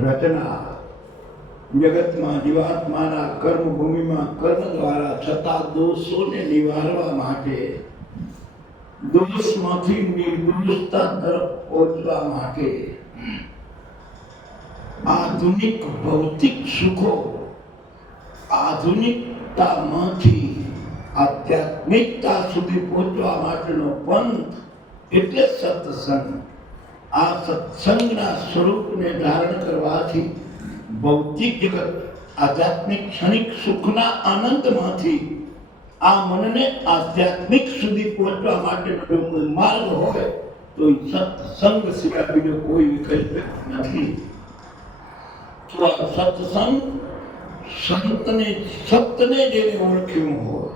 રચના જગતમાં જીવાત્માના કર્મભૂમિમાં કર્મ દ્વારા થતા દોષોને નિવારવા માટે, દોષમાંથી નિર્દોષતા તરફ પહોંચવા માટે આધુનિક ભૌતિક સુખો, આધુનિકતામાંથી આધ્યાત્મિકતા સુધી પહોંચવા માટેનો પંથ એટલે સત્સંગ. આ સત્સંગના સ્વરૂપને ધારણ કરવાથી ભૌતિક જગત, આધ્યાત્મિક ક્ષણિક સુખના આનંદમાંથી આ મનને આધ્યાત્મિક સુધી પહોંચવા માટેનો જો કોઈ માર્ગ હોય તો સત્સંગ સિવાય બીજો કોઈ વિકલ્પ નથી. તો સત્સંગ સત્યને જેને ઓળખ્યું હોય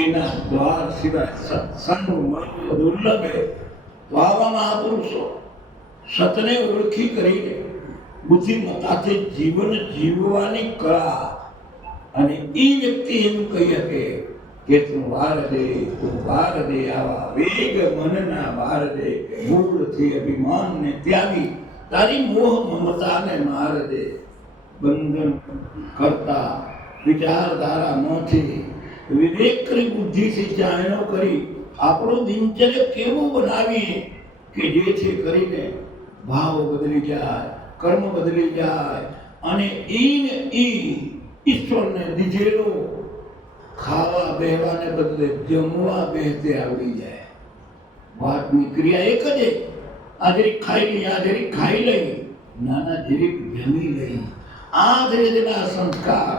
એના દ્વાર સિવાય સત્સંગ મળવું દુર્લભ. તો આવા મહાપુરુષો સતને ઓળખી કરીને બુદ્ધિમત્તાથી જીવન જીવવાની કળા, અને એ વ્યક્તિ એમ કહી શકે કે તું વાર દે, આવા વેગ મનના વાર દે, મૂળથી અભિમાનને ત્યાગી તારી મોહ મમતાને માર દે. બંધન કરતા વિચારધારામાંથી વિવેકની બુદ્ધિથી ચાયણો કરી આપણો દિનચર્યા કેવું બનાવીએ કે જેથી કરીને ભાવ બદલી જાય, કર્મ બદલી જાય, અને ઈશ્વરને દીધેલો ખાવા બેહવાને બદલે જમવા બેહતે આવડી જાય. વાતની ક્રિયા એક જ, આ જરીક ખાઈ લઈ, આ જરીક ખાઈ લઈ, નાના જરીક જમી લઈ. આ ધીરે ધીરે સંસ્કાર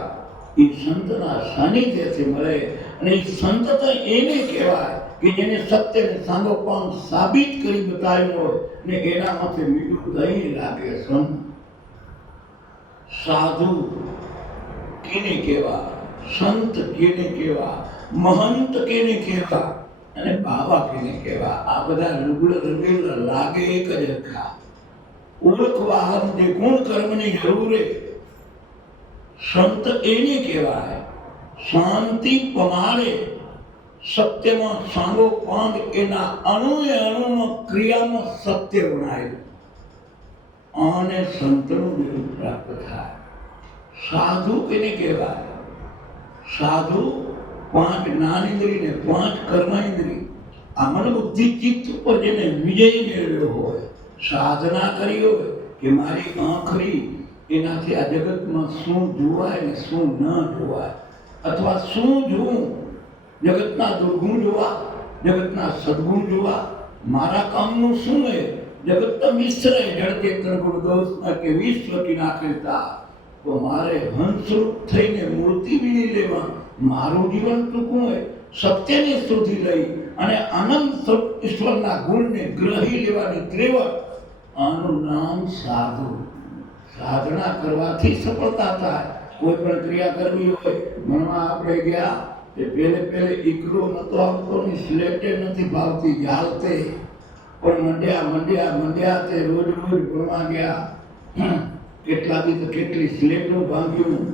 એ સંતના સાનિધ્યથી મળે. અને એ સંત તો એને કહેવાય કે જેને સત્યને સાંગોપાંગ સાબિત કરી બતાવ્યું હોય ને એનામાંથી મીઠું દહીં લાગે. સંત સાધુ કેને કહેવા, સંત કેને કહેવા, મહંત કેને કહેવા અને બાબા કેને કહેવા, આ બધા લુગડા લાગે એક જ રખા. ઓળખવા જે ગુણ કર્મની જરૂર સંત એને કહેવાય. શાંતિ પમાડે, સત્યમાં સાંગોપાંગ, એના અણુએ અણુમાં ક્રિયામાં સત્ય ગણાય અને સંતનું બિરુદ પ્રાપ્ત થાય. સાધુ કેને કહેવાય? સાધુ 5 જ્ઞાનેન્દ્રિય ને 5 કર્મેન્દ્રિય, આ મન બુદ્ધિ ચિત્ત ઉપર જેને વિજય મેળવ્યો હોય, સાધના કરી હોય કે મારી આંખરી એનાથી આ જગતમાં શું જોવાય ને શું ન જોવાય, અથવા શું જોવું, જગતના દુર્ગુણ જોવા, જગતના સદગુણ જોવા, મારા કામનું શું હે, જગતના મિશ્ર જળચેતન ગુણ દોષ કે વિશ્વ કી નાખતા. તો મારે હંસરૂપ થઈને મૂર્તિ વીણી લેવા, મારું જીવન ટૂંકું હોય, સત્યને શોધી લઈ અને આનંદ સ્વરૂપ ઈશ્વરના ગુણને ગ્રહી લેવાની ત્રેવડ, આનું નામ સાધુ. સાધના કરવાથી સફળતા થાય. કોઈ પણ ક્રિયા કરવી હોય, મનમાં આપણે ગયા એ પહેલે ઈકરો નતો આવતો ને સ્લેટે નથી ભાવતી, જાલતે પણ મંડ્યા તે રોજ ભણવા ગયા. કેટલા દી તો કેટલી સ્લેટો ભાંગ્યું,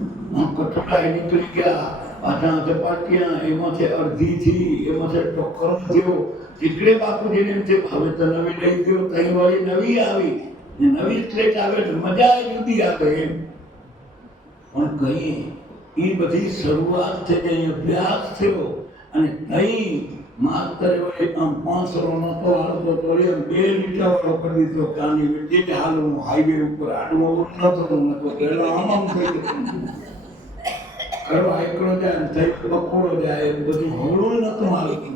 કઠોળાઈ નીકળી ગયા, પાછા ઝપાટિયા, એમાંથી અડધી થી, એમાંથી ટોકર થયો. એટલે બાપુજીને એમ થયું હવે તો નવી લઈ ગયો, તઈ વાળી નવી આવી, નવી સ્લેટ આવે તો મજા જુદી આવે એમ. પણ કઈ એ બધી શરૂઆત થઈ, અભ્યાસ થયો અને કઈ માસ્તરે વળી આમ 500 નતો હાલતો તો 2 લીટર વાળો કરી દીધો. કાની વચ્ચે જ હાલવું, હાઈવે ઉપર આડવો નતો પેલો આમ થઈ કરો એકડો જાય થઈ બકોડો જાય, એમ બધું હવળું નતું હાલતું.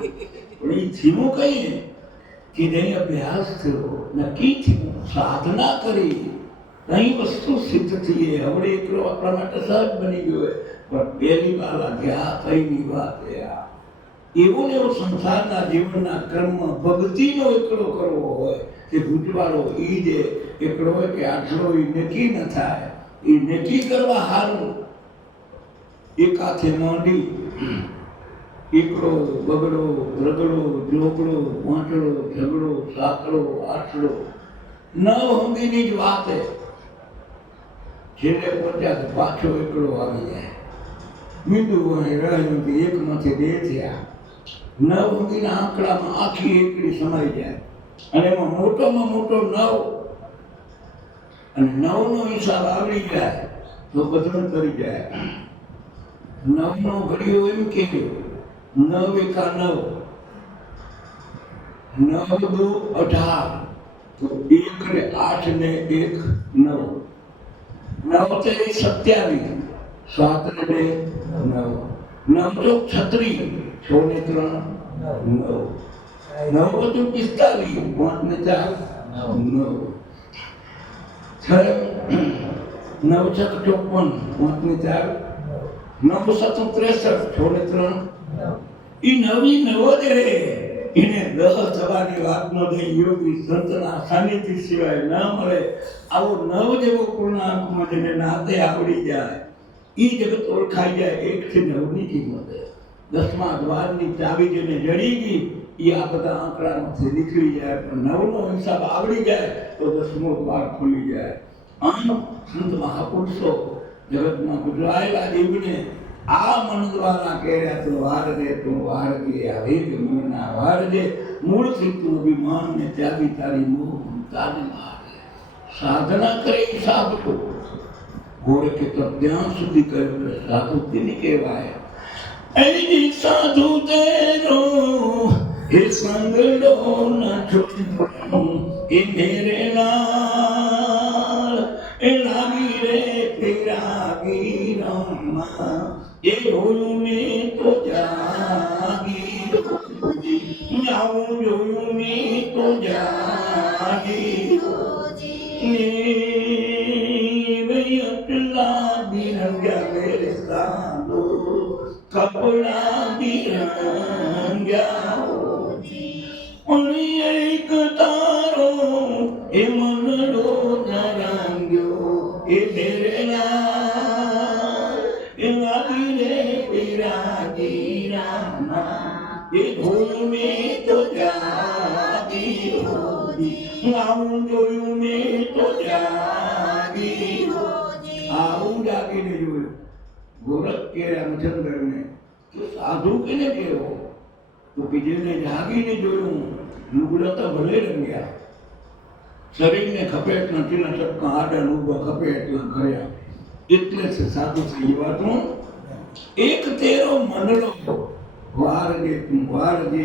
પણ એ થયું કઈ કે જઈ અભ્યાસ થયો, નક્કી થયું, સાધના કરી, કઈ વસ્તુ સિદ્ધ થઈ. હવે એકલો આપણા માટે સહજ બની ગયો, પણ પહેલી વાર ગયા કઈની વાત એવો ને એવો સંસારના જીવનના ક્રમમાં ભક્તિનો એકડો કરવો હોય કે ગુજવાળો એ જે એકડો હોય કે આટલો એ નક્કી ન થાય. એ નક્કી કરવા હારું એકાથે માંડી એકડો, બગડો, રગડો, જોગડો, વાંચડો, ઝઘડો, સાકડો, આટલો 9 હંગીની જ વાત હે. છેલ્લે પહોંચ્યા પાછો એકડો આવી જાય. મીંડું રહ્યું કે એકમાંથી 2 થયા. 9 હંગીના આંકડામાં આખી એકડી સમાઈ જાય અને એમાં મોટોમાં મોટો 9 અને 9નો હિસાબ આવડી જાય તો બધું કરી જાય. 9નો ઘડીઓ એમ કે 9 એકા 9, 9 દુ 18, તો 1 ને 8 ને 1 9, 9 તેરી 27, 7 ને 2 9, 9 ચોક 36, 6 ને 3 9, 9 બધું 45, 5 ને 4 9, 9 છક 54, 5 ને 4 9 7 63, 6 ને 3 ઈ નવી નવો જ રે. એને દહ થવાની વાત ન થઈ. યોગી સંતના સાનિધ્ય સિવાય ન મળે. આવો નવ જેવો પૂર્ણાંકમાં જેને નાતે આવડી જાય ઈ જગત ઓળખાઈ જાય. 1 થી 9ની કિંમતે 10મા દ્વારની ચાવી જેને જડી ગઈ એ આ બધા આંકડામાંથી નીકળી જાય. પણ 9નો હિસાબ આવડી જાય તો 10મો દ્વાર ખુલી જાય. આમ સંત મહાપુરુષો જગતમાં ગુજરાયેલા જીવને આ મન દ્વારા કર્યા તો વારજે તું વારજે આ વેગ મનના વારજે મૂળથી તું અભિમાન ને ત્યાગી તારી મોહ મમતાને મારજે. સાધના કરે સાધુ ગોરખે તો ત્યાં સુધી કહ્યું કે સાધુ તેની કહેવાય. એની સાધુ તેરો એ સંગડો ન છોડું એ મેરે લાલ એ લાગી રે પિરાગી રમા એ જોયું ને તો જાગી આવું જોયું ને તો જાગી ને ભાઈ અટલા બિરંગ્યા મેરે સાધુ કપડા બિરંગ્યા એક તારો એ મનડો નરંગ્યો એ મેરે લાલ એ લાગી રે પિરાગી રામા એ જોયું મેં તો જાગી આવું જોયું મેં તો જાગી આવું જાગીને જોયું. ગોરખ કે રામચંદ્રને તો સાધુ કેને કહેવો? તો કે જેને જાગીને જોયું. લુગડા તો ભલે રંગ્યા, શરીરને ખપે એટલા ટીના ચપકા આડા લુગડા ખપે એટલા કર્યા, એટલે છે સાધુ થઈ વાતું. એક તેરો મનડો વારજે તું વારજે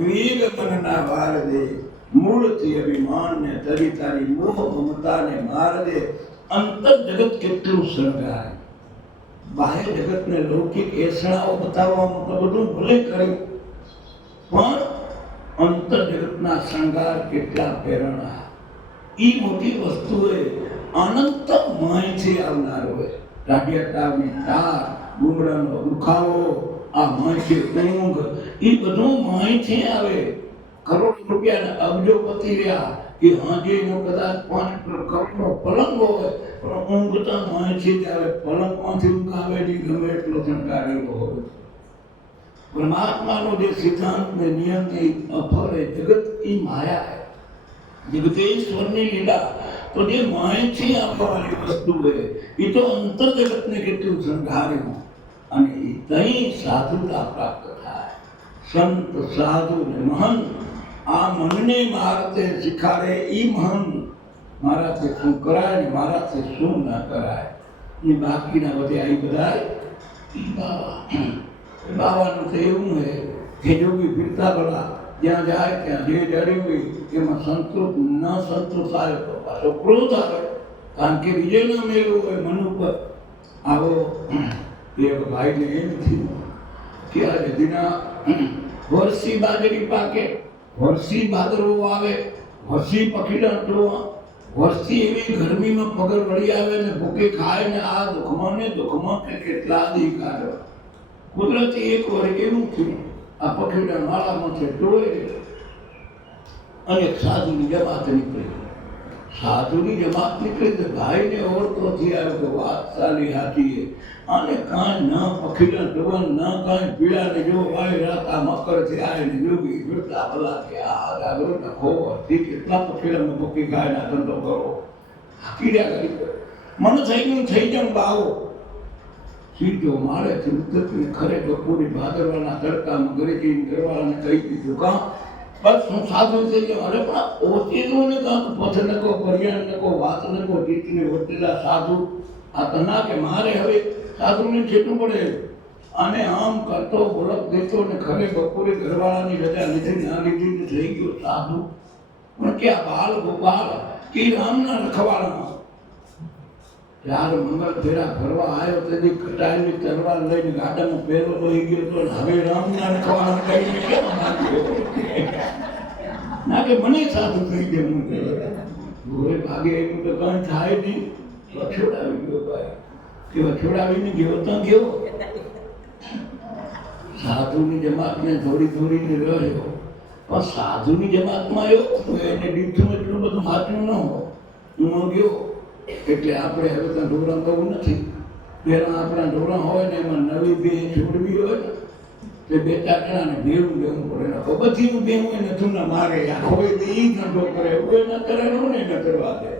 વેગ મનના વારજે મૂળથી અભિમાન ને તરી તારી મોહ મમતાને મારજે. અંતર જગત કેટલું શણગારે. બાહ્ય જગતને લૌકિક એસણાઓ બતાવવામાં તો બધું ભલે કર્યું, પણ અંતર જગતના શણગાર કેટલા પ્રેરણા. ઈ મોટી વસ્તુ એ અનંત માયથી આવનાર હોય. રાડિયા તાવની તાર, ગુમડાનો દુખાવો, આ માયથી ઊંઘ, ઈ બધું માયથી આવે. કરોડ રૂપિયાના અબજોપતિ રહ્યા એ હાજેનો કદાચ 5 કરોડનો પલંગ હોય પણ ઊંઘતા માયથી જ આવે. પલંગમાંથી ઊંઘ આવે નહીં, ગમે એટલો શણગારેલો હોય. પરમાત્માનો જે સિદ્ધાંત ને નિયમ એ અફળ है. जगत की माया है. जगतेश्वરની લીલા તો જે માયાથી આપવાની વસ્તુ है એ તો અંતર જગતને કેટલું શણગાર્યું અને એ તઈ સાધુતા પ્રાપ્ત થાય. સંત સાધુ ને મહંત આ મનને મારતે શીખાડે. એ મહંત મારાથી શું કરાય ને મારાથી શું ના કરાય ને બાકીના બધે આ બધા બાવાનું તો એવું હે કે જોગી ફિરતા ભલા જ્યાં જાય ત્યાં જે જડ્યું હોય એમાં સંતોષ ન સંતોષ આવે તો પાછો ક્રોધ આવે. કારણ કે બીજે ન મેળવું હોય મન ઉપર. આવો એક ભાઈને એમ થયું કે આ જદીના વર્ષી બાજરી પાકે, વર્ષી ભાદરવો આવે, વર્ષી પખીડા જોવા, વર્ષી એવી ગરમીમાં પગર વળી આવે ને ભૂકે ખાય ને આ દુઃખમાં કે કેટલા દી કાઢવા. કુદરતી એક વાર એવું થયું આ પખીડા માળામાંથી ટોળે અને સાધુની જમાત નીકળી. સાધુની જમાત નીકળી તો ભાઈને ઓળખો થી આવ્યો કે વાત સારી હાથી આને કાંઈ ન પખીડા જવાન ન કાંઈ પીડા ને જો ભાઈ રાતા મકર થી આવે ને જોગી જોતા ભલા કે આ આગળ નખો થી કેટલા પખીડામાં ભૂકી ખાય ના ધંધો કરો કીડ્યા કરી મન થઈ ગયું થઈ જામ બાવો સીધો માળેથી ઉતરતી ખરેખર પૂરી ભાદરવાના તડકામાં ગરીજીને ઘરવાળાને કહી દીધું કાં બસ હું સાધુ થઈ ગયો. અરે પણ ઓછી તું ને કાં પથ નકો પર્યાણ નકો વાત નકો ચીતને વટેલા સાધુ આ તો ના કે મારે હવે સાધુને છેટું પડે. અને આમ કરતો બોલક દેતો ને ખરે બપોરે ઘરવાળાની રજા લીધી ના લીધી ને થઈ ગયો સાધુ. પણ ક્યાં બાલ ગોપાલ કે રામના રખવાડામાં ચાર મંગળ ફેરા ફરવા આવ્યો તેથી કટાયેલી તલવાર લઈને ગાડામાં પહેરો લઈ ગયો તો હવે રામના રખવાડા કહીને કેમ માંગ્યો ના કે મને સાધુ થઈ ગયું. હવે ભાગે એનું તો કંઈ થાય નહીં. વછોડાવી ગયો ભાઈ કે વછોડાવીને ગયો તો ગયો. સાધુની જમાતને થોડી થોડીને રહ્યો પણ સાધુની જમાતમાં આવ્યો એને દીઠું એટલું બધું સાચું ન હોય. હું ગયો એટલે આપણે હવે ત્યાં ઢોરણ બહુ નથી. પહેલાં આપણા ઢોરણ હોય ને એમાં નવી બે છોડવી હોય ને તે બે ચાર જણાને ભેળું દેવું પડે ને બધીનું બેવું એને તું ના મારે હોય તો એ ધંધો કરે હોય ન કરે ને ન કરવા દે.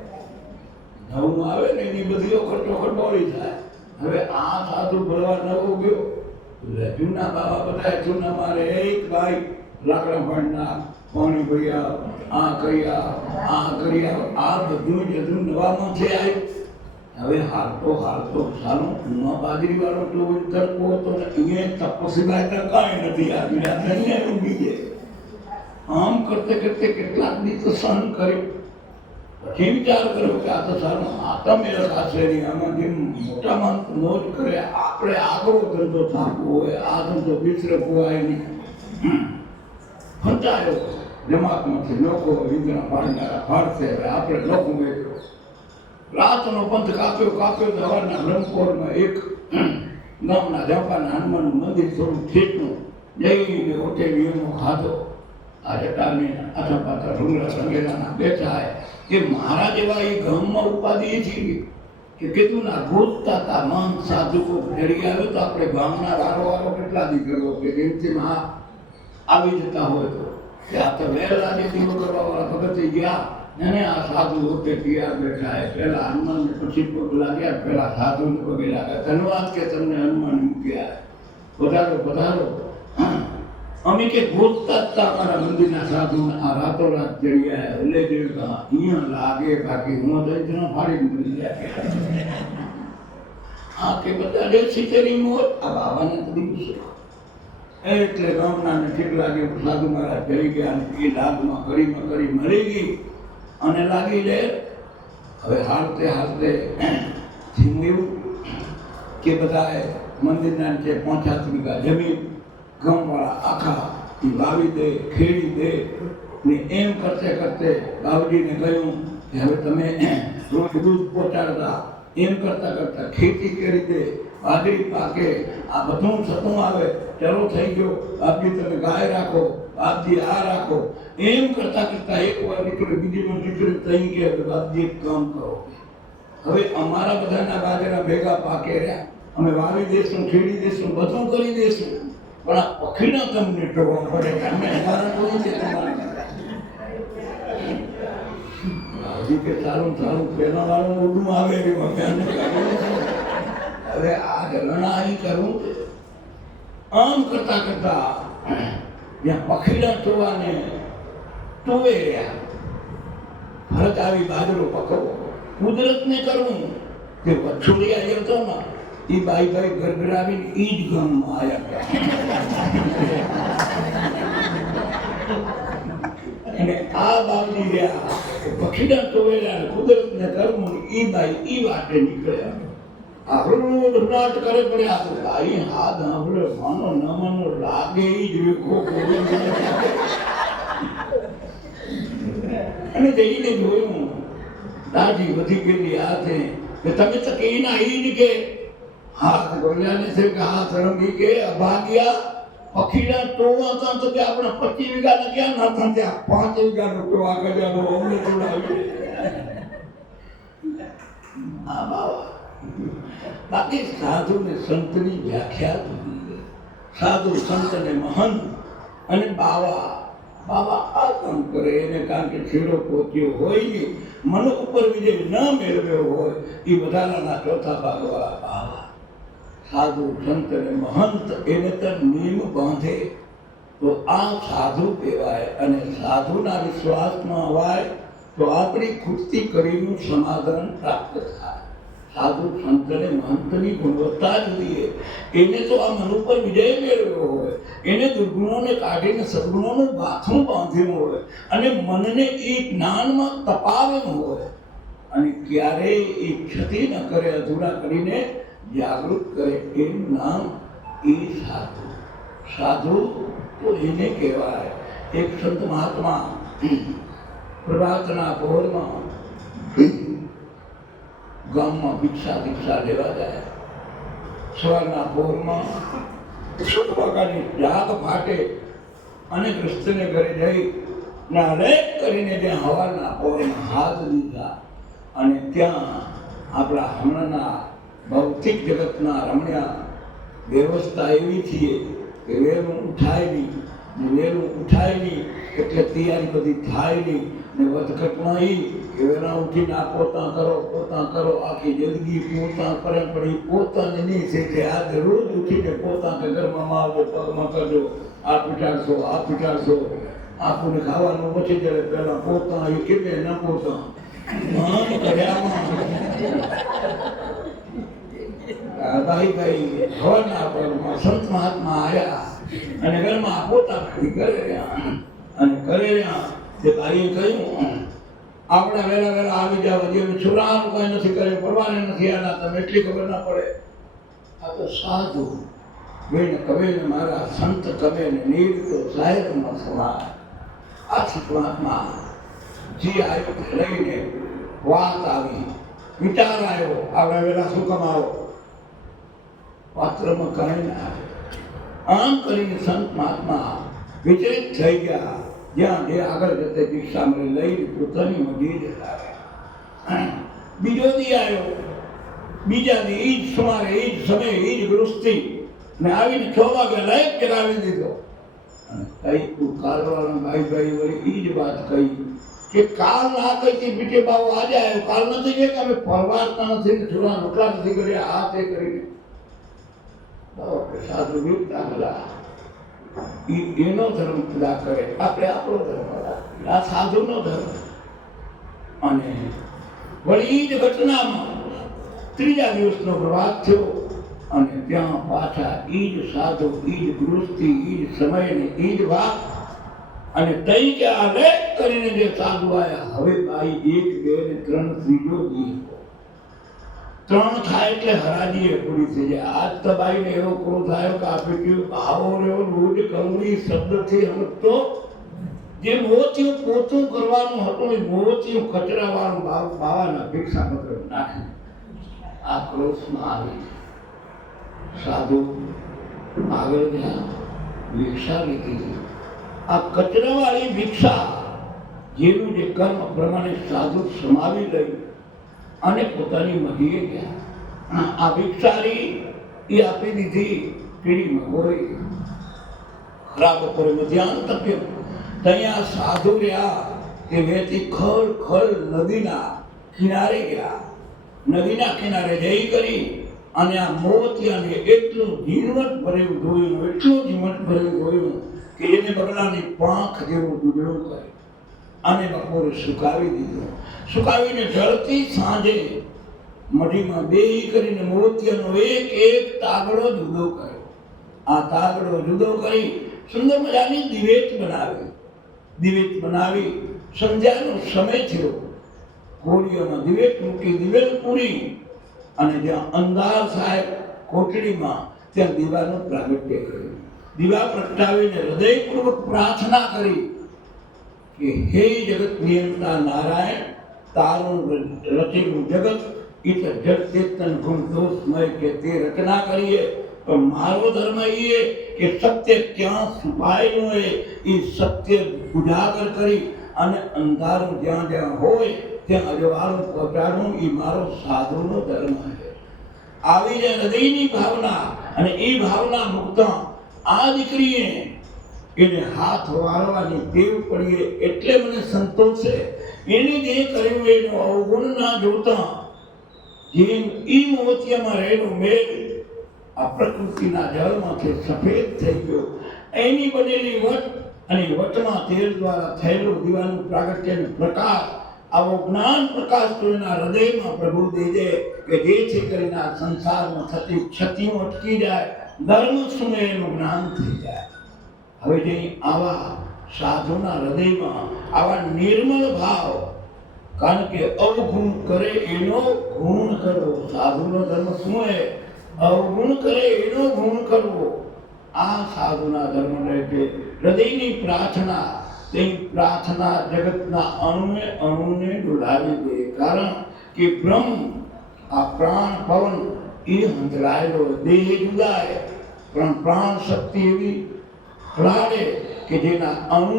નવું આવે ને એની બધી ખર્ચો ખટોળી થાય. હવે આ સાધુ ભરવા નવો ગયો જૂના બાબા બધા જૂના મારે એક ભાઈ લાકડા પાડના પાણી ભર્યા આ કર્યા આ બધું જ હજુ નવામાંથી આવ્યું. હવે હાલતો સારું ન બાજરી વાળો તો તડકો હતો ને અહીંયા તપસ્વી લાગતા કાંઈ નથી આવી અહીંયા ઊંઘી જાય. આમ કરતે કરતે કેટલાક દિવસ સહન કર્યું. પછી વિચાર કર્યો કે આ તો સારું આ તો મેળ ખાશે નહીં. આમાં જેમ મોટા માણસ મોજ કરે આપણે આગળ ધંધો થાકવો હોય આ ધંધો વિસરવાય નહીં. ફંચાયો જમાતમાંથી લોકો વીજળા પાડનારા ફાડશે. હવે આપણે લોકો મેળવ્યો રાતનો પંથ કાપ્યો તો હવારના બ્રહ્મપોરમાં એક ગામના જપાના હનુમાનનું મંદિર થોડું ઠેકનું જઈને હોટેલ એનો ખાધો. આ જટાની આથા પાથા ડુંગરા સંગેલાના બેઠા કે મારા જેવા એ ગામમાં ઉપાધિ એ છે કે કીધું ના ગોતતા હતા મન સાધુકો ફેરી આવ્યો તો આપણે ગામના વારો કેટલા દી કરવો કે જેમથી આવી જતા હોય તો આ તો વહેલા જે દીવો કરવા વાળા ભગતે ગયા અને આ સાધુ હોતે તૈયાર બેઠા પહેલા હનુમાનને પછી પગ લાગ્યા પહેલા સાધુને પગે લાગ્યા. ધન્યવાદ કે તમને હનુમાન મૂક્યા પધારો. અમે કે ગોતતા હતા અમારા મંદિરના સાધુને આ રાતોરાત જડ્યા એટલે અહીંયા લાગે બાકી હું દૈત્યનો ફાડી મળી જાય. આ કે બધા દેશી તેરી મોર આ બાબાને તો દિવસો એટલે ગામના ઠીક લાગે સાધુ મહારાજ જઈ ગયા અને એ લાગમાં કરી મરી ગઈ અને લાગી લે. હવે હાલતે ધીમું એવું કે બધાએ મંદિરના નીચે 5-7 વીઘા જમીન ગામવાળા આખા એ વાવી દે ખેડી દે ને એમ કરતે બાવજીને કહ્યું કે હવે તમે રોજ દૂધ પહોંચાડતા એમ કરતા ખેતી કરી દે બાજરી પાકે આ બધું થતું આવે ચલો થઈ ગયો બાપજી તમે ગાય રાખો બાપજી આ રાખો એમ કરતા એક વાર નીકળે બીજી વાર નીકળે તઈ કે બાપજી એક કામ કરો હવે અમારા બધાના બાજરા ભેગા પાકે રહ્યા અમે વાવી દેશું ખેડી દેશું બધું કરી દેશું પણ આ પખીના તમને ટોવા પડે અમે કારણ છે હજી કે સારું પેલા વાળું ઉડું આવે રહ્યું હવે આ ગણના કરું આમ કરતા જ્યાં પખીડા ટોવાને ટોવે રહ્યા ફરક આવી બાજરો પકડવો કુદરતને કરવું કે વછોડિયા જે હતો ને એ બાઈ ગરગડાવીને એ જ ગામમાં આવ્યા અને આ બાવજી રહ્યા પખીડા ટોવેલા કુદરતને કરવું એ બાઈ એ વાટે નીકળ્યા. આપણું ધનાટ કરે પડે આ હાથ આપણે માનો ન માનો લાગે એ જ વેખો અને જઈને જોયું દાઢી વધી ગયેલી હાથે કે તમે તો કે ના એ જ કે હાથ ગોલ્યાને છે કે હાથ રંગી કે અભાગ્યા પખીડા ટોવા હતા તો કે આપણે 25 વીઘા ક્યાં ના હતા ત્યાં 5 વીઘા ટોવા કર્યા અમને જોડાવી આ બાવા. બાકી સાધુ ને સંતની વ્યાખ્યા સાધુ સંત ને મહંત અને બાવા આ કામ કરે એને કારણ કે છેડો પહોંચ્યો હોય ને મન ઉપર વિજય ન મેળવ્યો હોય એ વધારાના ચોથા ભાગવાળા બાવા સાધુ સંત અને મહંત એને તો નિયમ બાંધે તો આ સાધુ કહેવાય. અને સાધુના વિશ્વાસમાં અવાય તો આપણી ખૂટતી કડીનું સમાધાન પ્રાપ્ત થાય. સાધુ સંતને મહંતની ગુણવત્તા જોઈએ. એને તો આ મન ઉપર વિજય મેળવ્યો હોય, એને દુર્ગુણોને કાઢીને સદગુણોનું બાથું બાંધ્યું હોય અને મનને એ જ્ઞાનમાં તપાવેલું હોય અને ક્યારેય એ ક્ષતિ ન કરે, અધૂરા કરીને જાગૃત કરે. એનું નામ એ સાધુ. સાધુ તો એને કહેવાય. એક સંત મહાત્મા પ્રભાતના પહોરમાં ગામમાં ભિક્ષા લેવા જાય. સવારના પહોરમાં વાગ્યાની જાગ ફાટે અને ગ્રસ્તને ઘરે જઈ નારેક કરીને ત્યાં હવારના પહોરમાં હાથ દીધા અને ત્યાં આપણા હમણાંના ભૌતિક જગતના રમણીયા વ્યવસ્થા એવી છીએ કે વહેલું ઉઠાય નહીં, ને વહેલું ઉઠાય નહીં એટલે તૈયારી બધી થાય નહીં, ને વધઘટમાં એ કે વહેલા ઉઠીને આ પોતા કરો આખી જિંદગી પોતા કરે પણ એ પોતાને નહીં છે કે આજે રોજ ઉઠીને પોતા કે ઘરમાં આવજો, પગમાં કરજો, આ પીટાડશો આપણને ખાવાનું પછી જડે પહેલા પોતા એ કેમે ન પોતા ભાઈ હવાના પરમાં સંત મહાત્મા આવ્યા અને ઘરમાં પોતા કરે રહ્યા અને કરે રહ્યા. તે ભાઈએ કહ્યું આપણે વહેલા આવી જાવ, જે છોરાનું કઈ નથી કર્યું, પરવાને નથી આના, તમે એટલી ખબર ના પડે. આ તો સાધુ વેણ કવે ને મારા સંત કવે ને નીર તો જાહેરમાં સમાય. આ સંતમાં જે આવ્યો લઈને વાત આવી, વિચાર આવ્યો, આપણે વહેલા શું કમાવો, પાત્રમાં કાંઈ ના આવે. આમ કરીને સંત મહાત્મા વિચલિત થઈ ગયા. જ્યાં જે આગળ જતે ભિક્ષા મળી લઈને પોતાની મઢી જતા રહ્યા. બીજો દી આવ્યો, બીજા દી એ જ સુમારે, એ જ સમયે, એ જ ગૃહસ્થી ને આવીને 6 વાગે લાઈટ જગાવી દીધો. અને કઈ તું કાલવાળા ભાઈ વળી એ જ વાત કહી કે કાલ ના કહીથી બીજે બાબુ આજે આવ્યો, કાલ નથી કે અમે પરવારતા નથી ને થોડા રોટલા નથી કર્યા, આ તે કરીને સાધુ વિરુદ્ધ બધા એનો ધર્મ પૂરા કરે, આપણે આપણો ધર્મ પૂરા. આ સાધુનો ધર્મ. અને વળી જ ઘટનામાં ત્રીજા દિવસનો પ્રભાત થયો અને ત્યાં પાછા ઈ જ સાધુ, ઈ જ ગૃહસ્થી, ઈ જ સમય ને ઈ જ વાત. અને તઈ કે આ લેખ કરીને જે સાધુ આવ્યા, હવે ભાઈ 1, 2 ને 3 ત્રીજો દી 3 થાય એટલે હરાજી પૂરી થઈ જાય. આજ તો ભાઈને એવો ક્રોધ આવ્યો કે આપે કેવું ભાવો રહ્યો રોજ કમળી શબ્દથી સમજતો જે મોતિયું પોતું કરવાનું હતું એ મોતિયું કચરાવાળું બાવાના ભિક્ષા પત્ર નાખી આ ક્રોધમાં આવી. સાધુ આગળ ગયા, ભિક્ષા લીધી. આ કચરાવાળી ભિક્ષા જેનું જે કર્મ પ્રમાણે સાધુ સમાવી લઈ અને પોતાની મઢીએ ગયા. આ ભિક્ષારી એ આપી દીધી પીડીમાં ગોળી. ખરાબ બપોરે મધ્યાહન તપ્યો. ત્યાં સાધુ રહ્યા કે વેતી ખળ નદીના કિનારે ગયા. નદીના કિનારે જઈ કરી અને આ મોતિયાને એટલું ઝીણવટ ભરેલું ધોયું કે એને બગલાની પાંખ જેવું દૂધડું કરે અને બપોરે સુકાવી દીધો. સુકાવીને ઢળતી સાંજે મઢીમાં બેહી કરીને મોતિયાનો એક તાગડો જુદો કર્યો. આ તાગડો જુદો કરી સુંદર મજાની દિવેટ બનાવી સંધ્યાનો સમય થયો. કોળીઓમાં દિવેટ મૂકી, દિવેલ પૂરી અને જ્યાં અંધાર સાહેબ કોટડીમાં ત્યાં દીવાનું પ્રાગટ્ય કર્યું. દીવા પ્રગટાવીને હૃદયપૂર્વક પ્રાર્થના કરી કે હે જગત નિયંતા નારાયણ, તારું રચેલું જગત એ તો જડ ચેતન ગુણ દોષમય કે તે રચના કરીએ. પણ મારો ધર્મ એ કે સત્ય ક્યાં છુપાયેલું હોય એ સત્ય ઉજાગર કરી અને અંધારું જ્યાં જ્યાં હોય ત્યાં અજવાળું પહોંચાડવું એ મારો સાધુનો ધર્મ છે. આવી જે હૃદયની ભાવના અને એ ભાવના મુકતા આ દીકરીએ એને હાથ વાળવાની ટેવ પડીએ એટલે મને સંતોષ છે. એને જે કર્યું એનો અવગુણ ના જોતા જેમ ઈ મોતિયામાં રહેલો મેઘ આ પ્રકૃતિના જળમાંથી સફેદ થઈ ગયો એની બનેલી વટ અને વટમાં તેલ દ્વારા થયેલો દીવાનું પ્રાગટ્ય અને પ્રકાશ, આવો જ્ઞાન પ્રકાશ તો એના હૃદયમાં પ્રભુ દે દે કે જેથી કરીને આ સંસારમાં થતી ક્ષતિઓ અટકી જાય, ધર્મ શું એનું જ્ઞાન થઈ જાય. હવે જે આવા સાધુના હૃદયમાં આવા નિર્મળ ભાવ, કારણ કે અવગુણ કરે એનો ગુણ કરવો, સાધુનો ધર્મ શું હે? અવગુણ કરે એનો ગુણ કરવો. આ સાધુના ધર્મ રહે. હૃદયની પ્રાર્થના, તે પ્રાર્થના જગતના અણુને ડોલાવી દે. કારણ કે બ્રહ્મ, આ પ્રાણ પવન એ હંધળાયેલો, દેહ જુદાય, પણ પ્રાણ શક્તિ એવી ફલાડે કે જેના અણુ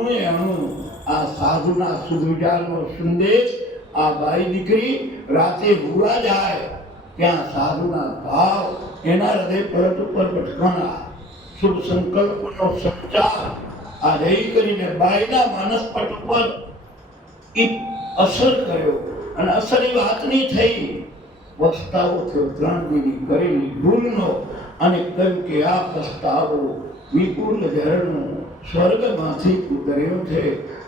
આ સાધુના સુવિચારનો સંદેશ આ બાઈ દીકરી રાતે હુવા જાય ત્યાં સાધુના ભાવ એના હૃદય પરત ઉપર ભટકણા, શુભ સંકલ્પનો સંચાર આ રહી કરીને બાઈના માનસપટ ઉપર એ અસર કર્યો. અને અસર એ વાતની થઈ, પસ્તાવો થયો 3 દીની કરેલી ભૂલનો. અને કહ્યું કે આ પસ્તાવો વિપુલ ઝરણો સ્વર્ગમાંથી ઉતર્યો છે,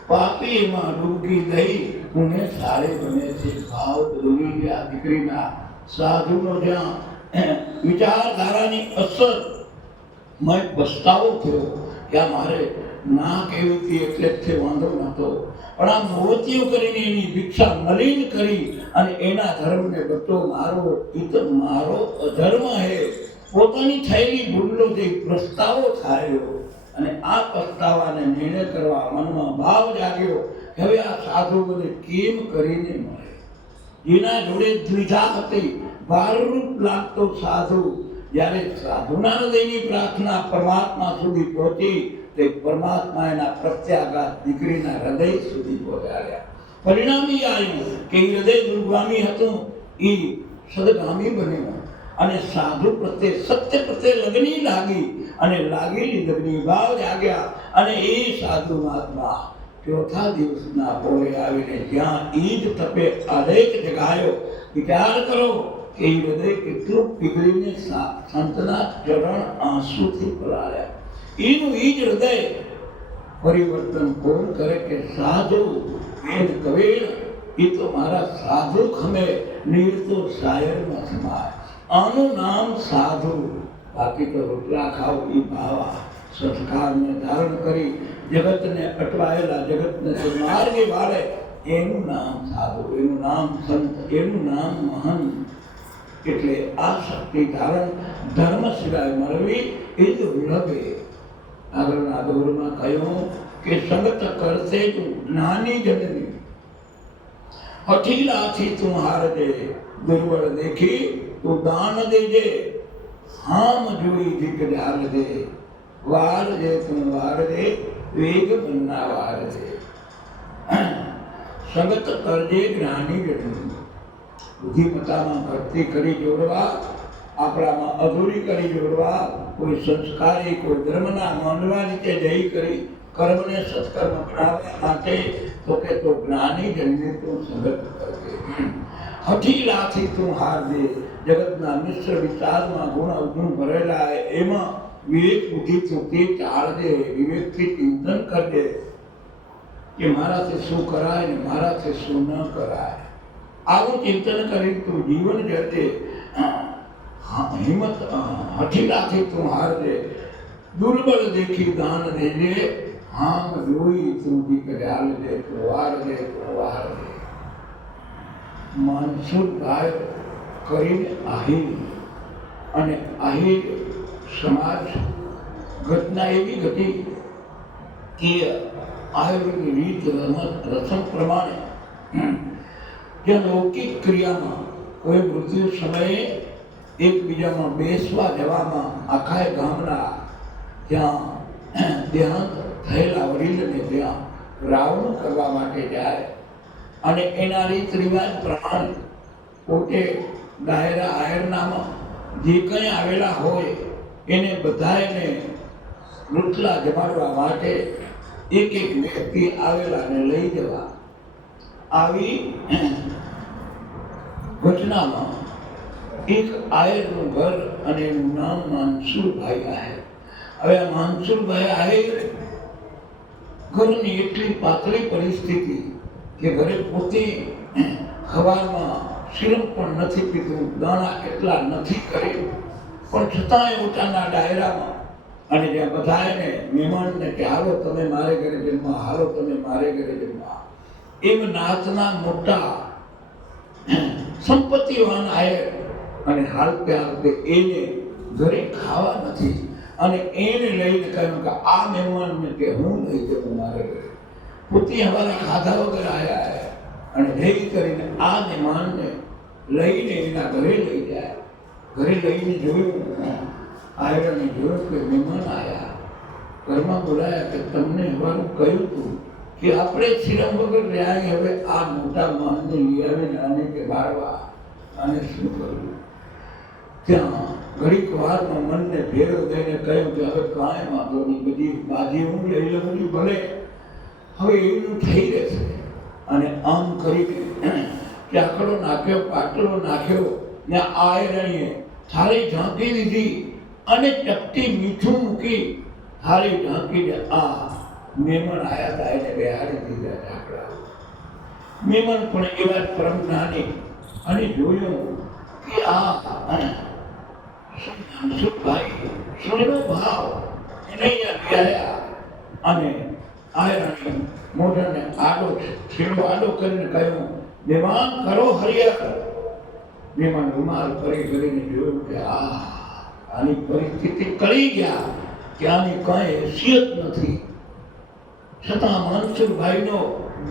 પાપી એમાં ડૂબકી દઈ પુણે સારે બને છે. ભાવ બદલી ગયા દીકરીના. સાધુનો જ્યાં વિચારધારાની અસર માં પસ્તાવો થયો કે આ મારે ના કેવી હતી એટલે જ વાંધો નહોતો, પણ આ મોતીઓ કરીને એની ભિક્ષા મલિન કરી અને એના ધર્મને બધો મારો, એ તો મારો અધર્મ હે. પોતાની થયેલી ભૂલો જે પસ્તાવો થયો અને આ પસ્તાવાને નિર્ણય કરવા મનમાં ભાવ જાગ્યો કે હવે આ સાધુ મને કેમ કરીને મળે. જેના જોડે દ્વિધા હતી, ભારરૂપ લાગતો સાધુ, જ્યારે સાધુના હૃદયની પ્રાર્થના પરમાત્મા સુધી પહોંચી, તે પરમાત્મા એના પ્રત્યાઘાત દીકરીના હૃદય સુધી પહોંચાડ્યા. પરિણામ એ આવ્યું કે એ હૃદય દુર્ગામી હતું, એ સદગામી બન્યો. અને સાધુ પ્રત્યે, સત્ય પ્રત્યે લગ્ની લાગી અને લાગેલી લગ્ની ભાવ જાગ્યા. અને એ સાધુ મહાત્મા ચોથા દિવસના પોળે આવીને જ્યાં ઈદ તપે આલેખ જગાયો. વિચાર કરો કે એ હૃદય કેટલું પીગળીને સંતના ચરણ આંસુથી પલાળ્યા. એનું ઈ જ હૃદય પરિવર્તન કોણ કરે કે સાધુ વેદ કવેણ, એ તો મારા સાધુ ખમે નીરતો શાયરમાં સમાય. આનું નામ સાધુ. બાકી તો રોટલા ખાવ એ ભાવા સંસ્કારને ધારણ કરી જગતને અટવાયેલા, જગતને માર્ગે વાળે, એનું નામ સાધુ, એનું નામ સંત, એનું નામ મહંત. એટલે આ શક્તિ ધારણ ધર્મ સિવાય મળવી એ જ વિલંબે. આગળના દોરમાં કહ્યું કે સંગત કરશે તું જ્ઞાની જનની, હઠીલાથી તું હારજે, દુર્બળ દેખી તું દાન દેજે, હામ જોઈ જીક ઢાલજે, વારજે તું વારજે, વેગ બનના વારજે. સંગત કરજે જ્ઞાની જનની. બુદ્ધિમત્તામાં ભક્તિ કરી જોડવા, આપણામાં અધૂરી કરી જોડવા, કોઈ સંસ્કારી, કોઈ ધર્મના માનવા રીતે જઈ કરી કર્મને સત્કર્મ બનાવવા માટે તો કે તો જ્ઞાની જનને તું સંગત કરજે. હઠીલાથી તું હારજે. જગતના મિશ્ર વિચારમાં ગુણ અવગુણ ભરેલા એમાં વિવેક બુદ્ધિથી તે ટાળજે, વિવેકથી ચિંતન કરજે કે મારાથી શું કરાય ને મારાથી શું ન કરાય. આવું ચિંતન કરી તું જીવન જશે. હિંમત હઠીલાથી તું હારજે, દુર્બળ દેખી દાન દેજે, હામ જોઈ તું દીકરી હાલજે, તું વારજે, તું વારજે. માનસુર ગાય કરીને આહિર, અને આહિર સમાજ ઘટના એવી ઘટી કે આહિરની રીત રસમ પ્રમાણે જે લૌકિક ક્રિયામાં કોઈ મૃત્યુ સમયે એકબીજામાં બેસવા જવામાં આખા ગામના ત્યાં દેહાંત થયેલા વડીલને ત્યાં રાવણ કરવા માટે જાય. અને એના રીત રિવાજ પ્રમાણે પોતે ડાયરા આયરનામાં જે કંઈ આવેલા હોય એને બધાને રોટલા જમાડવા માટે એક એક વ્યક્તિ આવેલાને લઈ જવા. આવી ઘટનામાં એક આયરનું ઘર, અને એનું નામ માનસુરભાઈ આયર. હવે આ માનસુરભાઈ આવે ઘરની એટલી પાતળી પરિસ્થિતિ કે ઘરે પોતે ખવારમાં સિરપ પણ નથી પીતું, દાણા એટલા નથી કરે, પણ છતાંય ઓટાના ડાયરામાં અને જ્યાં બધાને મહેમાનને કે હાલો તમે મારે ઘરે જમવા, હાલો તમે મારે ઘરે જમવા, એમ નાતના મોટા સંપત્તિવાન આયર અને હાલતે હાલતે એને ઘરે ખાવા નથી અને એને લઈને કહ્યું કે આ મહેમાનને કે હું લઈ જાઉં મારે ઘરે. પોતે અમારા ખાધા વગર આવ્યા અને જઈ કરીને આ મહેમાનને લઈને એના ઘરે લઈ જાય. ઘરે લઈને જોયું, આયરને જોયું કે મહેમાન આવ્યા, ઘરમાં બોલાયા કે તમને હવાનું કહ્યું હતું કે આપણે સિરમ વગર રહ્યા, હવે આ મોટા માણસને લઈ આવીને આને કે બાળવા અને શું કરવું. ત્યાં ઘડીક વારમાં મનને ભેરો દઈને કહ્યું કે હવે કાંઈ વાંધો નહીં, બધી બાજી હું લઈ લઉં છું, ભલે હવે એનું થઈ રહેશે. અને આમ કરીને ચાકડો નાખ્યો, પાટલો નાખ્યો ને આયરણીએ થાળી ઢાંકી દીધી અને ચપટી મીઠું મૂકી થાળી ઢાંકીને આ મહેમાન આવ્યા હતા એને બેહાડી દીધા ઢાંકડા. મહેમાન પણ એવા જ પરમ જ્ઞાની અને જોયું કે આ સુખભાઈ સુનેરો ભાવ એને અહીંયા અને આયરણી મોઢાને આડો છેડો આડો કરીને કહ્યું, મહેમાન કરો હરિયા. મહેમાન રૂમાલ કરીને જોયું કે આની પરિસ્થિતિ કરી ગયા કે આની કઈ હેસિયત નથી. છતાં મનસુરભાઈનો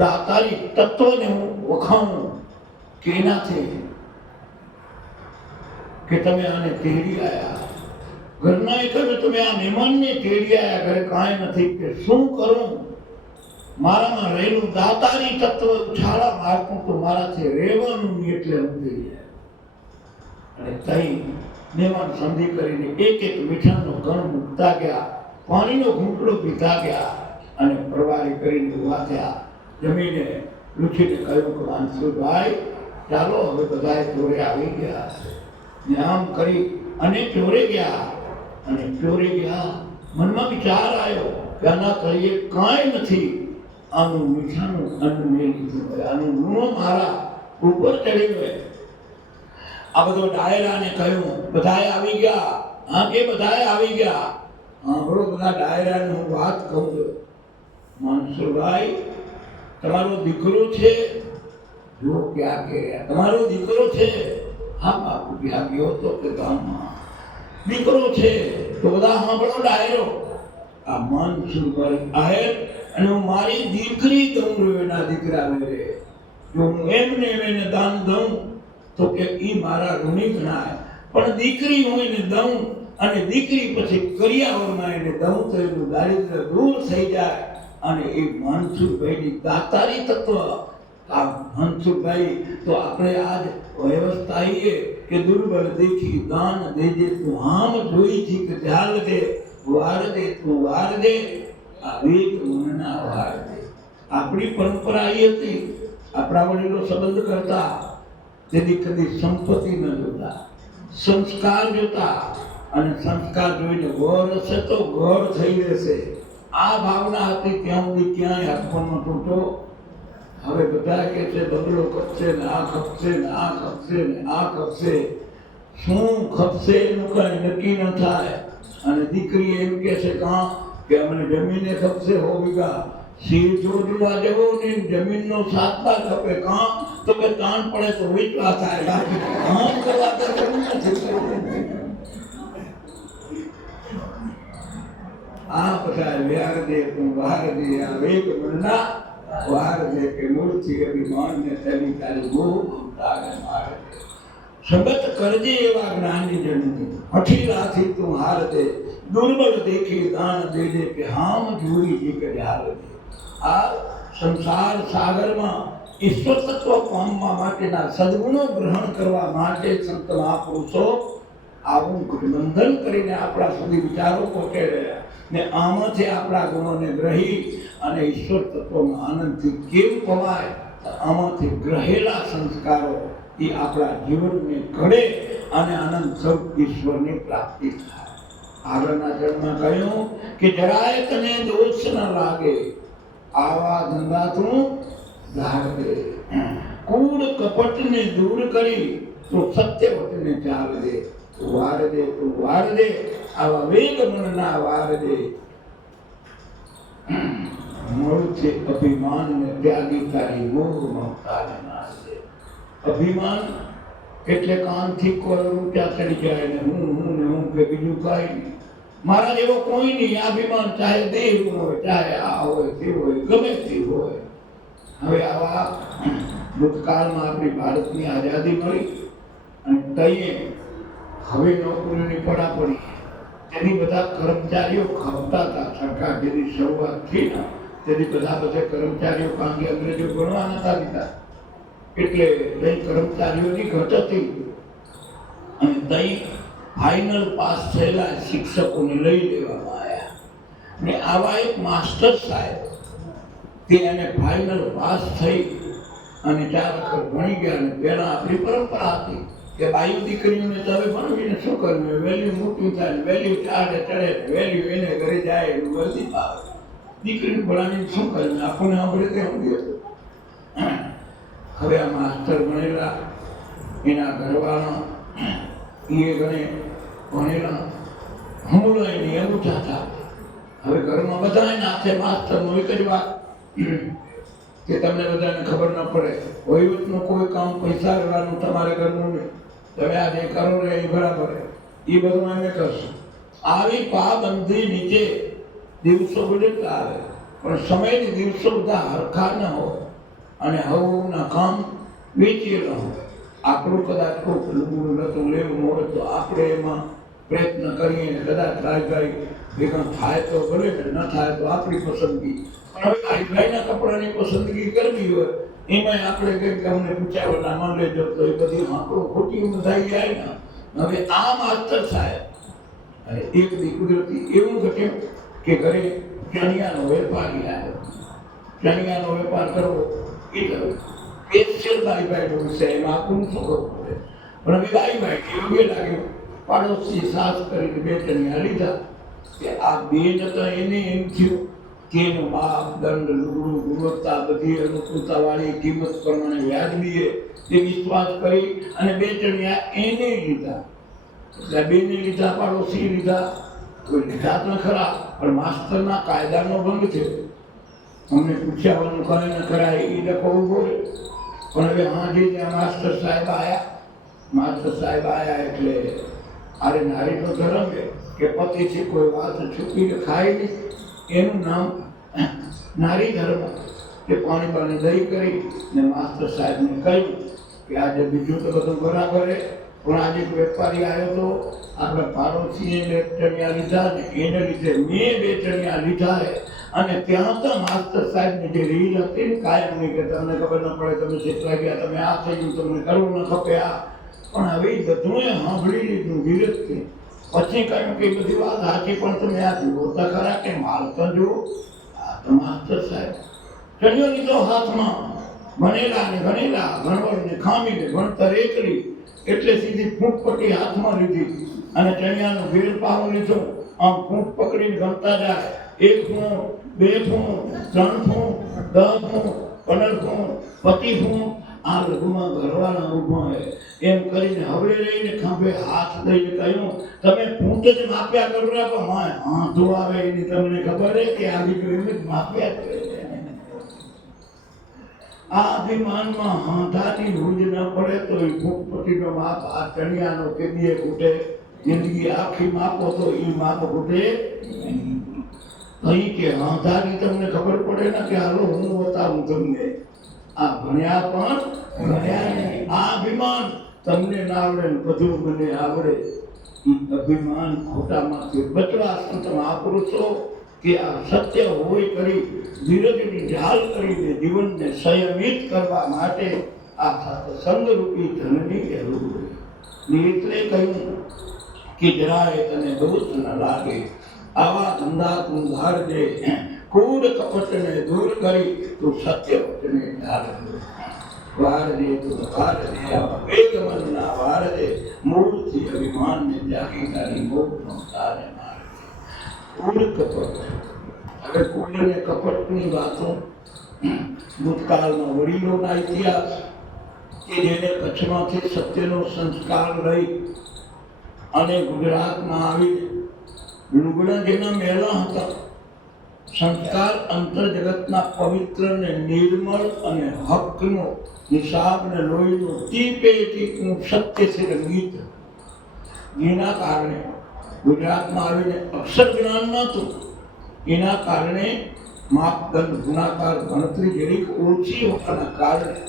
દાતારી તત્વને હું વખાણું કે એનાથી કે તમે આને તેડી આવ્યા. ઘરના એ કહ્યું તમે આ મહેમાનને તેડી આવ્યા, ઘરે કાંઈ નથી, કે શું કરું? મારામાં રહેલું દાતારી તત્વ ઉછાળા મારતું તો મારાથી રહેવાનું નહીં, એટલે હું થઈ જાય. અને તઈ મહેમાન સંધિ કરીને એક એક મીઠાનો કણ મૂકતા ગયા, પાણીનો ઘૂંટડો પીતા ગયા અને પરવારી કરીને ઉભા થયા. જમીને લૂછીને કહ્યું કે માનસુરભાઈ ચાલો હવે બધાએ ચોરે આવી ગયા ને આમ કરી અને ચોરે ગયા. અને ચોરે ગયા, મનમાં વિચાર આવ્યો કે આના તળિયે કાંઈ નથી, આનું મીઠાનું અન્ન મેં લીધું હોય, આનું લૂણો મારા ઉપર ચડ્યું હોય. આ બધો ડાયરાને કહ્યું બધાએ આવી ગયા. હા કે બધાએ આવી ગયા. સાંભળો બધા ડાયરાને હું વાત કહું છું. માનસુરભાઈ તમારો દીકરો છે? જો ક્યાં કે તમારો દીકરો છે? હા બાપુ ક્યાં ગયો તો કે ગામમાં દીકરો છે. તો બધા સાંભળો ડાયરો. આ માનસુરભાઈ આયર અને હું મારી દીકરી દઉં એના દીકરા વેરે. જો હું એમને એને દાન દઉં તો કે એ મારા ઋણી ગણાય, પણ દીકરી હું એને દઉં અને દીકરી પછી કરિયાવરમાં એને દઉં તો એનું દારિદ્ર દૂર થઈ જાય. અને એ માનસુરભાઈની દાતારી તત્વ. આ માનસુરભાઈ તો આપણે આજ વ્યવસ્થા એ કે દુર્બળ દેખી દાન દેજે તું આમ જોઈ છી કે ધ્યાન દે વાર દે તું વાર દે આ વેદ મનના વાર દે. આપણી પરંપરા એ હતી, આપણા વડીલો સંબંધ કરતા તેથી કદી સંપત્તિ ન જોતા, સંસ્કાર જોતા. અને સંસ્કાર જોઈને ઘર હશે તો ઘર થઈ રહેશે. આ ભાવના હતી ત્યાં સુધી ક્યાંય આપવાનો તૂટો. હવે બધા કે છે બગડો ખપશે ને આ ખપશે ને આ ખપશે ને આ ખપશે. શું ખપશે એનું કઈ નક્કી ન થાય. અને દીકરી એમ કે છે કાં કે અમને જમીને ખપશે 100 વીઘા, સિંહ જોડવા જવો ને જમીનનો 7 ભાગ ખપે કાં તો કે તાણ પડે તો વેચવા થાય. આમ કરવા તો નથી. આ બધા વ્યાર દે તું વાર દે આ વેગ મનના વાર દે કે મૂળથી અભિમાનને તેની તારી બહુ તારે મારે. સબત કરજે એવા જ્ઞાની જનની હઠીલાથી તું હાર દે, દુર્બળ દેખી દાન દેજે કે હામ જોઈ જી કે હાર દે. આ સંસાર સાગરમાં ઈશ્વર તત્વ પામવા માટેના સદગુણો ગ્રહણ કરવા માટે સંત મહાપુરુષો આવું ગઠબંધન કરીને આપણા સુધી વિચારો પહોંચે રહ્યા ને આમાંથી આપણા ગુણોને ગ્રહી અને ઈશ્વર તત્વમાં આનંદથી કેમ પવાય. આમાંથી ગ્રહેલા સંસ્કારો એ આપણા જીવનને ઘડે અને આનંદ સ્વરૂપ ઈશ્વરની પ્રાપ્તિ થાય. આગળના ચરણમાં કહ્યું કે જરાય તને દોષ ન લાગે આવા ધંધા તું ધારજે. કૂડ કપટને દૂર કરી તું સત્યવતને ચાલજે. વારજે તું વારજે આવા વેગ મનના વારજે. મૂળ છે અભિમાનને ત્યાગી તારી મોહ મમતાને નાશજે. અભિમાન એટલે કાનથી કોઈ ઊંચા ચડી જાય ને હું કે બીજું કાંઈ નહીં, મારા જેવો કોઈ નહીં. અભિમાન ચાહે દેવ હોય, ચાહે આ હોય તે હોય, ગમે તે હોય. હવે આવા ભૂતકાળમાં આપણી ભારતની આઝાદી મળી અને તઈએ હવે નોકરીની પડાપડી, તેની બધા કર્મચારીઓ ખપતા હતા. સરકાર જેની શરૂઆત થઈ ને તેથી બધા કર્મચારીઓ કારણ કે અંગ્રેજો ભણવા નતા દીધા એટલે તઈ કર્મચારીઓની ઘટ હતી અને તઈ ફાઇનલ પાસ થયેલા શિક્ષકોને લઈ લેવામાં આવ્યા. ને આવા એક માસ્ટર સાહેબ તે એને ફાઇનલ પાસ થઈ અને 4 અક્ષર ભણી ગયા. અને પહેલા આપણી પરંપરા હતી કે બાયું દીકરીઓને તો હવે ભણવીને શું કરવું, વેલ્યુ મોટું થાય, વેલ્યુ ચાલે ચડે, વેલ્યુ એને ઘરે જાય એવું વર્દી આવે. દીકરીને ભણાવીને શું કરવું, આપણને આપણે તે સમજી હતું. હવે આ માસ્ટર ભણેલા, એના ઘરવાળા એ ગણે ભણેલા, હું એની એવું ચાહતા. હવે ઘરમાં બધા નાથે માસ્ટરનો એક જ વાત કે તમને બધાને ખબર ન પડે, વહીવટનું કોઈ કામ પૈસા કરવાનું તમારે કરવું નહીં, તમે આ જે કરો ને એ બરાબર એ બધું અમે કરશું. આવી પાબંધી નીચે દિવસો બદલતા આવે પણ સમયની દિવસો બધા હરખા ન હોય અને હવના કામ વેચેલા હોય. આપણું કદાચ કોઈ લુગડું નતું લેવું હોય તો આપણે એમાં પ્રયત્ન કરીએ ને કદાચ રાયભાઈ ભેગા થાય તો ભલે ને ન થાય તો આપણી પસંદગી. પણ હવે રાયભાઈના કપડાની પસંદગી કરવી હોય એમાં આપણે કંઈક અમને પૂછાવવાના માન લેજો તો એ બધી આપણું ખોટી થઈ જાય ને. હવે આ માસ્ટર સાહેબ અને એક દી કુદરતી એવું ઘટ્યું કે ઘરે ચણિયાનો વેપારી આવ્યો. ચણિયાનો વેપાર કરવો એ કરવો સ્પેશિયલ બાઈભાઈનો વિષય, એમાં આપણું શું કરવું પડે. પણ હવે બાઈભાઈ યોગ્ય લાગ્યું, પાડોશી સાસ કરીને 2 ચણિયા લીધા. કે આ 2 નતા એને એમ થયું કે એનો માપદંડ, લુગડું, ગુણવત્તા બધી અનુકૂળતાવાળી કિંમત પ્રમાણે વ્યાજબી એ વિશ્વાસ કરી અને 2 ચણિયા એને લીધા. એટલે 2 ને લીધા, પાડોશી લીધા, કોઈ લીધા તો ખરા પણ માસ્ટરના કાયદાનો ભંગ થયો. અમને પૂછ્યાવાનું કરે ન કરાય એ લખો ઉભો રહે. પણ હવે હાજી ત્યાં માસ્ટર સાહેબ આવ્યા એટલે આરે નારીનો ધર્મ કે પતિથી કોઈ વાત છૂપીને ખાય નહીં, એનું નામ નારી ધર્મ. કે પાણી બાણી દહીં કરી ને માસ્ટર સાહેબને કહ્યું કે આજે બીજું તો બધું બરાબર છે પણ આજે એક વેપારી આવ્યો તો આપણે પાડોશીએ 2 ચણિયા લીધા ને એને લીધે મેં 2 ચણિયા લીધા છે. અને ત્યાં તો માસ્ટર સાહેબની જે રીલ હતી ને કાયમની કે તમને ખબર ન પડે, તમે જેટલા ગયા, તમે આ થઈ ગયું, તમને કરવું ન ખપે આ. પણ હવે બધું સાંભળી લીધું વિરતથી. પછી કહ્યું કે બધી વાત સાચી પણ તમે આ જુઓ તો ખરા કે માલ તો જુઓ. આ તો માસ્ટર સાહેબ ચણિયો લીધો હાથમાં, ભણેલા ને ભણેલા, ભણવળને ખામીને ભણતર એકલી એટલે સીધી ફૂંકપટ્ટી હાથમાં લીધી અને ચણિયાનો ભેળ પાવો લીધો. આમ ફૂંક પકડીને ગણતા જાય, 1 ફૂંક, 2 ફૂંક, 3 ફૂંક, 10 ફૂંક, 15 ફૂંક, 25 ફૂંક. આ લઘુમાં ઘરવાળા ઊભા હોય એમ કરીને હવે રહીને ખંભે હાથ દઈને કહ્યું તમે ફૂંક જ માપ્યા કરો રાખો. હાથો આવે એની તમને ખબર છે કે આ દીકરી એમ જ માપ્યા કરે છે. આ અભિમાનમાં હાથાની ભૂજ ન પડે તો એ ફૂંકપટ્ટીનો માપ આ ચણિયાનો કેદીએ ખૂટે. જિંદગી આખી માપો તો એ માપ ખૂટે નહીં. કે હાથાની તમને ખબર પડે ને કે હાલો હું બતાવું તમને. આ ભણ્યા પણ ભણ્યા નહીં. આ અભિમાન તમને ના આવડે ને બધું મને આવડે. એ અભિમાન ખોટામાંથી બચવા તમે મહાપુરુષો કે આ સત્ય હોય કરી ધીરજની ઢાલ કરીને જીવનને સંયમિત કરવા માટે આ સત્સંગરૂપી ધનની જરૂર છે. એટલે કહ્યું કે જરાય તને દોષ ન લાગે આવા ધંધા તું ધારજે. કૂડ કપટને દૂર કરી તું સત્યવતને ધારજે. વારજે તું વારજે વેગ મનના વારજે મૂળથી અભિમાનને ત્યાગી તારી મોહ મમતાને મારે. કુળ કપટ. હવે કુળ અને કપટની વાતો ભૂતકાળમાં વડીલોના ઇતિહાસ કે જેને કચ્છમાંથી સત્યનો સંસ્કાર લઈ અને ગુજરાતમાં આવીને લુગડા જેના મેળા હતા, સંસ્કાર અંતર જગતના પવિત્ર ને નિર્મળ અને હકનો હિસાબ ને લોહીનું ટીપે ટીપનું સત્ય છે રંગીત, જેના કારણે ગુજરાતમાં આવીને અક્ષર જ્ઞાન નહોતું, એના કારણે માપદંડ ગુણાકાર ગણતરી જરીક ઓછી હોવાના કારણે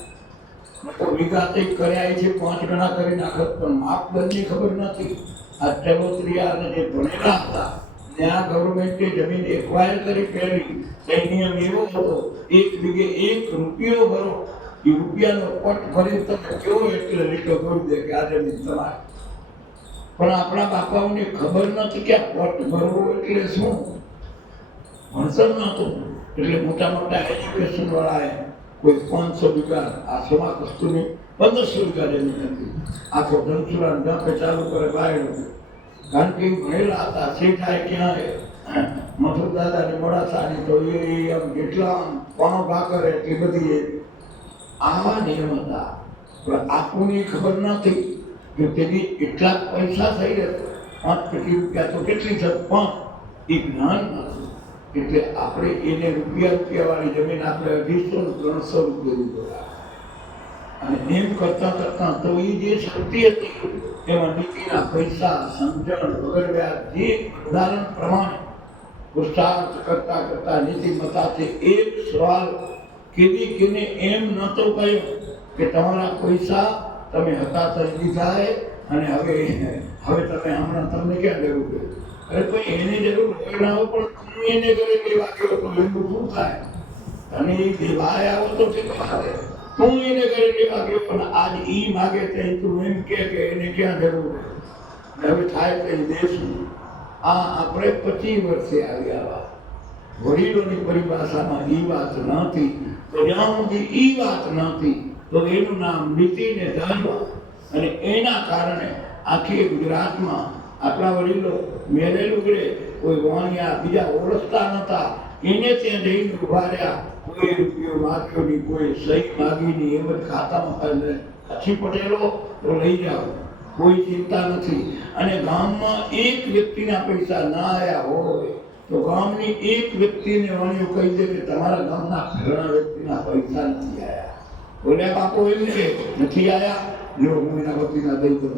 તો વિગાતે કર્યા છે 5 ગણા કરી નાખત, પણ માપદંડની ખબર નથી. આ ચલોત્રિયા અને જે ભણેલા હતા ત્યાં ગવર્મેન્ટે જમીન એક્વાયર કરી પહેલી નિયમ એવો હતો 1 વીઘે 1 રૂપિયો ભરો, એ રૂપિયાનો પટ ભરી તમે કેવો એટલે લીટો કરી દે કે આ જમીન તમારી. પણ આપણા બાપાઓને ખબર નથી કે આ પટ ભરવો એટલે શું, ભણતર નહોતું. એટલે મોટા મોટા એજ્યુકેશન વાળાએ કોઈ 500 વીઘા આ સમા કસ્તુની 1500 વીઘા જમીન હતી, આખો ધનસુરા ગાપે ચાલુ કરે બહાર, કારણ કે ભણેલા હતા. શેઠાએ ક્યાં મથુરદાદાની મોડાસાની તો એ આમ જેટલા પાણો ભાકર એટલી બધી આવા નિયમ હતા. પણ આપણને ખબર નથી કે તેથી એટલા પૈસા થઈ રહ્યા, 5 કોટી રૂપિયા તો કેટલી થત, પણ એ જ્ઞાન નતું. એટલે આપણે એને રૂપિયા વાળી જમીન આપણે 250-300 રૂપિયા દીધો, અને એમ કરતા કરતા તો એ જે શક્તિ હતી એમાં નીતિના પૈસા સમજણ વગર જે ઉદાહરણ પ્રમાણે પુરુષાર્થ કરતા કરતા નીતિમતાથી એક સવાલ કીધી કેને એમ નતો કહ્યો કે તમારા પૈસા તમે હતા તો દીધા અને હવે તમે હમણાં તમને ક્યાં જરૂર છે? અરે કોઈ એને જરૂર હોય ના હોય, પણ તું એને ઘરે લેવા ગયો તો એનું શું થાય? અને એ દેવાય આવો તો ઠીક છે, તું એને ઘરે લેવા ગયો પણ આજ ઈ માગે તે તું એમ કે એને ક્યાં જરૂર છે? હવે થાય તો દેશું. આ આપણે 25 વર્ષે આવ્યા, વડીલોની પરિભાષામાં ઈ વાત નહોતી. તો જ્યાં સુધી ઈ વાત નહોતી તો એનું નામ નીતિ ને ધર્મ, અને એના કારણે આખી ગુજરાતમાં આપણા વડીલો મેરે લુગડે કોઈ વાણિયા બીજા ઓળખતા નહોતા, એને ત્યાં જઈને ઉભા રહ્યા. કોઈ રૂપિયો માગ્યો નહીં, કોઈ સહી માગી નહીં, એમ જ ખાતામાં કચ્છી પટેલો તો લઈ જાઓ, કોઈ ચિંતા નથી. અને ગામમાં એક વ્યક્તિના પૈસા ના આવ્યા હોય તો ગામની એક વ્યક્તિને વાણીઓ કહી દે કે તમારા ગામના ઘણા વ્યક્તિના પૈસા નથી આવ્યા. બોલ્યા બાપુ એમ કે નથી આવ્યા, જો હું એના વતીના દઈ દઉં,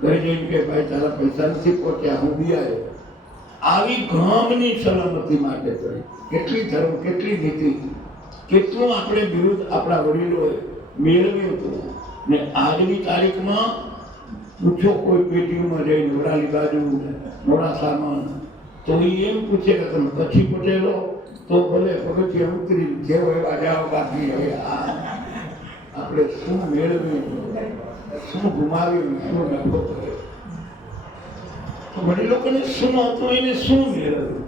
ઘરે જઈને કે ભાઈ તારા પૈસા નથી પહોંચ્યા, હું બી આવ્યો. આવી ગામની સલામતી માટે કરી કેટલી ધર્મ, કેટલી નીતિ, કેટલું આપણે વિરુદ્ધ આપણા વડીલોએ મેળવ્યું હતું. ને આજની તારીખમાં પૂછો કોઈ પેટીઓમાં જઈને વડાલી બાજુ મોડાસામાં, તો એ એમ પૂછે કે તમે કચ્છી પટેલો, તો ભલે પગથિયા ઉતરી જેવો એવા જાઓ, બાકી હવે આપણે શું મેળવ્યું, શું ગુમાવ્યું, શું નફો કર્યો? તો વડીલો લોકોને શું હતું એને શું મેળવ્યું,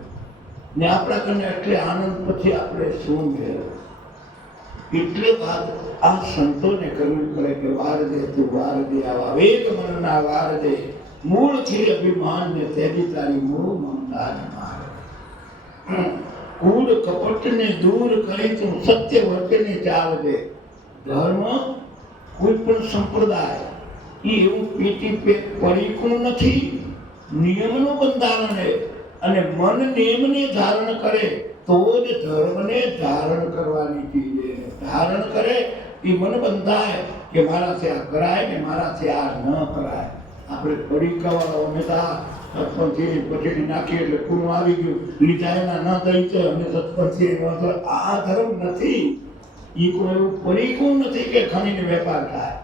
ને આપણા કને એટલે આનંદ પછી આપણે શું મેળવ્યું? એટલે વાત આ સંતોને કરવી પડે કે વાર દે તું વાર દે, આવા વેદ મનના વાર દે, મૂળથી અભિમાન ને તેજી તારી મોહ મમતાને માર. કૂડ કપટને દૂર કરી તું સત્ય વર્તને ચાલ દે. ધર્મ કોઈ પણ સંપ્રદાય એ એવું પેટી પડીકું નથી, નિયમનું બંધારણ છે. અને મન નિયમને ધારણ કરે તો જ ધર્મને ધારણ કરવાની ચીજ ધારણ કરે. એ મન બંધાય કે મારાથી આ કરાય ને મારાથી આ ન કરાય. આપણે પડીકાવાળો હંમેશા સત્પંથી પછેડી નાખીએ એટલે પૂરું આવી ગયું, લીધા એના ન દઈ તો અને સત્પંથી આ ધર્મ નથી. એ કોઈ એવું પડીકું નથી કે ખણીને વેપાર થાય.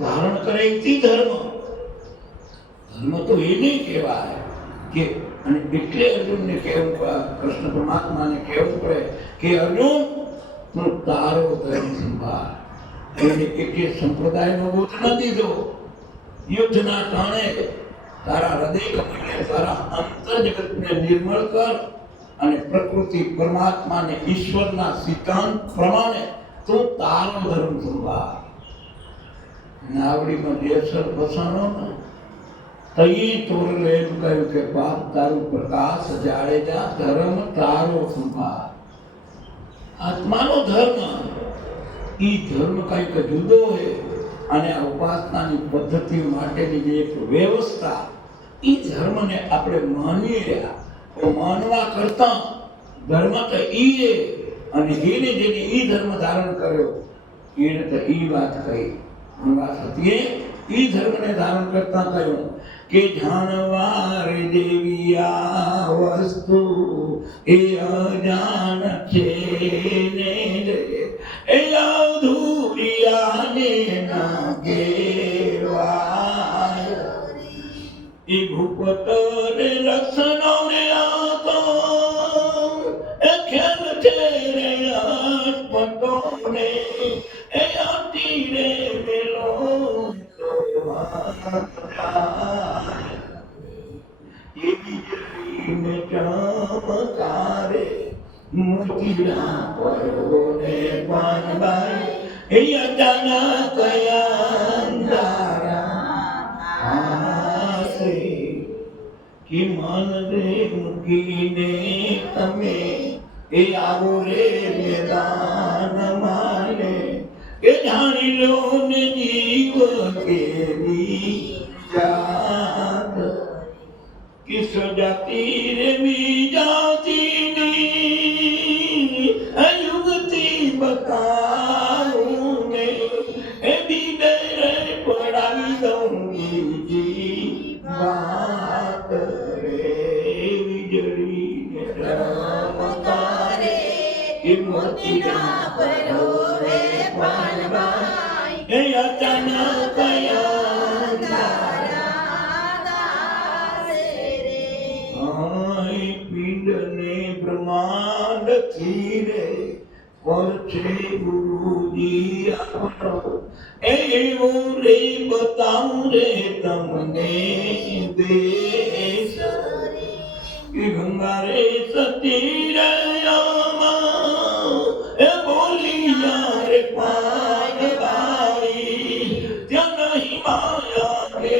ધારણ કરે એ ધર્મ. ધર્મ તો એને કહેવાય કે, અને એટલે અર્જુનને કહેવું, કૃષ્ણ પરમાત્માને કહેવું પડે કે અર્જુન તું તારો ધર્મ સંભાળ. એને એક સંપ્રદાયનો બોધ ન દીધો. યુદ્ધના ટાણે તારા હૃદય કમળને, તારા અંતર જગતને નિર્મળ કર, અને પ્રકૃતિ પરમાત્માને ઈશ્વરના સિદ્ધાંત પ્રમાણે તું તારો ધર્મ સંભાળ. નાવડીમાં જેસર ફસાણો ને તઈ તોરલે એમ કહ્યું કે બાપ તારું પ્રકાશ જાડેજા ધર્મ તારો સંભાળ. આત્માનો ધર્મ ઈ ધર્મ કંઈક જુદો છે અને આ ઉપાસનાની પદ્ધતિ માટેની જે એક વ્યવસ્થા ઈ ધર્મને આપણે માની રહ્યા. માનવા કરતા ધર્મ તો ઈ છે અને જેને ઈ ધર્મ ધારણ કર્યો એને તો ઈ વાત કહી. હંગા સતીએ ઈ ધર્મને ધારણ કરતા કહ્યું કે જાણવાર દેવિયા વસ્તુ એ અજાણ છે ને એ અધૂરિયાને ના કહેવાય. એ ભૂપત રે લક્ષણો ને આતો એ ખેલ છે રે આત્મતો ને એ આતી રે મેલો એ બીજને ચમકારે મોતીડા પડો ને પાનબાઈ એ અચાનક અંધારા કે મન રે મૂકીને તમે એ આવો રે મેદાન માને એ જાણી લો ને જીવ કેવી જાત કિસ જાતિ રે મી જાતિની અયુગતી બતાવું ને એ બીડે રે પડાવી દઉં બીજી વાત રે વીજળી ને ચમકારે એ મોતીડા પરો રે પાનબાઈ એ અચાનક પિંડને બ્રહ્માંડ થી રે પર છે ગુરુજી આપણો એવો રે બતાવું રે તમને દેશ કે ગંગા રે સતી રે એ બોલિયા રે પાનબાઈ ત્યાં નહીં માયા કે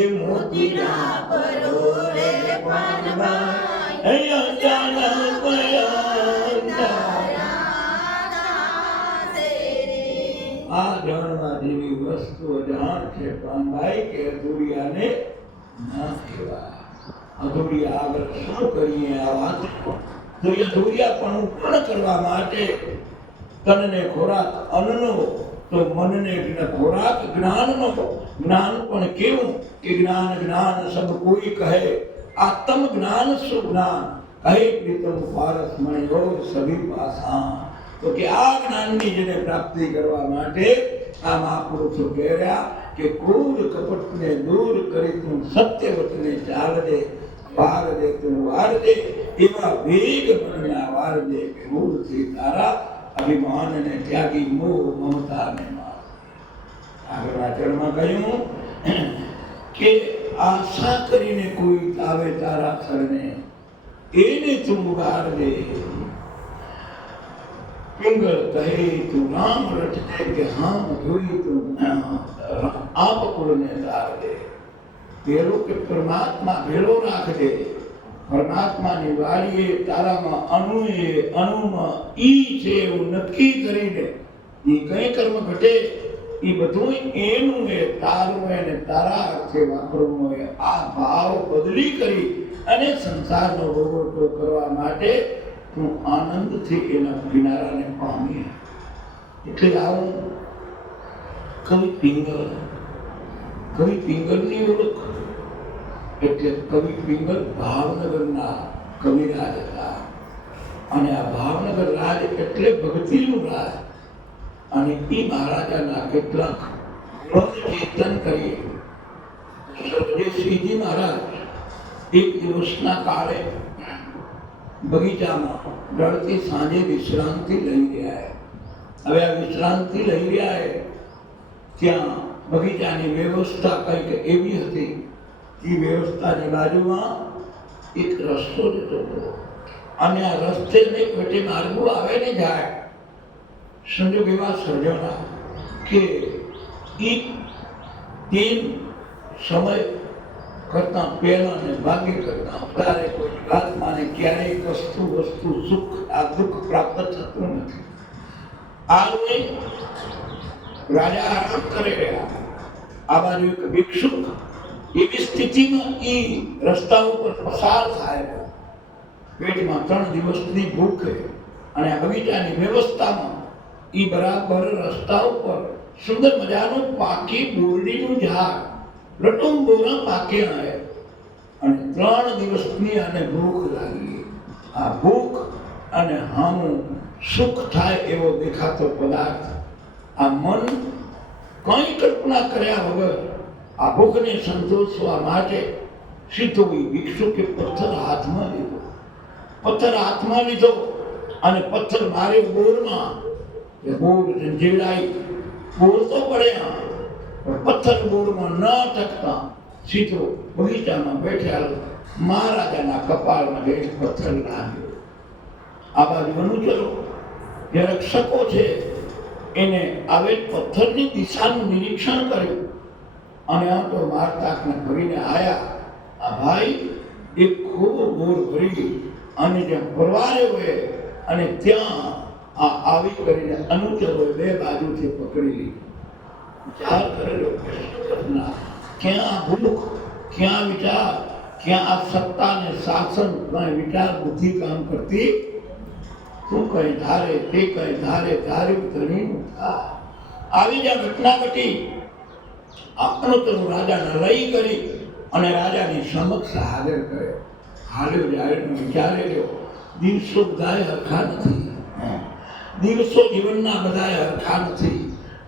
એ મોતીડા પરો રે પાનબાઈ એ અચાનક આ જાણવા જેવી વસ્તુ જાણ છે પાનબાઈ કે અધૂરિયાને ના કહેવાય. અધૂરિયા આગળ શું કરીએ આ વાત તો એ અધૂરિયા પણ પૂર્ણ કરવા માટે તનને ખોરાક અન્નનો તો મનને ખોરાક જ્ઞાનનો. જ્ઞાન પણ કેવું કે જ્ઞાન જ્ઞાન સબ કોઈ કહે આત્મ જ્ઞાન સુજ્ઞાન કહે પ્રીતમ પારસ મણિયો સભી પાસા. તો કે આ જ્ઞાનની જેને પ્રાપ્તિ કરવા માટે આ મહાપુરુષો કહેરહ્યા કે ક્રોધ કપટને દૂર કરી તું સત્યવતને ચાલજે વારજે તું વારજે એવા વેગ મનના વારજે કે મૂળથી તારા અભિમાનને ત્યાગી મોહ મમતાને માર. આગળના ચરણમાં કહ્યું કે આશા કરીને કોઈ આવે તારા શરણે એને તું ઉગારજે. પિંગળ કહે તું રામ રટજે કે હામ જોઈ તું આપ કુળને તારજે. ભેળો કે પરમાત્મા ભેળો રાખજે. પરમાત્માની વાળીએ તારામાં અણુમાં ઈ છે એવું નક્કી કરીને એ કઈ કર્મ ઘટે એ બધું એનું એ તારું એને તારા અર્થે વાપરવું હોય. આ ભાવ બદલી કરી અને સંસારનો ભોગવટો કરવા માટે તું આનંદથી એના કિનારાને પામી. એટલે આવું કવિ પિંગળની ઓળખ એટલે કવિ પિંગલ ભાવનગરના કવિરાજ હતા અને આ ભાવનગર રાજ એટલે ભક્તિનું રાજ. અને એ મહારાજાના કેટલાક ચેતન કરીએ. સર્વજયસિંહજી મહારાજ એક દિવસના કાળે બગીચામાં ઢળતી સાંજે વિશ્રાંતિ લઈ રહ્યા. હવે આ વિશ્રાંતિ લઈ રહ્યા ત્યાં બગીચાની વ્યવસ્થા કંઈક એવી હતી. એ વ્યવસ્થાની બાજુમાં એક રસ્તો જતો હતો અને આ રસ્તે એક વચ્ચે માર્ગો આવે ને જાય. સંજોગ એવા સર્જના કે એ સમય કરતા પહેલા ને ભાગ્ય કરતા અત્યારે કોઈ આત્માને ક્યારેય વસ્તુ સુખ આ દુઃખ પ્રાપ્ત થતું નથી. આ રાજા આરામ કરી રહ્યા. આ બાજુ એક ભિક્ષુક એવી સ્થિતિમાં એ રસ્તા ઉપર પસાર થાય. પેટમાં 3 દિવસની ભૂખ અને બગીચાની વ્યવસ્થામાં એ બરાબર રસ્તા ઉપર સુંદર મજાનું પાકી બોરડીનું ઝાડ લટુંબોના પાક્યા હે અને 3 દિવસની અને ભૂખ લાગી. આ ભૂખ અને હામું સુખ થાય એવો દેખાતો પદાર્થ આ મન કંઈ કલ્પના કર્યા વગર આ ભૂખને સંતોષવા માટે સીધો ભિક્ષુકે પથ્થર હાથમાં લીધો અને પથ્થર માર્યો બોરમાં. એ બોર ઝંઝેડાઈ, બોર તો પડ્યા પણ પથ્થર બોરમાં ન ટકતા સીધો બગીચામાં બેઠેલ મહારાજાના કપાળમાં હેઠ પથ્થર લાગ્યો. આ બાજુ અનુચરો જે રક્ષકો છે એને આવે પથ્થરની દિશાનું નિરીક્ષણ કર્યું અને આ તો વાર્તાકને ભરીને આવ્યા. આ ભાઈ એક ખૂબ બોર ભરી અને જ્યાં પરવારે હોય અને ત્યાં આ આવી કરીને અનુચરોએ 2 બાજુથી પકડી લીધી. વિચાર કરેલો ક્યાં ભૂખ, ક્યાં વિચાર, ક્યાં આ સત્તા ને શાસન, કઈ વિચાર બુદ્ધિ કામ કરતી. તું કઈ ધારે તે કઈ ધારે ધાર્યું ધણીનું થા. આવી જ્યાં ઘટના ઘટી અનુચરો રાજાને લઈ કરી અને રાજાની સમક્ષ હાજર કરે. હાલ્યો જાય વિચારે રહ્યો દિવસો બધાએ હરખા નથી. દિવસો જીવનના બધાએ હરખા નથી.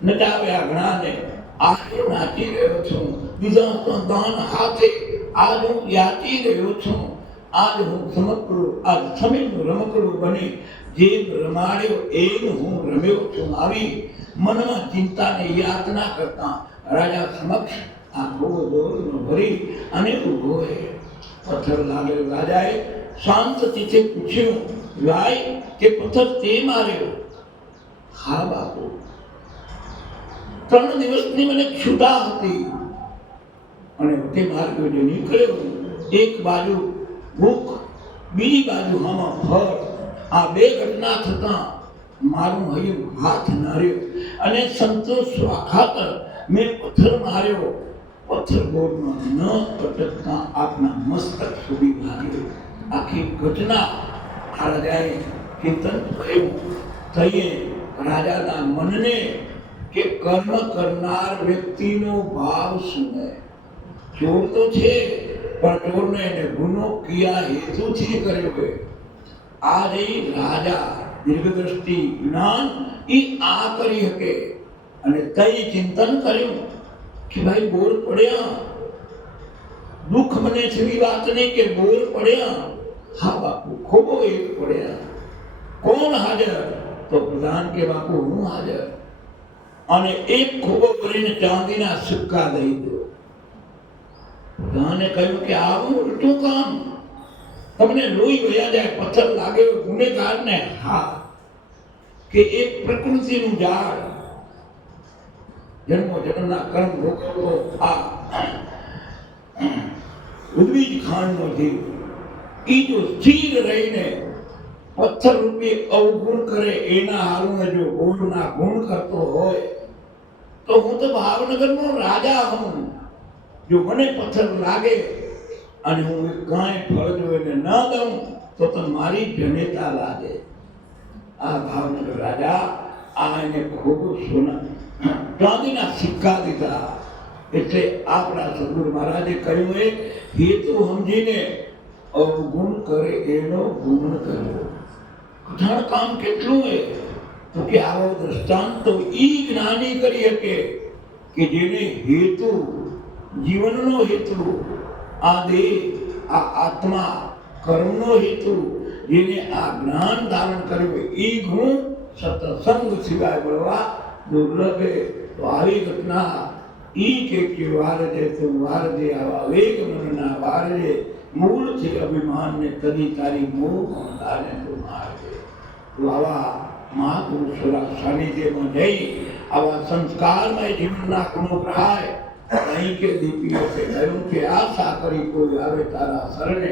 નચાવ્યા ઘણાને આજે નાચી રહ્યો છું, બીજા તો દાન હાથે આજ હું યાચી રહ્યો છું. આજ હું સમકડું આજ સમીરનું રમકડું બની જેમ રમાડ્યો એમ હું રમ્યો છું. આવી મનમાં ચિંતાને યાતના કરતા રાજા સમક્ષ આ ખૂબ બોરનો ભરી અને ઊભો હે. પથ્થર લાગેલો રાજાએ શાંત ચિત્તે પૂછ્યું, ભાઈ કે પથ્થર તે માર્યો? હા બાપુ, 3 દિવસની મને ક્ષુધા હતી અને તે માર્ગે જે નીકળ્યો, એક બાજુ ભૂખ, બીજી બાજુ આમાં ફળ. આ 2 ઘટના થતા મારું હૈયું હાથ નાર્યો અને સંતોષવા ખાતર મેં પથ્થર માર્યો. પથ્થર બોરમાં ન અટકતા આપના મસ્તક સુધી ભાગ્યો. આખી ઘટના આ રાજાએ ચિંતન કર્યું. થઈએ રાજાના મનને કે કર્મ કરનાર વ્યક્તિનો ભાવ શું હે. ચોર તો છે પણ ચોરને એને ગુનો કિયા હેતુથી કર્યો છે. આ રહી રાજા દીર્ઘદ્રષ્ટિ જ્ઞાન એ આ કરી શકે અને તઈ ચિંતન કર્યું કે ભાઈ બોર પડ્યા, દુઃખ મને છે એવી વાત નહીં કે બોર પડ્યા. હા બાપુ, ખોબો એક પડ્યા. કોણ હાજર? તો પ્રધાન કે બાપુ હું હાજર. અને એક ખોબો ભરીને ચાંદીના સિક્કા દઈ દો. પ્રધાને કહ્યું કે આવું ઉલટું કામ, તમને લોહી વયા જાય, પથ્થર લાગે ગુનેગાર ને. હા, કે એક પ્રકૃતિનું ઝાડ જન્મો જન્મના કર્મ ભોગવતો આ ઉદ્વીજ ખાંડનો જીવ એ જો સ્થિર રહીને પથ્થર રૂપી અવગુણ કરે એના હારુને જો બોરના ગુણ કરતો હોય તો હું તો ભાવનગરનો રાજા હું. જો મને પથ્થર લાગે અને હું કાંઈ ફળ જો એને ન દઉં તો મારી જનેતા લાગે. આ ભાવનગર રાજા આ એને ખૂબ સોના ચાંદીના સિક્કા દીધા. એટલે આપણા સદગુરુ મહારાજે કહ્યું એ હેતુ સમજીને અવગુણ કરે એનો ગુણ કર્યો. કઠણ કામ કેટલું એ તો કે આવો દ્રષ્ટાંત તો ઈ જ્ઞાની કરી શકે કે જેને હેતુ, જીવનનો હેતુ, આ દેહ, આ આત્મા, કર્મનો હેતુ, જેને આ જ્ઞાન ધારણ કર્યું એ ગુણ સત્સંગ સિવાય મળવા દુર્લભે. તો આવી ઘટના ઈ કે વારજે તું વારજે, આવા વેગ મનના વારજે મૂળથી અભિમાનને તજી તારી મોહ મમતાને તું મારજે. તું આવા મહાપુરુષોના સાનિધ્યમાં જઈ આવા સંસ્કારમય જીવનના ગુણો પ્રહાય. અહીં કે દીપીઓ છે કહ્યું કે આશા કરી કોઈ આવે તારા શરણે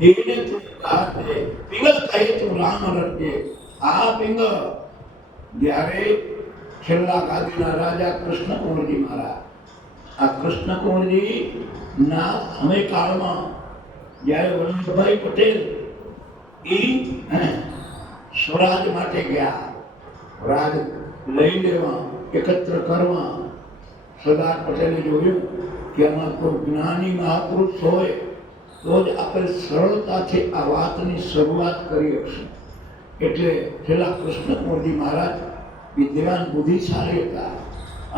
એને તું ગાજે. પિંગલ કહે તું રામ રટજે. આ પિંગલ જ્યારે છેલ્લા ગાદીના રાજા કૃષ્ણકુંવરજી મહારાજ, આ કૃષ્ણકુંવરજી ના સમયકાળમાં જ્યારે વલ્લભભાઈ પટેલ એ સ્વરાજ માટે ગયા, રાજ લઈ લેવા, એકત્ર કરવા, સરદાર પટેલે જોયું કે આમાં કોઈ જ્ઞાની મહાપુરુષ હોય તો જ આપણે સરળતાથી આ વાતની શરૂઆત કરી શકશું. એટલે છેલ્લા કૃષ્ણકુંવરજી મહારાજ વિદ્વાન બુદ્ધિશાળી હતા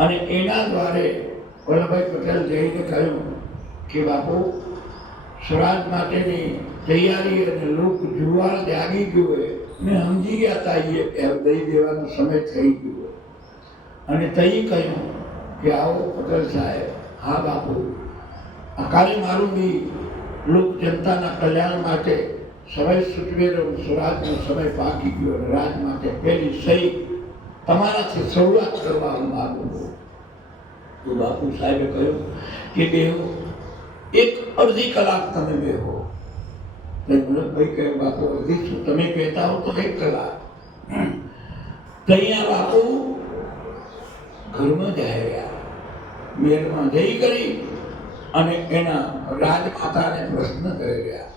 અને એના દ્વારે વલ્લભભાઈ પટેલ જઈને કહ્યું કે બાપુ સ્વરાજ માટેની તૈયારી અને લોક જુવાર જાગી ગયું હોય ને સમજી ગયા હતા એ દઈ દેવાનો સમય થઈ ગયો. અને તઈ કહ્યું કે આવો પટેલ સાહેબ, હા બાપુ, કાલે મારું બી લોક જનતાના કલ્યાણ માટે સમય સૂચવેલો, સ્વરાજનો સમય પાકી ગયો. રાજ માટે પહેલી સહી તમારાથી શરૂઆત કરવા હું માગું છું. તો બાપુ સાહેબે કહ્યું કે બેહો, એક અડધી કલાક તમે બેહો. વલ્લભભાઈ કહ્યું બાપુ અડધી શું, તમે કહેતા હો તો 1 કલાક. ત્યાં બાપુ ઘરમાં જાય રહ્યા, મહેલમાં જઈ કરી અને એના રાજમાતાને પ્રશ્ન કરી રહ્યા.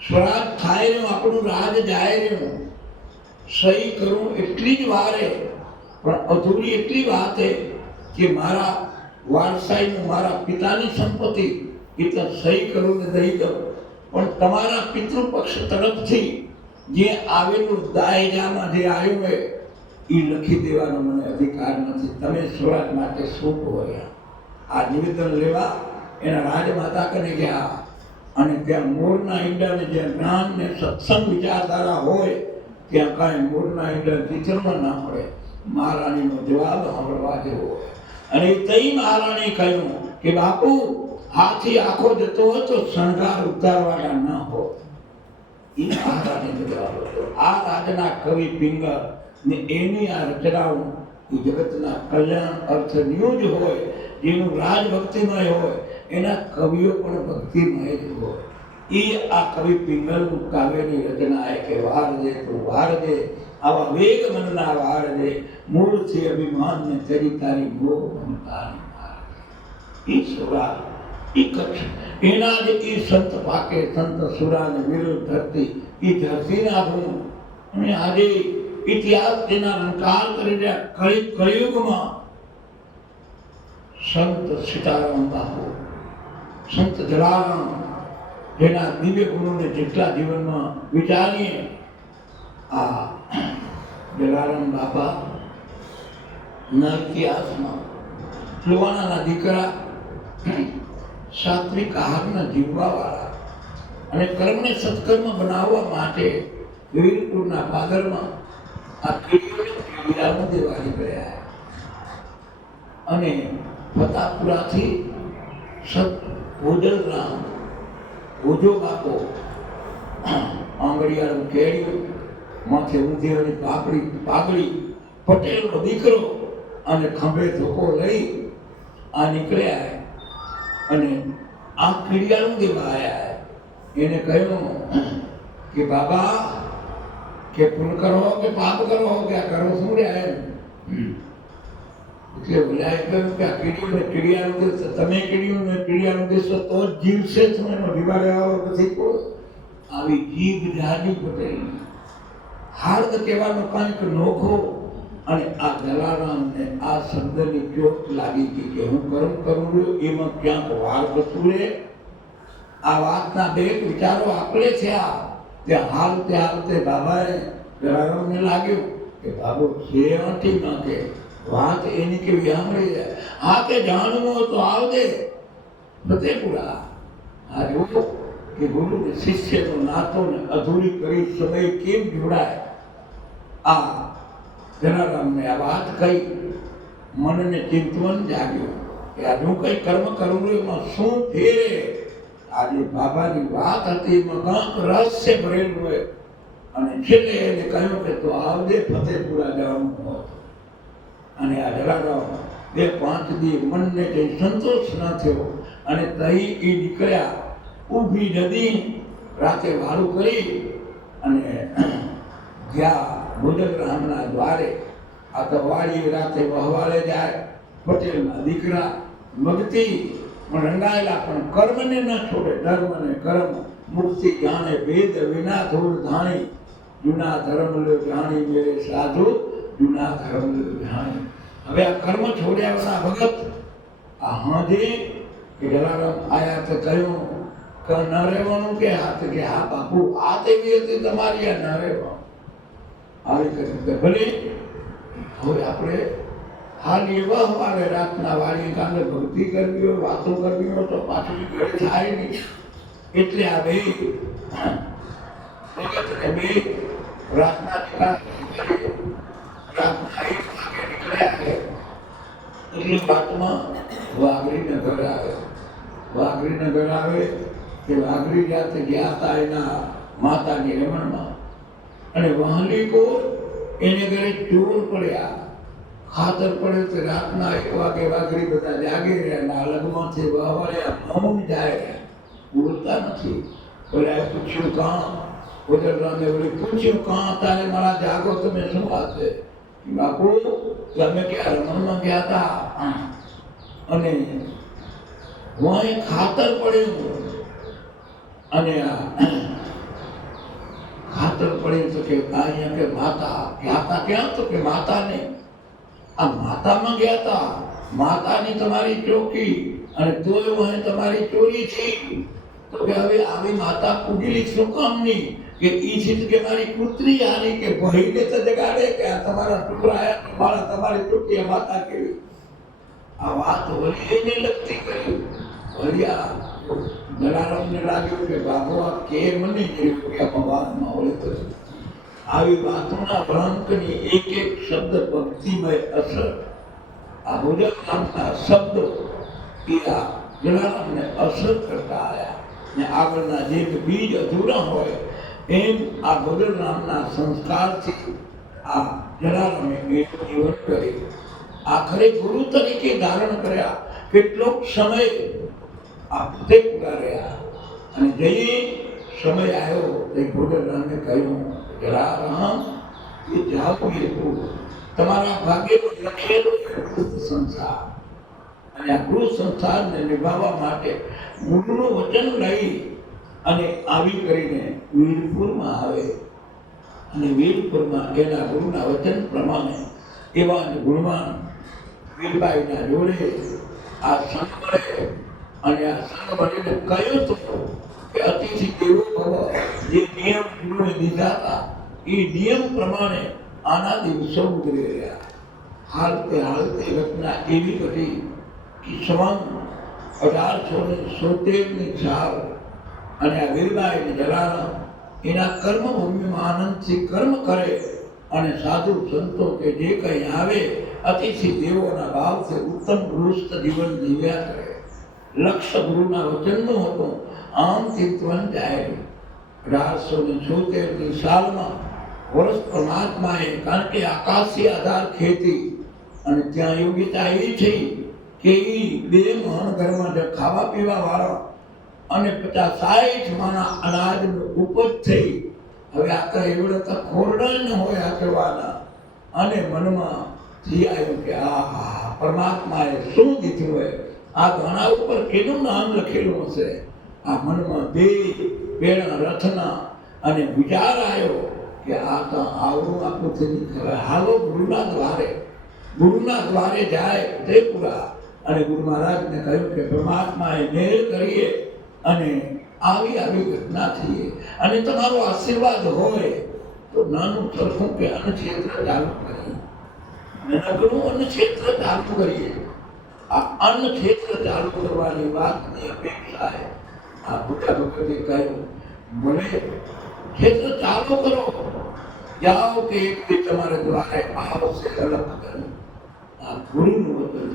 સ્વરાજ થાય રહ્યું, આપણું રાજ જાય રહ્યું, સહી કરું એટલી જ વારે, પણ અધૂરી એટલી વાત કે મારા વારસાઈનું, મારા પિતાની સંપત્તિ એ તો સહી કરું ને દઈ દઉં, પણ તમારા પિતૃપક્ષ તરફથી જે આવેલું દાયજામાં જે આવ્યું હોય એ લખી દેવાનો મને અધિકાર નથી. તમે સ્વરાજ માટે શું કહો? આ નિવેદન લેવા એના રાજમાતા કને ગયા અને ત્યાં મોરના ઈંડાને જ્યાં જ્ઞાન ને સત્સંગ વિચારધારા હોય ત્યાં કાંઈ મોરના ઈંડા ચિત્રમાં ના પડે. મહારાણીનો જવાબ સાંભળવા જેવો હોય. અને તઈ મહારાણી કહ્યું કે બાપુ, હાથી આખો જતો હોય તો શણગાર ઉતારવાના ન હોય. એ મહારાણીનો જવાબ હતો. આ રાજના કવિ પિંગલ ને એની આ રચનાઓ એ જગતના કલ્યાણ અર્થનું જ હોય, જેનું રાજ ભક્તિમય હોય, એના કવિઓ પણ ભક્તિમય જ હોય. એ આ કવિ પિંગલનું કાવ્યની રચના કે વારજે તું વારજે, આવા વેગ મનના વારજે, મૂળથી અભિમાનને તરી તારી મોહ મમતાની મારજે. એ સ્વરાજ, એ કક્ષ, એના જ એ સંત પાકે, સંત સુરાને વિરુદ્ધ ધરતી, એ ધરતીના ગુણ. અને આજે ઇતિહાસ તેના રંકાર કરી રહ્યા. કળિયુગમાં સંત સીતારામ બાપુ, સંત જલારામ, જેના દિવ્ય ગુણોને જેટલા જીવનમાં વિચારીએ, આ જલારામ બાપા ના ઇતિહાસમાં ફુલવાણાના દીકરા, સાત્વિક આહારના જીવવાવાળા અને કર્મને સત્કર્મ બનાવવા માટે વીરપુરના પાદરમાં આ કીડીઓને દેવાળી ગયા. અને ફતાપુરાથી સત ભોજલરામ, ભોજો બાપો, આંગળીયાળું કેળિયું, માથે ઊંધિયાની પાઘડી, પટેલનો દીકરો અને ખંભે ધોકો લઈ આ નીકળ્યા. અને આ કીડિયાળું દેવા આવ્યા. એને કહ્યું કે બાબા, કે પુણ્ય કરો કે પાપ કરો કે આ કરો શું રહ્યા એમ. એટલે બોલાએ કહ્યું કે આ કીડિયાનું દેશો, તમે કીડિયાનું દેશો તો જ જીવશે. તમે એનો વિવાદ આવો નથી. આવી જીભ જાડી પટેલ, હાર્દ કહેવાનો કંઈક નોખો. અને આ જલારામને આ શબ્દની ચોટ લાગી ગઈ કે હું કર્મ કરું છું એમાં ક્યાંક વાર વસૂલે. આ વાતના બે વિચારો આકળે થયા. ત્યાં હાલતે બાબાએ જલારામને લાગ્યું કે બાબુ છે અંટીમાં કે વાત એની કેવી સાંભળી જાય. હા કે જાણવું હોય તો આવજે ફતેપુરા. આ જોયું કે ગુરુ ને શિષ્યનો નાતો ને અધૂરી કરી સમય કેમ જોડાય. આ જલારામને આ વાત કહી, મનને ચિંતવન જાગ્યું કે આ હું કઈ કર્મ કરું એમાં શું ફેરે. આજે બાબાની વાત હતી એમાં કાંક રહસ્ય ભરેલું હોય અને છેલ્લે એને કહ્યું કે તો આવજે ફતેપુરા જવાનું હોય. અને આ જલારામ 2-5 દી મનને કઈ સંતોષ ન થયો અને તઈ એ નીકળ્યા. ઊભી નદી રાતે વાળું કરી અને જ્યાં ભોજનરામના દ્વારે આ તો વાડી રાતે વહવાળે જાય. પટેલના દીકરા ભક્તિ પણ રંગાયેલા પણ કર્મને ન છોડે. ધર્મ ને કર્મ મુક્તિ જાણે ભેદ વિના ધૂળ ધાણી. જૂના ધર્મ લો જાણી મેરે સાધુ જૂના ધર્મ લો જાણી. હવે આ કર્મ છોડ્યા વાળા ભગત આ હાજે કે જલારામ આયા તો કહ્યું કે ન રહેવાનું કે હાથ કે હા બાપુ આ તેવી હતી તમારી આ ન રહેવાનું. આવી કરી ભલે હવે આપણે હાલ એવા અમારે રાતના વાળી કાંડે ભક્તિ કરવી હોય વાતો કરવી હોય તો પાછું ઘરે થાય નહીં. એટલે આ બે રાતના એટલી વાતમાં વાઘરીને ઘર આવે. વાઘરીને ઘર આવે કે વાઘરી જાતે ગયા હતા એના માતાની રમણમાં અને વહાલીકો એને ઘરે ચોર પડ્યા. ખાતર પડે તો રાતના 1 વાગે વાઘરી બધા જાગી રહ્યા. લગ્નમાંથી વહાવળ્યા મૌન જાય રહ્યા, બોલતા નથી. બોલ્યા પૂછ્યું કાં? ભોજનરામે બોલી પૂછ્યું કાં? તારે મારા જાગો તમે શું વાત છે? બાપુ તમે ક્યાં રમણમાં ગયા હતા અને વहीं ખાતર પડ્યું અને ખાતર પડ્યું તો કે અહીંયા કે માતા ગયા હતા. ક્યાં? તો કે માતાને આ માતામાં ગયા હતા. માતાની તમારી ચોકી અને તોય વहीं તમારી ચોરી છે. તો કે હવે આવી માતા પૂજેલી શું કામની? કે ઈ છે કે મારી પુત્રી આની કે ભાઈને તો જગાડે કે આ તમારા ટુકડા આયા તમારા તમારી ચોકી માતા કેવી. આ વાત વળી એને લગતી કરી. વળ્યા જલારામને લાગ્યું કે બાબુ આ કે મને વાતમાં ઓળે તો આવી વાતોના ભ્રાંતની એક શબ્દ ભક્તિમય અસર. આ ભોજનરામના શબ્દો એ આ જલારામને અસર કરતા આવ્યા ને આગળના જે બીજ અધૂરા હોય એમ આ ભોજનરામના સંસ્કારથી આ જલારામે જીવન કર્યું. આખરે ગુરુ તરીકે ધારણ કર્યા. કેટલોક સમય આ ફતેપુરા રહ્યા અને જઈ સમય આવ્યો તે ભોજનરામે કહ્યું જલારામ એ જાઓ વીરપુર. તમારા ભાગ્યમાં લખેલું ગૃહ સંસાર અને આ ગૃહ સંસારને નિભાવવા માટે ગુરુનું વચન લઈ અને આવી કરીને વીરપુરમાં આવે અને વીરપુરમાં એના ગુરુના વચન પ્રમાણે એવા ગુણવાન વીરબાઈના જોડે આ સંગ મળે અને આ સંગ મળીને કહ્યું તો કે અતિથિ દેવો ભવ જે નિયમ ગુરુએ દીધા હતા એ નિયમ પ્રમાણે આના દિવસો ગુજરી રહ્યા. હાલતે ઘટના એવી ઘટી કે સંવંત 1877ની સાલ અને આ વીરબાઈને જલારામ એના કર્મભૂમિમાં આનંદથી કર્મ કરે અને સાધુ સંતો કે જે કંઈ આવે અતિથિ દેવોના ભાવથી ઉત્તમ ગૃહસ્થ જીવન જીવ્યા કરે. લક્ષ્ય ગુરુના વચનનું હતું. આમ ચિંતવન જાય 1876ની સાલમાં વર્ષ પરમાત્માએ કારણ કે આકાશી આધાર ખેતી અને ત્યાં યોગ્યતા એવી છે કે એ 2 મણ ઘરમાં જે ખાવા પીવા વાળા અને 50-60 માણા અનાજનું ઉપજ થઈ. હવે આ તો એવડે તો ખોરડા ન હોય આચરવાના અને મનમાં થી આવ્યું કે આ પરમાત્માએ શું દીધું હોય, આ ઘણા ઉપર કેનું નામ લખેલું હશે. આ મનમાં 2 પેણા રથના અને વિચાર આવ્યો કે આ તો આવું આપણું થઈ ખબર. હાલો ગુરુના દ્વારે જાય ફતેપુરા અને ગુરુ મહારાજને કહ્યું કે પરમાત્માએ મેલ કરીએ અને આવી ઘટના થઈએ અને તમારો આશીર્વાદ હોય તો નાનું સરખું કે અન્નક્ષેત્ર ચાલુ કરીએ. નગરનું અન્નક્ષેત્ર ચાલુ કરીએ. આ અન્નક્ષેત્ર ચાલુ કરવાની વાતની અપેક્ષાએ આ બુદ્ધા ભગવતે કહ્યું ભલે ક્ષેત્ર ચાલુ કરો, જાઓ કે એક દી તમારે દ્વારે આવશે અલગ કરી. આ ગુરુનું વચન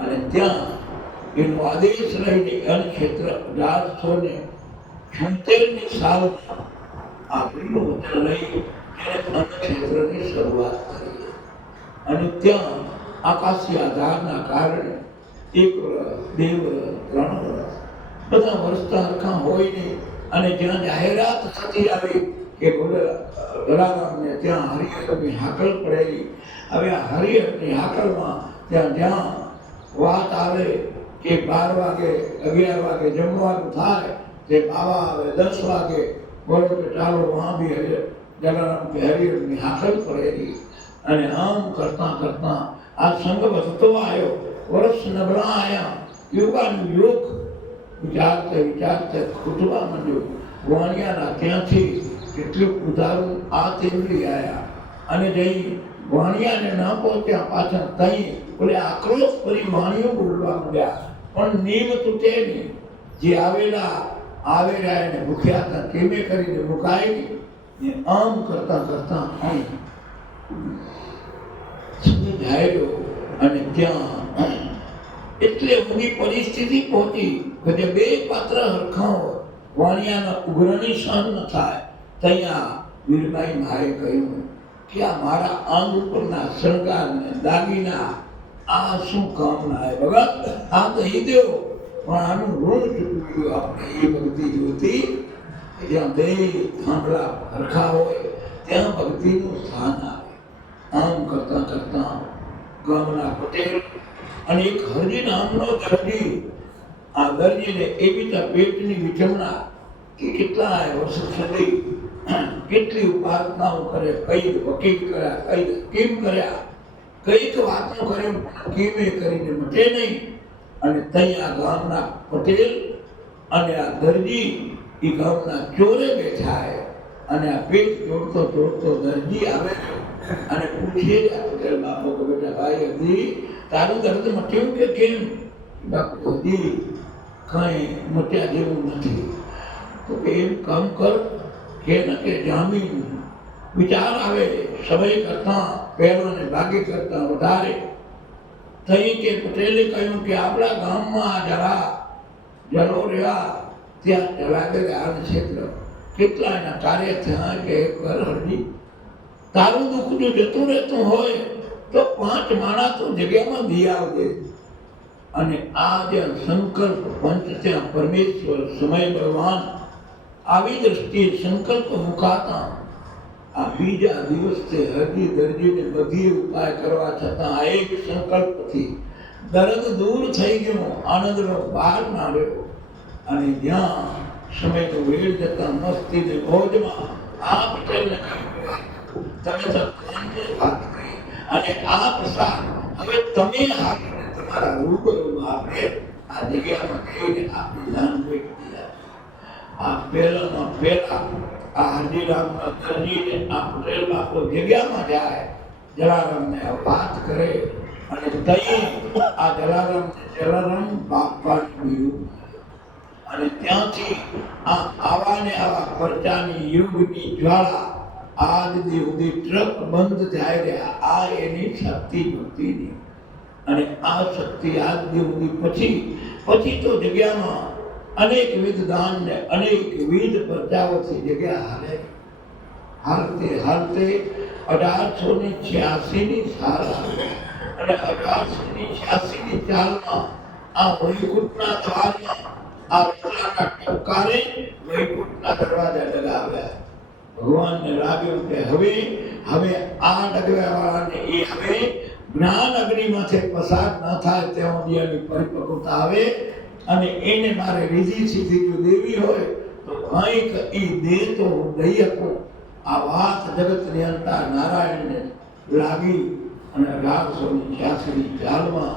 અને ત્યાં એનો આદેશ લઈને અન્નક્ષેત્ર 1876ની સાલમાં આપણીનું વચન લઈ એને અન્નક્ષેત્રની શરૂઆત કરી અને ત્યાં આકાશી આધારના કારણે 1 વર્ષ 2 વર્ષ 3 વર્ષ બધા વર્ષતા હરખા હોય નહીં અને જ્યાં જાહેરાત થતી આવી કે જલારામને ત્યાં હરિહરની હાકલ પડેલી. હવે આ હરિહરની હાકલમાં જ્યાં વાત આવે કે 12 વાગે 11 વાગે જમવાનું થાય તે બાવા આવે 10 વાગે બોલો કે ચાલો વહાં બી જલારામ કે હરિહરની હાકલ પડેલી. અને આમ કરતાં કરતાં આ સંઘ વધતો આવ્યો. વર્ષ નબળા આવ્યા. યુગાનુયુગ વિચારતે ખૂટવા માંડ્યું. વાણિયાના ત્યાંથી કેટલું ઉધારું આ તેવડી આવ્યા અને જઈ વાણિયાને ન પહોંચ્યા પાછળ તઈ બોલે આક્રોશ કરી વાણીઓ બોલવા માંડ્યા. પણ નીમ તૂટે નહીં. જે આવેલા એને ભૂખ્યા હતા કેમે કરીને મુકાય નહીં. આમ કરતાં કરતાં ધાર્યો અને ત્યાં એટલે ઊંડી પરિસ્થિતિ પહોંચી કે જે 2 પાત્ર હરખા હોય વાણિયાના ઉગ્રની સહન ન થાય. ત્યાં વીરબાઈ માએ કહ્યું કે આ મારા આંગ ઉપરના શણગારને દાગીના આ શું કામના ભગત આ કહી દો પણ આનું ઋણ ચૂકવ્યું આપણે. એ ભક્તિ જોતી જ્યાં 2 થાંભલા હરખા હોય ત્યાં ભક્તિનું સ્થાન આવે. આમ કરતાં કરતાં ગામના પટેલ અને એક હરજી નામનો દરજી, આ દરજીને એવી તો પેટની વિચમણા કે કેટલા વર્ષ સુધી કેટલી ઉપાસનાઓ કરે, કઈ વકીલ કર્યા, કઈ કેમ કર્યા, કઈક વાતો કરે કેમે કરીને મટે નહીં. અને ત્યાં ગામના પટેલ અને આ દરજી એ ગામના ચોરે બેઠા અને આ પેટ જોડતો દરજી આવે અને પૂછે પટેલ બાપુ કે બેટા ભાઈ હજી તારું દર્દ મટ્યું કે કેમ? બાપુ હજી કઈ મટ્યા જેવું નથી. તો એમ કામ કર કે ન કે જામીન વિચાર આવે સમય કરતાં પહેલાને ભાગી કરતાં વધારે થઈ કે પટેલે કહ્યું કે આપણા ગામમાં જલો રહ્યા ત્યાં ચલાવેલા ક્ષેત્ર કેટલા એના કાર્ય થયા કે કર હરજી તારું દુઃખ જો જતું રહેતું હોય તો 5 માણા તો જગ્યામાં દી આવજે. અને આ જે સંકલ્પ પંચ ત્યાં પરમેશ્વર સમય ભગવાન આવી દ્રષ્ટિએ સંકલ્પ મુકાતા આ બીજા દિવસથી હરજી દરજીને બધી ઉપાય કરવા છતાં આ એક સંકલ્પથી દર્દ દૂર થઈ ગયો, આનંદનો પાર માર્યો. અને જ્યાં સમયનો વેળ જતા મસ્તીને મોજમાં આ પટેલને તમે વાત કરી અને આ પ્રસાદ હવે તમે આપીને તમારા રૂબરૂમાં આપણે આ જગ્યામાં કહીને આપણી જાન બેઠી આ પહેલામાં પહેલા આ હરજીરામના દરજીને આ પટેલ બાપુ જગ્યામાં જાય, જલારામને વાત કરે અને તઈ આ જલારામ બાપા પીયું. અને ત્યાંથી આ આવા પરચાની યુગની જ્વાળા આજ સુધી ટ્રક બંધ થાય રહ્યા. આ એની શક્તિ ભક્તિની અને આ શક્તિ આજ સુધી પછી તો જગ્યામાં અનેકવિધ દાન ને અનેકવિધ પ્રજાઓથી જગ્યા હાલતે 1886ની સાલ અને 1886ની ચાલમાં આ વૈકુંઠના દ્વારમાં આ રતલાના ટપકારે વૈકુંઠના દરવાજા લગાવ્યા. ભગવાનને લાગ્યું કે હવે આ ડગવાવાળાને એ હવે જ્ઞાન અગ્નિમાંથી પસાર ન થાય ત્યાં દિયાની પરિપક્વતા આવે અને એને મારે રીધી સીધી જો દેવી હોય તો કંઈક એ દે તો હું દઈ શકું. આ વાત જગતની અંતા નારાયણને લાગી અને 1886ની ચાલમાં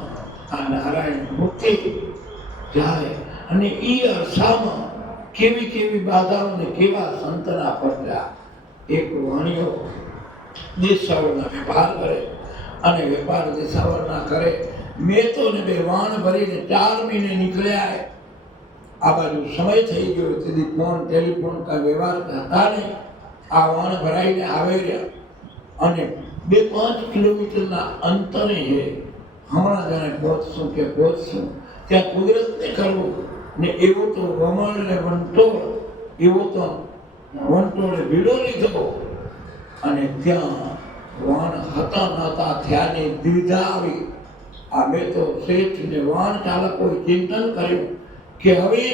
આ નારાયણ મુક્તિ જાય. અને એ અરસામાં કેવી બાધાઓ ને કેવા સંતના પડ્યા. એક વાણીઓ દેશાવરના વેપાર કરે અને વેપાર દેશાવરના કરે. મેં તો ને 2 વાણ ભરીને 4 મહિને નીકળ્યા. આ બાજુ સમય થઈ ગયો તેથી ફોન ટેલિફોન કા વ્યવહાર હતા નહીં. આ વાણ ભરાઈને આવે રહ્યા અને 2-5 કિલોમીટરના અંતરે હમણાં જાણે પહોંચશું ત્યાં કુદરતને કરવું ને એવો તો વમળ ને વંટોળ, એવો તો વંટોળે ભીડો લીધો અને ત્યાં વાણ હતા નહોતા થયાની દ્વિધા આવી. આ મેં તો શેઠ ને વાણ ચાલકોએ ચિંતન કર્યું કે હવે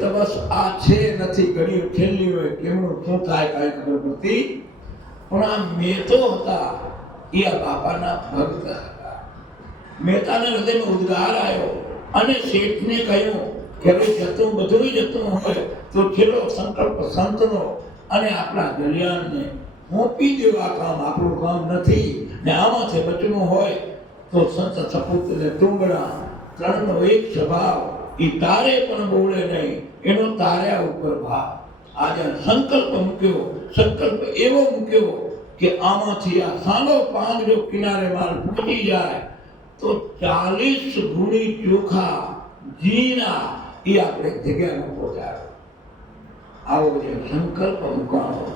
તો બસ આ છે નથી, ઘડી છેલ્લી હોય કેમનું શું થાય કાંઈ ખબર પડતી. પણ આ મેતો હતા એ આ બાપાના ભક્ત હતા. મહેતાના હૃદયમાં ઉદ્ગાર આવ્યો અને શેઠને કહ્યું કે હવે જતું બધું જતું હોય તો છેલ્લો સંકલ્પ સંતનો અને આપણા જલિયાણને મોપી દેવા કામ આપણું કામ નથી ને આમાંથી બચવું હોય તો સંત સપૂત ને તુંગડા ત્રણનો એક સ્વભાવ, એ તારે પણ બોલે નહીં, એનો તાર્યા ઉપર ભાવ. આજે સંકલ્પ મૂક્યો, સંકલ્પ એવો મૂક્યો કે આમાંથી આ સાનો પાંગ જો કિનારે માલ પહોંચી જાય તો 40 ગુણી ચોખા જીના એ આપણે જગ્યામાં પહોંચાડો. આવો જે સંકલ્પ મુકાણો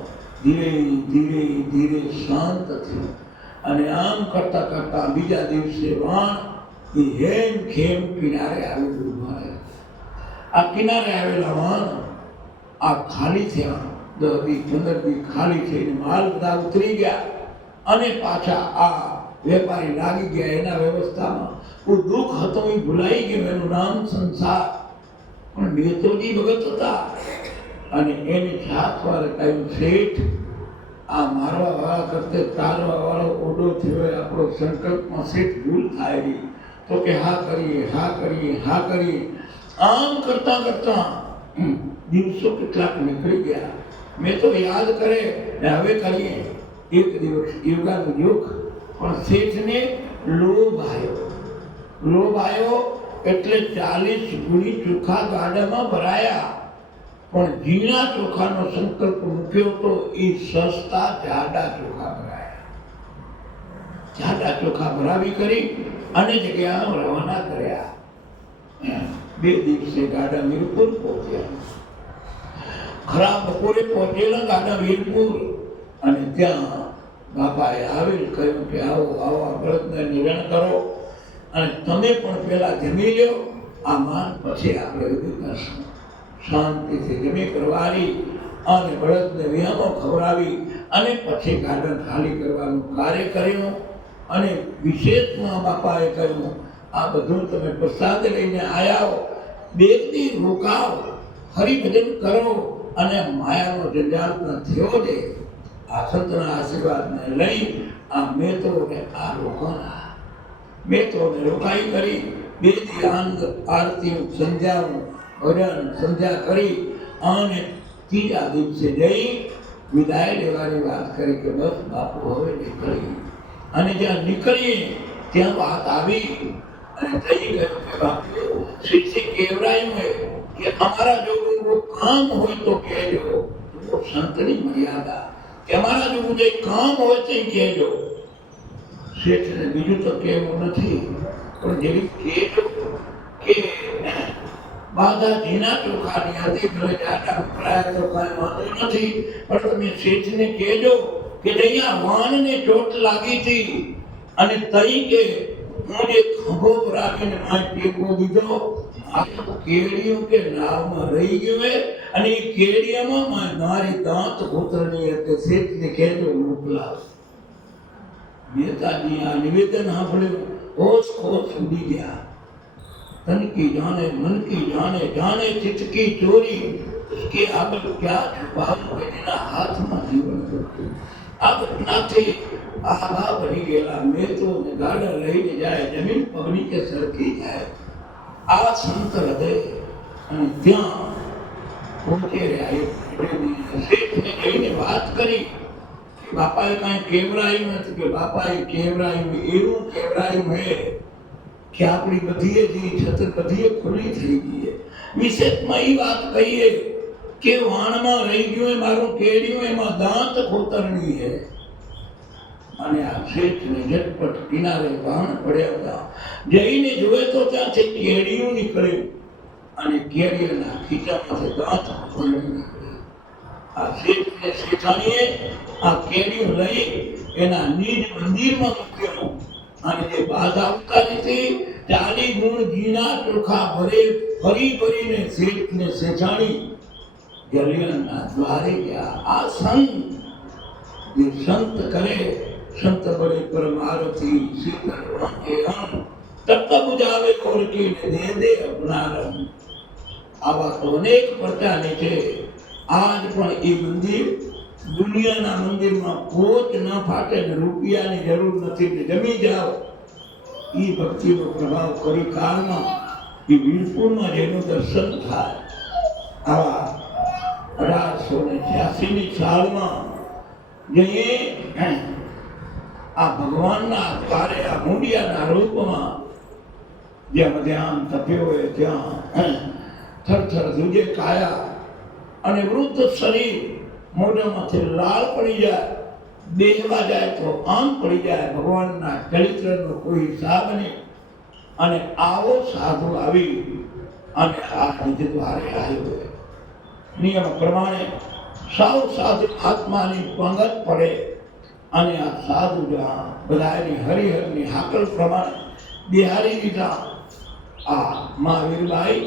ધીરે ધીરે ધીરે શાંત થયું અને આમ કરતા કરતા બીજા દિવસે વાણ એ હેમ ખેમ કિનારે આવેલું ઉભા રહ્યા. આ કિનારે આવેલા વાણ આ ખાલી થયા, 10 દી 15 દી ખાલી થઈને માલ બધા ઉતરી ગયા અને પાછા આ વેપારી લાગી ગયા એના વ્યવસ્થામાં. દુઃખ હતો એ ભૂલાઈ ગયું, એનું નામ સંસાર. પણ બેતોજી ભગત હતા અને એની સાત વાર કહ્યું, શેઠ આ મારવા વાળા કરતે તારવા વાળો ઓડો થયો, આપણો સંકલ્પમાં શેઠ ભૂલ થાય રહી. તો કે હા કરીએ, હા કરીએ, હા કરીએ. આમ કરતા કરતા દિવસો કેટલાક નીકળી ગયા. મેં તો યાદ કરે ને હવે કરીએ. એક દિવસ યોગાનું યુગ, પણ શેઠને લોભ આવ્યો એટલે 40 ગુણી ચોખા ગાડામાં ભરાયા. પણ ઝીણા ચોખાનો સંકલ્પ મૂક્યો તો એ સસ્તા જાડા ચોખા ભરાયા. જાડા ચોખા ભરાવી કરી અને જગ્યા રવાના કર્યા. 2 દિવસે ગાડા વીરપુર પહોંચ્યા. ખરાબ બપોરે પહોંચેલા ગાડા વીરપુર અને ત્યાં બાપાએ આવેલ કહ્યું કે આવો આવો આ બળદને નિર્ણય કરો અને તમે પણ પેલા જમી લો, આ માન પછી આપણે બધું કરશું. શાંતિથી જમી કરવાની અને બળદને વિહામો ખવડાવી અને પછી ગાર્ડન ખાલી કરવાનું કાર્ય કર્યું. અને વિશેષમાં બાપાએ કહ્યું, આ બધું તમે પ્રસાદ લઈને આવ્યા, 2 દી રોકાવ, હરિભજન કરો અને માયાનો જંજાળ ન થયો છે. આ સંતના આશીર્વાદને લઈ આ મેતોને આ રોકાણા. મેતોને રોકાઈ કરી 2 દી આરતી સંધ્યાનું ભજન સંધ્યા કરી અને 3જા દિવસે જઈ વિદાય લેવાની વાત કરી કે બસ બાપુ હવે નીકળી. અને જ્યાં નીકળીએ ત્યાં વાત આવી અને થઈ ગયું કે બાપુ શ્રી કેવરાયું હોય કે અમારા જોવું કામ હોય તો કહેજો. સંતની મર્યાદા કે અમારા જોવું જે કામ હોય તે કહેજો. શેઠને બીજું તો કહેવું નથી, પણ જેવી કહેજો કે બાધા ઝીણા ચોખાની હતી, ભલે જાડા ઉકળાયા તો કાંઈ વાંધો નથી, પણ તમે શેઠને કહેજો કે અહીંયા વાણને ચોટ લાગી હતી અને તઈ કે હું જે ખભો રાખીને મારે ટેકો દીધો, આ કેળીઓ કે નાવમાં રહી ગયું અને એ કેળીઓમાં મારી દાંત કોતરણી હતી. શેઠને કહેજો મોકલાવ. મહેતાજી આ નિવેદન સાંભળ્યું, હોશ ખોશ ઉડી ગયા. तन की जाने मन की जाने जाने चित्त की चोरी, उसके आगे क्या छुपा जिना हाथ में जीवन આ ઘટનાથી આભા બની ગયેલા મેતો ને ગાડા લઈને જાય, જમીન પગની કે સરકી જાય. આ સંત હૃદય અને ત્યાં પહોંચે રહ્યા. શેઠને જઈને વાત કરી, બાપાએ કાંઈ કેવરાયું નથી કે બાપાએ કેવરાયું એવું કેવરાયું હે કે આપણી બધીએ જે છત્ર બધીએ ખુલ્લી થઈ ગઈ. વિશેષમાં એ વાત કહીએ કે વાણમાં રહી ગયું મારું કેળ્યું, એમાં દાંત ખોતરણી છે. અને આ શેઠને ઝટપટ કિનારે વાણ પડ્યા હતા. જઈને જોયે તો ત્યાંથી કેળિયું નીકળ્યું અને કેળિયાના ખીચામાંથી દાંત ખોતરણી નીકળી. આ શેઠને શેઠાણીએ આ કેળિયું લઈ એના નિજ મંદિરમાં મૂક્યો અને જે બાધા ઉતારી હતી 40 ગુણ ઘીના ચોખા ભરે ફરી ફરીને શેઠને શેઠાણી ગલિયાના દ્વારે ગયા. આ સંત જે સંત કરે, સંત બડે પરમારથી શીતળ વાંકે હમ તત્વ બુજાવે કોરકીને દે દે અપનારમ. આવા તો અનેક પ્રચારની છે. આજ પણ એ મંદિર દુનિયાના મંદિરમાં કોચ ન ફાટે ને રૂપિયાની જરૂર નથી કે જમી જાઓ. એ ભક્તિનો પ્રભાવ કરી કાળમાં એ વીરપુરમાં જેનું દર્શન થાય. આવા 1886ની સાલમાં જે આ ભગવાનના અવતારે આ મુંડિયાના રૂપમાં જ્યાં ધ્યાન તપ્યો હોય ત્યાં થરથર ધ્રુજે કાયા અને વૃદ્ધ શરીર, મોઢામાંથી લાળ પડી જાય, બેહવા જાય તો આમ પડી જાય. ભગવાનના ચરિત્રનો કોઈ હિસાબ નહીં. અને આવો સાધુ આવી અને આ નિજ દ્વારે આવ્યો. નિયમ પ્રમાણે સૌ સાધુ આત્માની પંગત પડે અને આ સાધુ બધાની હરિહરની હાકલ પ્રમાણે બિહારી દીધા. આ મહાવીરભાઈ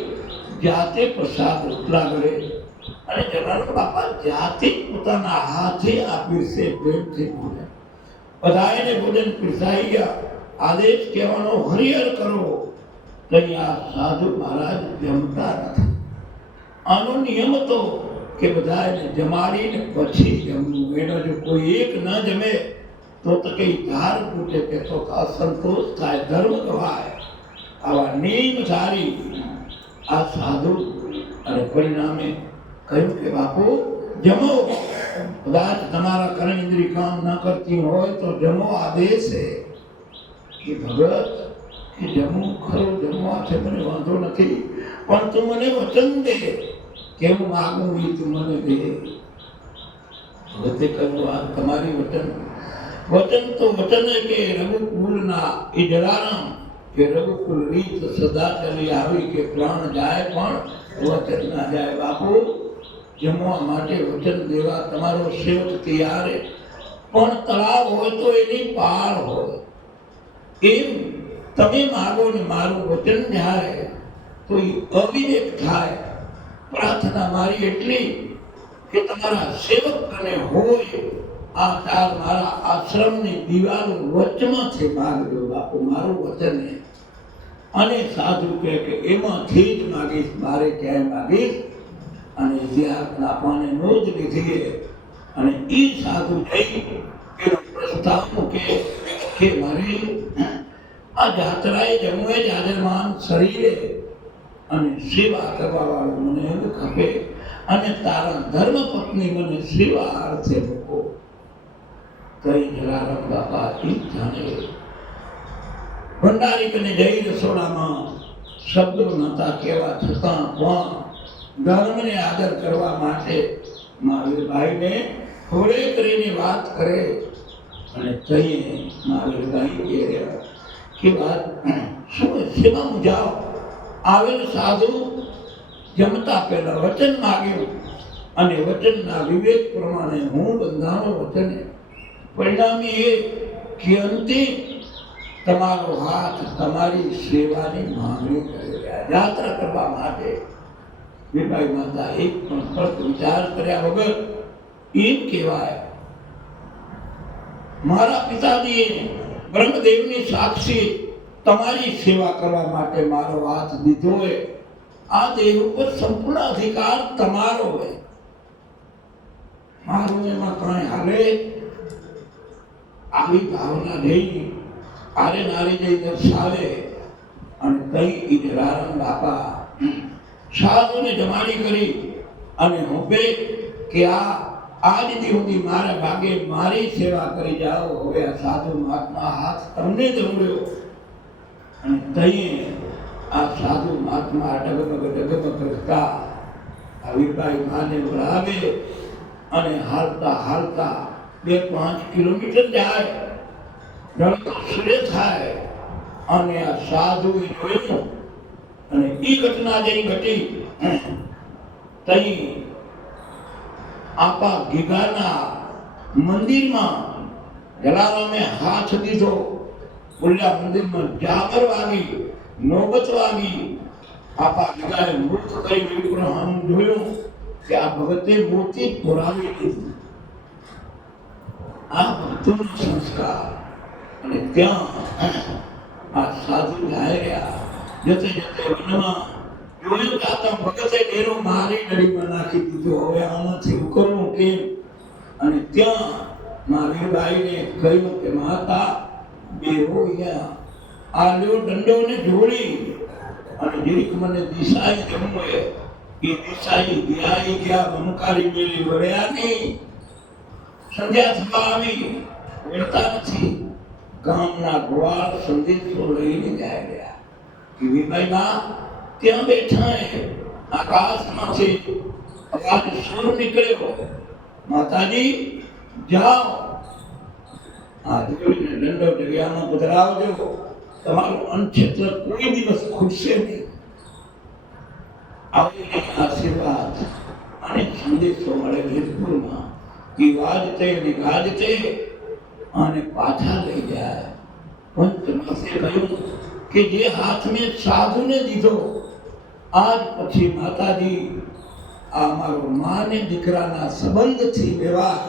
જાતે પ્રસાદ ઉતલા કરે અને જલારામ બાપા જાતે પોતાના હાથે આપી છે. પ્રેમથી ભોજન બધાને ભોજન પીરસાઈ ગયા. આદેશ કહેવાનો હરિહર કરો. તો આ સાધુ મહારાજ જમતા નથી. આનો નિયમ હતો કે બધાને જમાડીને પછી જમવું. એનો જો કોઈ એક ન જમે તો કઈ ધાર તૂટે કે તો અસંતોષ થાય, ધર્મ ગવાય. આવા નિયમ સારી આ સાધુ અને પરિણામે કહ્યું કે બાપુ જમો. કદાચ તમારા કર્ણ ઇન્દ્રિય કામ ન કરતી હોય તો જમો. આદેશ છે કે ભગત કે જમવું ખરું, જમવાથી મને વાંધો નથી, પણ તું મને વચન દે કે હું માગું એ તું મને દે. ભગતે કહ્યું આ તમારી વચન તો વચન કે રઘુકુલના એ જલારામ કે રઘુકુલ રીત સદા ચાલી આવી કે પ્રાણ જાય પણ વચન ના જાય. બાપુ જમવા માટે વચન દેવા તમારો સેવક તૈયાર, પણ તળાવ હોય તો એની પાર હોય. એમ તમે માગો ને મારું વચન જાય તો એ અવિવેક થાય. પ્રાર્થના મારી એટલી કે તમારા સેવક અને હોય આ ચાર મારા આશ્રમની દિવાલો વચમાંથી માગજો બાપુ મારું વચન. અને સાધુ કહે કે એમાંથી જ માગીશ, મારે ક્યાંય માગીશ. અને ઇતિહાસ આપવાને નોંધ લીધી. અને એ સાધુ જઈ એનો પ્રસ્તાવ મૂકે કે મારી આ જાત્રાએ જમવું જ હાજરમાન શરીરે અને સેવા કરવા વાળું મને એમ ખપે. અને તારા ધર્મ પત્ની મને સેવા અર્થે મૂકો. કઈ જલારામ બાપા ઈ જાણે. ભંડારી કને જઈ રસોડામાં શબ્દો નહોતા કહેવા છતાં પણ ધર્મને આદર કરવા માટે મહાવીરભાઈને ખોળે કરીને વાત કરે. અને કહીએ મહાવીરભાઈ કે વાત શું સેવા મુજાવ. આવેલ સાધુ જમતા પહેલા વચન માગ્યું અને વચનના વિવેક પ્રમાણે હું બંધાણો વચને. પરિણામે એ કે અંતે તમારો હાથ તમારી સેવાની માંગણી કરી રહ્યા. યાત્રા કરવા માટે વીરબાઈ માતા એક પણ તર્ક વિચાર કર્યા વગર એમ કહેવાય મારા પિતાજીએ બ્રહ્મદેવની સાક્ષી તમારી સેવા કરવા માટે મારો હાથ દીધો હોય. આ દેહ ઉપર સંપૂર્ણ અધિકાર તમારો હોય. મારું એમાં કઈ હાલે. આવી ભાવના જઈ આરે નારી જઈ દર્શાવે. અને કઈ જલારામ બાપા સાધુને જમાડી કરી અને હોપે કે આજ સુધી મારા ભાગે મારી સેવા કરી જાઓ. હવે આ સાધુ મહાત્મા હાથ તમને દોડ્યો. અને તઈએ આ સાધુ મહાત્મા ડગમગ કરતા વીરબાઈ માને વળાવે અને હાલતા હાલતા 2-5 કિલોમીટર જાય. રણતો સૂર્ય થાય અને આ સાધુએ જોયું અને એ ઘટના જેની ઘટી તઈ આપા ગીગાના મંદિરમાં જલારામે હાથ દીધો. બોલ્યા મંદિરમાં જાગર વાગી નોબત વાગી આપા ગીતાએ મૂર્ખ કરી વિપ્ર આમ જોયું કે આ ભગતે મૂર્તિ પુરાવી દીધી. આ ભક્તોનો સંસ્કાર. અને ત્યાં આ સાધુ જાય રહ્યા. જતે જતે વનમાં જોયું કે આ તો ભગતે ડેરો મારી નળીમાં નાખી દીધો. હવે આમાંથી ઉકરવું કેમ? અને ત્યાં મહાવીરબાઈને કહ્યું કે માતા બેહો અહીંયા. આ લ્યો દંડોને જોડી અને જીરીક મને દિશાઈ જમવે. એ દિશાઈ ગયા મમકારી મેલી વળ્યા નહીં. સંધ્યા થવા આવી વળતા નથી. ગામના ગોવાળ સંદેશો લઈને જાય ગયા કે વિભાઈમાં ત્યાં બેઠા આકાશમાંથી અવાજ સુર નીકળ્યો, માતાજી જાઓ આ દીકરીને દંડો જગ્યામાં પધરાવજો. તમારું અન્નક્ષેત્ર કોઈ દિવસ ખૂટશે નહીં. આવીને આશીર્વાદ અને સંદેશો મળે વીરપુરમાં. એ વાજતે ને ગાજતે અને પાછા લઈ જાય. પંચમસે કહ્યું કે જે હાથ મેં સાધુને દીધો, આજ પછી માતાજી આ મારો માને દીકરાના સંબંધથી વ્યવહાર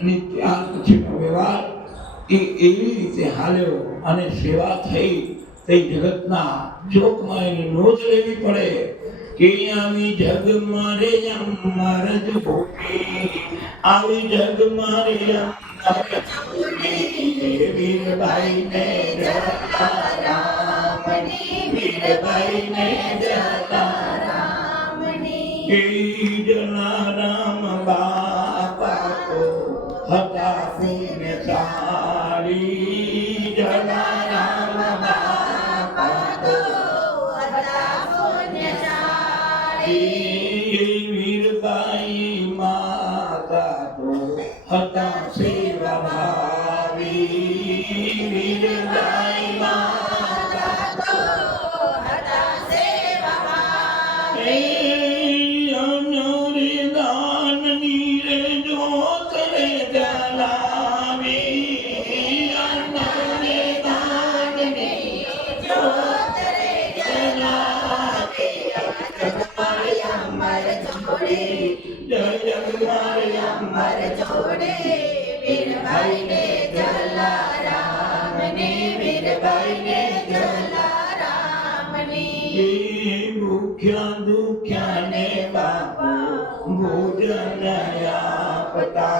અને ત્યાર પછીનો વ્યવહાર એ એવી રીતે હાલ્યો અને સેવા થઈ. તે જગતના ચોકમાં એની નોંધ લેવી પડે કે આવી જગ મારે અમર જોડી, આવી જગ મારે અમર જોડી. વીરબાઈ ને જલારામની, વીરબાઈ ને જલારામની. એ જલારામ બાપા તો હતા પુણ્યશાળી. જલારામ બાપા તો હતા પુણ્યશાળી. વીરબાઈ માતા તો હતા સેવાભાવી. વીરબાઈ માતા તો હતા સેવાભાવી. વીરબાઈ ને જલારામની, વીરબાઈ ને જલારામની. ભૂખ્યા દુખ્યા ને બાપા ભોજન આપતા.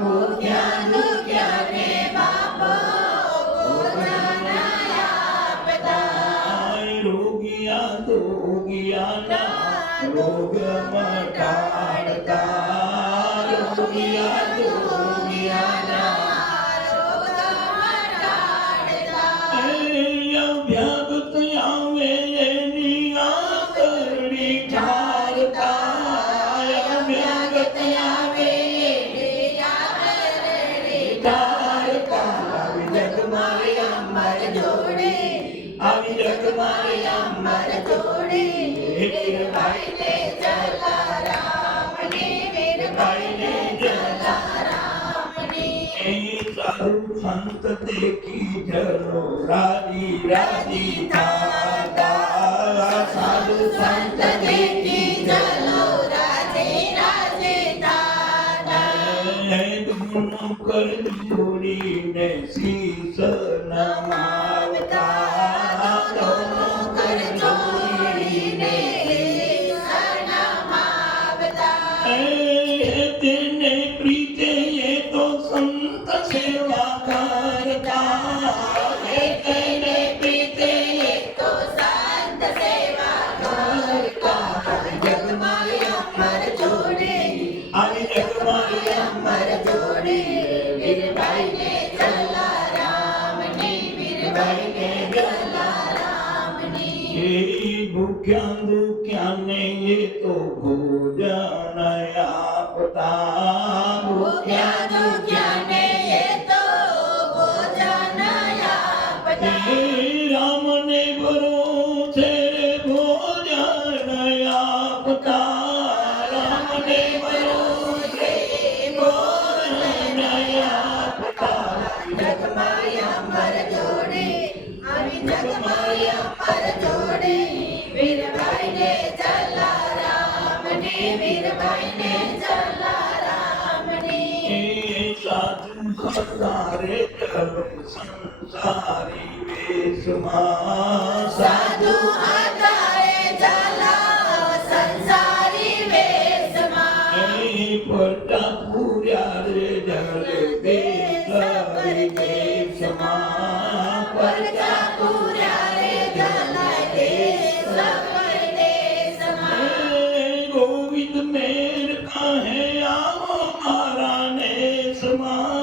ભૂખ્યા દુખ્યા ને બાપા ભોજન આપતા. રોગિયા દોગિયાના રોગ મટાડતા. રોગિયા આવી જગ મારે અમર જોડી. વીરબાઈ ને જલારામની, વીરબાઈ ને જલારામની. સાધુ સંત દેખી જરો રાજી રાજી થાતા. સાધુ સંત દેખી જરો રાજી રાજી થાતા. દુનો કર જોડીને શીશ નમાવતા. તેને પ્રીતે એ તો સંત સેવા કરતા. તેને પ્રીતે એ તો સંત સેવા કરતા. જગ મારે અમર જોડી, આવી જગ મારે અમર જોડી. વીરબાઈ ને જલારામની, વીરબાઈ ને જલારામની. એ ભૂખ્યા દુખ્યા ને એ તો ભોજન આપતા. ભૂખ્યા દુખ્યા ને એ તો ભોજન આપતા. રામ ને ભરોસે ભોજન આપતા. રામ ને ભરોસે ભોજન આપતા. જગ મારે અમર જોડી, આવી ખરદારે ચલો સંસારી વેશમાં સાધુ હતા એ ચાલા સંસારી વેશમાં. એ પડતા પૂર્યા રે જલે દેશ પરદેશમાં. પરજા પૂર્યા રે જલાય દેશ પરદેશમાં. ગોવિંદ મેર કહે આવો મારા નેસમાં.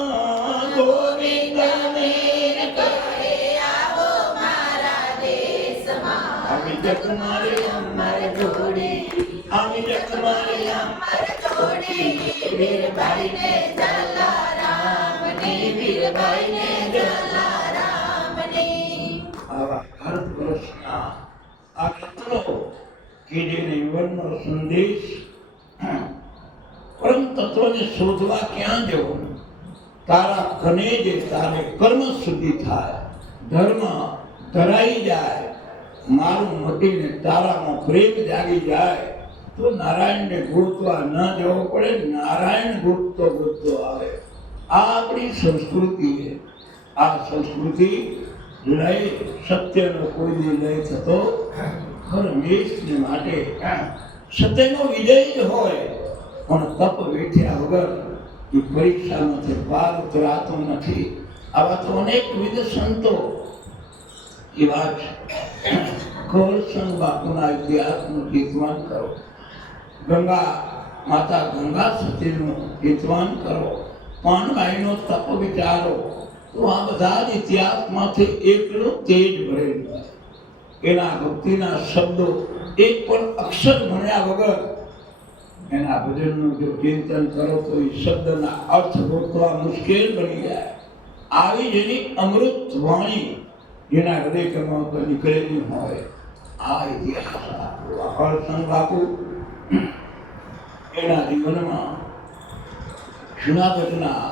ગોવિંદ મેર કહે આવો મારા દેશમાં. આવી જગ મારે અમર જોડી, આવી જગ મારે અમર જોડી વીરભાઈને જલારામની, વીરભાઈને જલારામની. આવા ભારત વર્ષના આ રત્નો કે જેને જીવનનો સંદેશ પરમ તત્વને શોધવા ક્યાં જવું? તારા કને જે તારે કર્મ સુધી થાય, ધર્મ ધરાઈ જાય, મારું મટીને તારામાં પ્રેમ જાગી જાય તો નારાયણને ગોતવા ન જવો પડે, નારાયણ ગોતતો ગોતતો આવે. આ આપણી સંસ્કૃતિ છે. આ સંસ્કૃતિ લય સત્યનો કોઈ દી લય થતો હંમેશને માટે સત્યનો વિજય જ હોય, પણ તપ વેઠ્યા વગર એ પરીક્ષામાંથી પાર ઉતરાતો નથી. આવા તો અનેકવિધ સંતો એવા જ કરસન બાપુના ઇતિહાસનું ચિંતન કરો, ગંગા માતા ગંગા સતીનું ચિંતન કરો, પાનબાઈનો તપ વિચારો, તો આ બધા જ ઇતિહાસમાંથી એકલું તેજ ભરેલું છે. એના ભક્તિના શબ્દો એક પણ અક્ષર ભણ્યા વગર એના ભજનનું જો ચિંતન કરો તો એ શબ્દના અર્થ ગોતવા મુશ્કેલ બની જાય. આવી જેની અમૃત વાણી જેના હૃદય કરમાં નીકળેલી હોય, આ ઇતિહાસ કરસન બાપુ એના જીવનમાં જુનાગઢના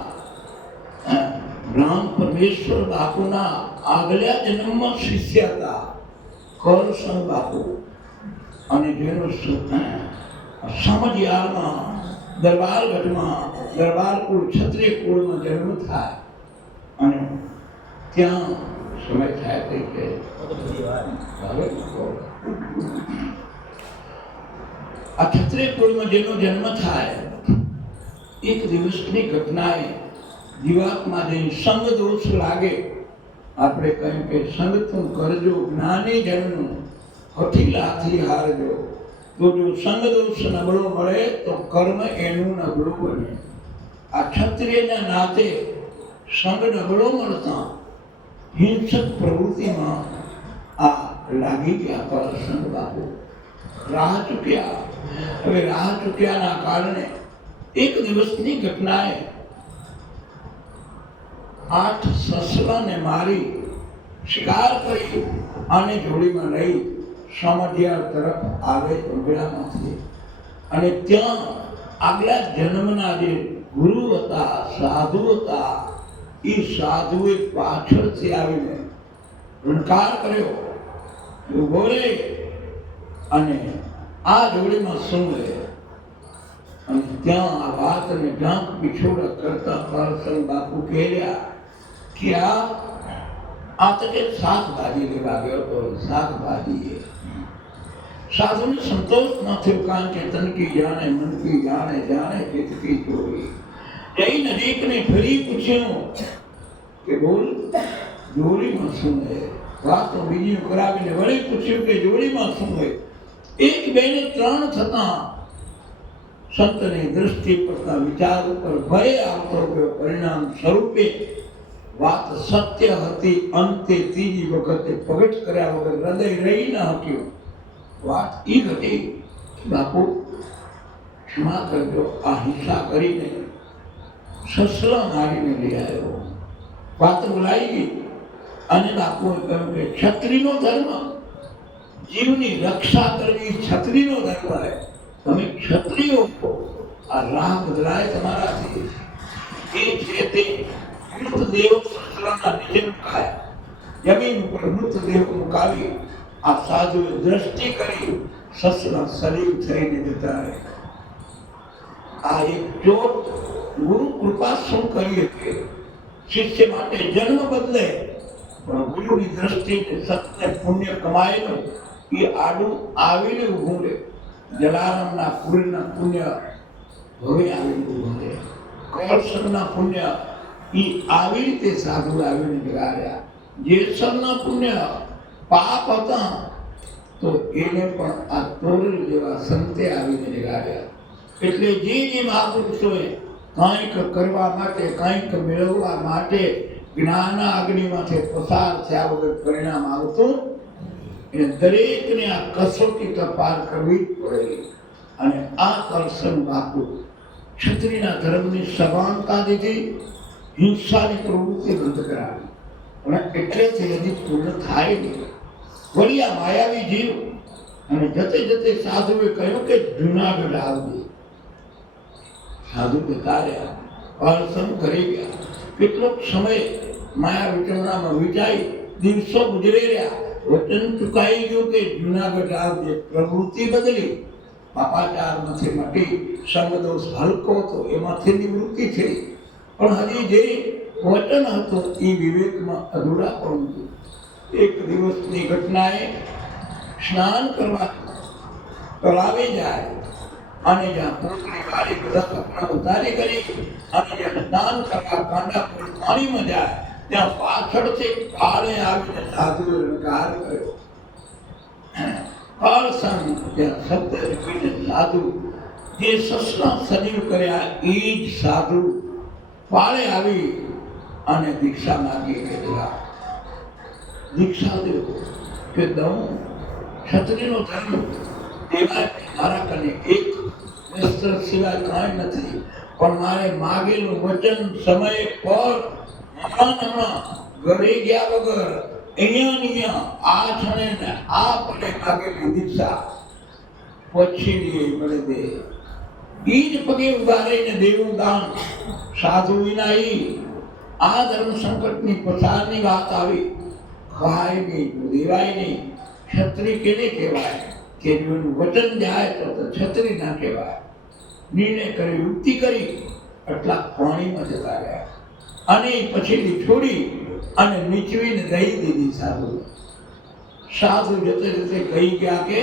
રામ પરમેશ્વર બાપુના આગલા જન્મમાં શિષ્ય હતા કરસન બાપુ, અને જેનો સમજિયાળમાં દરબારગઢમાં દરબાર કુળ ક્ષત્રિય કુળમાં જન્મ થાય, અને ત્યાં સમય થાય તે કે આ ક્ષત્રિય કુળમાં જેનો જન્મ થાય, એક દિવસની ઘટનાએ જીવાત્મા જે સંગ દોષ લાગે, આપણે કહ્યું કે સંગ તું કરજો જ્ઞાની જનનું, હઠીલાથી હારજો. તો જો સંગ દોષ નબળો મળે તો કર્મ એનું નબળું બને. આ ક્ષત્રિયના નાતે સંગ નબળો મળતા હિંસક પ્રવૃત્તિમાં આ લાગી ગયા કરસન બાપુ. રાહ ચૂક્યા. હવે રાહ ચૂક્યાના કારણે એક દિવસની ઘટનાએ 8 સસલાને મારી શિકાર કરી આને જોડીમાં લઈ સમઢિયાળ તરફ આવે ઉંબરામાંથી, અને ત્યાં આગલા જન્મના જે ગુરુ હતા, સાધુ હતા, એ સાધુએ પાછળથી આવીને રણકાર કર્યો, ઉભો રે અને આ જોડીમાં શું લે. અને ત્યાં આ વાતને ઢાંક પીછોડા કરતા કરસન બાપુ કહેરહ્યા કે આ તો કે શાકભાજી લેવા ગયો હતો, શાકભાજી. સાધુને સંતોષ ન થયો, કારણ કે તનકી જાણે મનકી જાણે જાણે ચિતકી ચોરી. જઈ નજીકને ફરી પૂછ્યું કે બોલ જોડીમાં શું હે. વાતો બીજી કરાવીને વળી પૂછ્યું કે જોડીમાં શું હે. 1, 2 ને 3 થતા સંતની દૃષ્ટિ પડતા વિચાર ઉપર ભય આવતો ગયો. પરિણામ સ્વરૂપે વાત સત્ય હતી. અંતે ત્રીજી વખતે પ્રગટ કર્યા વગર હૃદય રહી ન શક્યું. વાત એ હતી, બાપુ ક્ષમા કરજો, આ હિંસા કરીને સસલા મારીને લઈ આવ્યો. વાત બોલાઈ ગઈ, અને બાપુએ કહ્યું કે ક્ષત્રિયનો ધર્મ જીવની રક્ષા કરવી ક્ષત્રિયનો ધર્મ છે. તમે ક્ષત્રિયો છો, આ રાહ બદલાય તમારાથી. એ છે તે મૃતદેહ સસલાના નીચે મુકાયા. જમીન ઉપર મૃતદેહ મુકાવી આ સાધુએ દ્રષ્ટિ કરી, સસલા સલીમ થઈને જતા રહ્યા. આ એક ચોટ ગુરુ કૃપા શું કરીએ કે શિષ્ય માટે જન્મ બદલે, પણ ગુરુની દ્રષ્ટિએ સત્ય પુણ્ય કમાયેલું એ આડું આવીને ઊભું રહે. જલારામના કુળના પુણ્ય હવે આવીને ઊભું રહે. કૌશલના પુણ્ય એ આવી રીતે સાધુ આવીને જગાડ્યા. જેસરના પુણ્ય પાપ હતા તો એને પણ આ તોરલ જેવા સંતે આવીને જગાડ્યા. એટલે જે મહાપુરુષોએ કંઈક કરવા માટે, કંઈક મેળવવા માટે જ્ઞાનના અગ્નિમાંથી પસાર થયા વગર પરિણામ આવતું, એને દરેકને આ કસોટી તો પાર કરવી જ પડે. અને આ કરશન બાપુ ક્ષત્રિયના ધર્મની સભાનતા દીધી, હિંસાની પ્રવૃત્તિ બંધ કરાવી. અને એટલેથી હજી પૂર્ણ થાય નહીં. વળી આ માયાવી જીવ અને જતે જતે સાધુએ કહ્યું કે જુનાગઢ આવજે. સાધુ જતા રહ્યા, પારસમ કરી ગયા. કેટલોક સમય માયા વિચરણામાં વીતાઈ, દિવસો ગુજરી રહ્યા. વચન ચુકાઈ ગયું કે જુનાગઢ આવજે. પ્રવૃત્તિ બદલી, પાપાચારમાંથી મટી, સંગદોષ હલકો હતો એમાંથી નિવૃત્તિ થઈ. પણ હજી જે વચન હતું એ વિવેકમાં અધૂરા પડ્યું. એક દિવસની ઘટનાએ સ્નાન કરવા તળાવે જાય અને જ્યાં પોતની વાળી બધા કપડા ઉતારી કરી અને જ્યાં સ્નાન કરવા કાંડા પર પાણીમાં જાય ત્યાં પાછળથી કાળે આવીને સાધુએ રણકાર કર્યો. કાળ સંગ ત્યાં શબ્દ રહીને સાધુ જે સસલા સજીવ કર્યા એ જ સાધુ પાળે આવી અને દીક્ષા માગી કે દીક્ષા દેવો કે દઉં. ક્ષત્રિયનો ધર્મ એવા મારા કને એક વસ્ત્ર સિવાય કાંઈ નથી, પણ મારે માગેલું વચન સમય પર હમણાં ઘરે ગયા વગર અહીંયા આ ક્ષણે આ પલે માગેલી દીક્ષા પછી મને દે. ઈ જ પગે ઉભા રહીને દેવું દાન. સાધુ વિના આ ધર્મ સંકટની પસારની વાત આવી. ખવાય નહીં, દેવાય નહીં. ક્ષત્રિય કેને કહેવાય કે જેનું વચન જાય તો ક્ષત્રિય ના કહેવાય. નિર્ણય કરી, યુક્તિ કરી, એટલા પાણીમાં જતા રહ્યા. અને પછી છોડી અને નીચવીને દઈ દીધી સાધુ. સાધુ જતે જતે કહી ગયા કે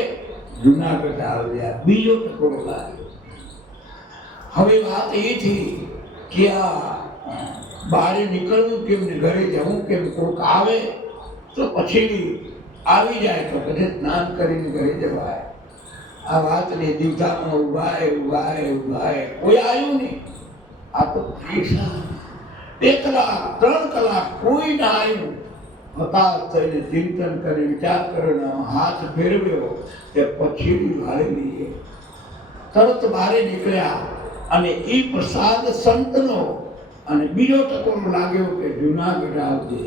જુનાગઢ આવ્યા. બીજો ટકોરો લાગ્યો. હવે વાત એ થઈ કે આ બહાર નીકળવું કેમ ને ઘરે જવું કેમ? કોઈક આવે તો પછી આવી જાય તો બધે સ્નાન કરીને ઘરે જવાય. આ વાતને દીવતામાં ઉભાય કોઈ આવ્યું નહીં. આ તો 2 કલાક 3 કલાક કોઈ ના આવ્યું. હતાશ થઈને ચિંતન કરી વિચાર કરીને હાથ ફેરવ્યો કે પછી વાળેલી તરત બહારે નીકળ્યા. અને એ પ્રસાદ સંતનો અને બીજો ટકોરો લાગ્યો કે જુનાગઢ આવજે.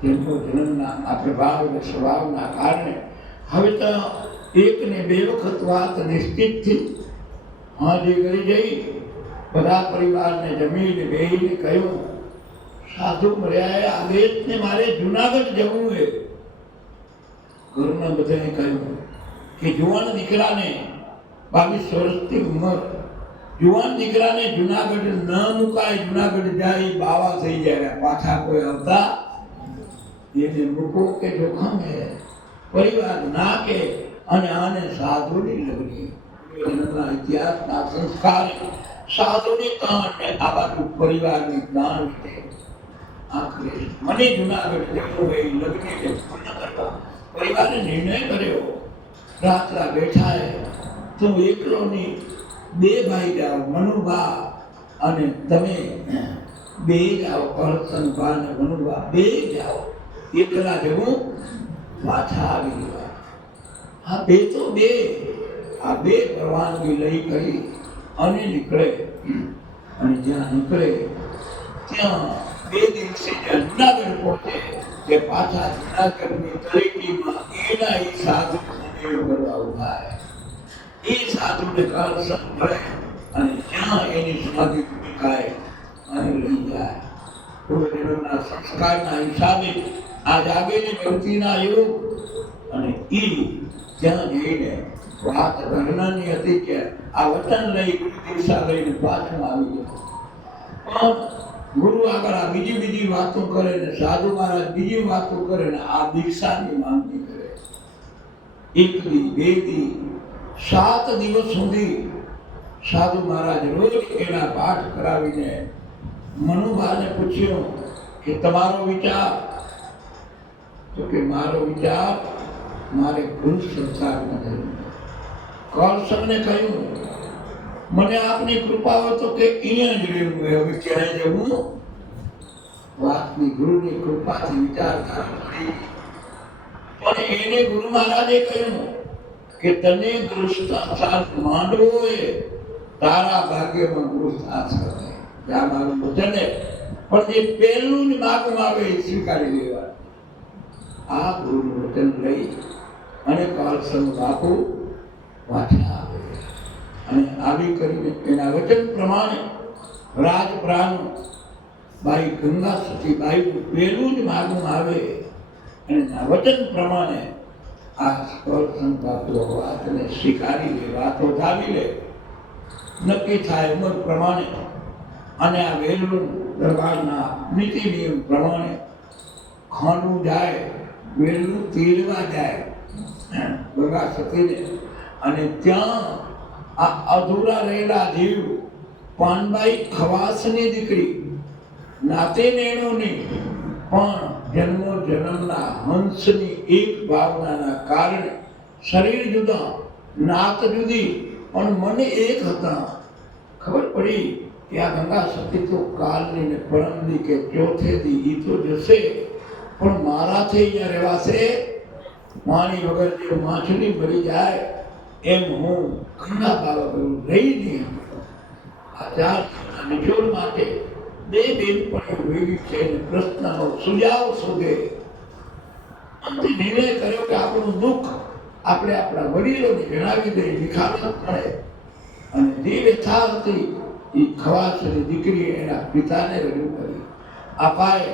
તેમનો જન્મના આ પ્રભાવ અને સ્વભાવના કારણે હવે તો 1 ને 2 વખત વાત નિશ્ચિત થઈ. હાજી કરી જઈ બધા પરિવારને જમીને બેહીને કહ્યું, સાધુ મળ્યા આદેશને મારે જુનાગઢ જવું છે. ઘરના બધાએ કહ્યું કે જુવાન દીકરાને 22 વર્ષની ઉંમર, જુવાન દીકરાને જુનાગઢ ન મુકાય. જુનાગઢ જાય બાવા થઈ જાય, પાછા કોઈ આવતા એને મૂકો કે જોખમ હે. પરિવાર ના કે અને આને સાધુની લગની એના ઇતિહાસના સંસ્કાર સાધુની તાણ ને આ બાજુ પરિવારની તાણ છે. આખરે મને જુનાગઢ જવું એ લગ્નને પૂર્ણ કરવા પરિવારે નિર્ણય કર્યો. રાત્રા બેઠા તું એકલો ની 2 ભાઈ જાઓ, મનુભા અને તમે 2 જાઓ. કરસનભા અને મનુભા 2 જાઓ. એકલા જવું પાછા આવી ગયા. હા 2 તો 2. આ 2 પરવાનગી લઈ કરી અને નીકળે. અને જ્યાં નીકળે ત્યાં 2 દિવસે જુનાગઢ પહોંચે કે પાછા જુનાગઢની તળેટીમાં એના એ સાધુ કરવા ઉભા. એ સાધુને કરસન મળે અને જ્યાં એની સમાધિ મુકાય અને લઈ જાય. પૂર્વજન્મના સંસ્કારના હિસાબે આ જાગેલી ભક્તિના યોગ અને એ ત્યાં જઈને વાત ઘટનાની હતી કે આ વચન લઈ દીક્ષા લઈને પાછળ આવી ગયો. પણ ગુરુ આગળ આ બીજી વાતો કરે ને સાધુ મહારાજ બીજી વાતો કરે ને આ દીક્ષાની માંગણી કરે. એક દી, બે દી, 7 દિવસ સુધી સાધુ મહારાજ રોજ એના પાઠ કરાવીને મનુભાને પૂછ્યું કે તમારો વિચાર? તો કે મારો વિચાર, મારે ગુરુ સંસારમાં જરૂર. કળસંગને કહ્યું મને આપની કૃપા હોય તો કે અહીંયા જ રહેવું, હવે ક્યાંય જવું? વાતની ગુરુની કૃપાથી વિચારધારા મળી. પણ એને ગુરુ મહારાજે કહ્યું કે તને ગુરુ સંસાર માંડવો હોય તારા ભાગ્યમાં ગુરુ શાસ્ત્ર છે. આ મારું વચન છે. પણ જે પહેલું જ માગું આવે એ સ્વીકારી લેવા. આ ગુરુનું વચન લઈ અને કળસંગ બાપુ પાછા આવે અને આવી કરીને એના વચન પ્રમાણે રાજપ્રાણ બાઈ ગંગા સતી બાઈનું પહેલું જ માગું આવે અને એના વચન પ્રમાણે આ કળસંગ બાપુ વાતને સ્વીકારી લે, વાતો ધાવી લે. નક્કી થાય ઉંમર પ્રમાણે અને આ વેલું દરબારના નીતિ નિયમ પ્રમાણે ખાંડવું જાય, વેલું તેલવા જાય ગંગા સતીને. અને ત્યાં આ અધૂરા રહેલા જીવ પાનબાઈ ખવાસની દીકરી, નાતે નેણોની પણ જન્મના હંસની એક ભાવનાના કારણે શરીર જુદા, નાત જુદી પણ મન એક હતા. ખબર પડી કે આ ગંગા સતી તો કાલની ને પરમદી કે ચોથે દી ઈ તો જશે, પણ મારાથી અહીંયા રહેવાશે. પાણી વગર જે માછલી મરી જાય એમ હું ગંગા બાબા કરું રહી નહીં. આ 4 નિચોડ માટે 2 બેનપણીઓ ભેગી છે અને પ્રશ્નનો સુજાવ શોધે. અંતે નિર્ણય કર્યો કે આપણું દુઃખ આપણે આપણા વડીલોને જણાવી દઈએ, નિખાલસ મળે. અને જે વ્યથા હતી એ ખવાસની દીકરીએ એના પિતાને રજૂ કરી. અપાએ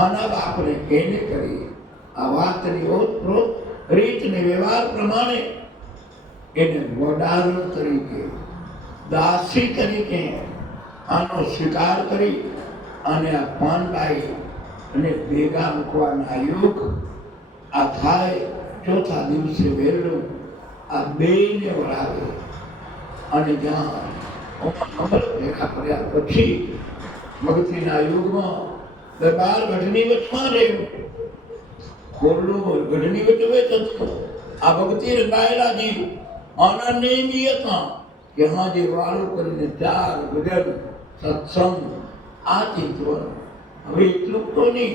આના બાપને કહીને કરી. આ વાતની ઓતપ્રોત રીત ને વ્યવહાર પ્રમાણે એને વડારો તરીકે, દાસી તરીકે આનો સ્વીકાર કરી અને આ પાનબાઈ અને ભેગા મૂકવાના યુગ આ થાય. ચોથા દિવસે વહેલું આ બેયને વળાવે અને જ્યાં અમર ભેગા કર્યા પછી ભક્તિના યુગમાં દરબાર ગઢની વચમાં રહ્યું. ખોરડું ગઢની વચ્ચે થતું. આ ભક્તિ રંગાયેલા જીવ આના નેમી હતા કે હા જે વાળું કરીને 4 ગજન સત્સંગ આ ચિંતવન. હવે એટલું તો નહીં,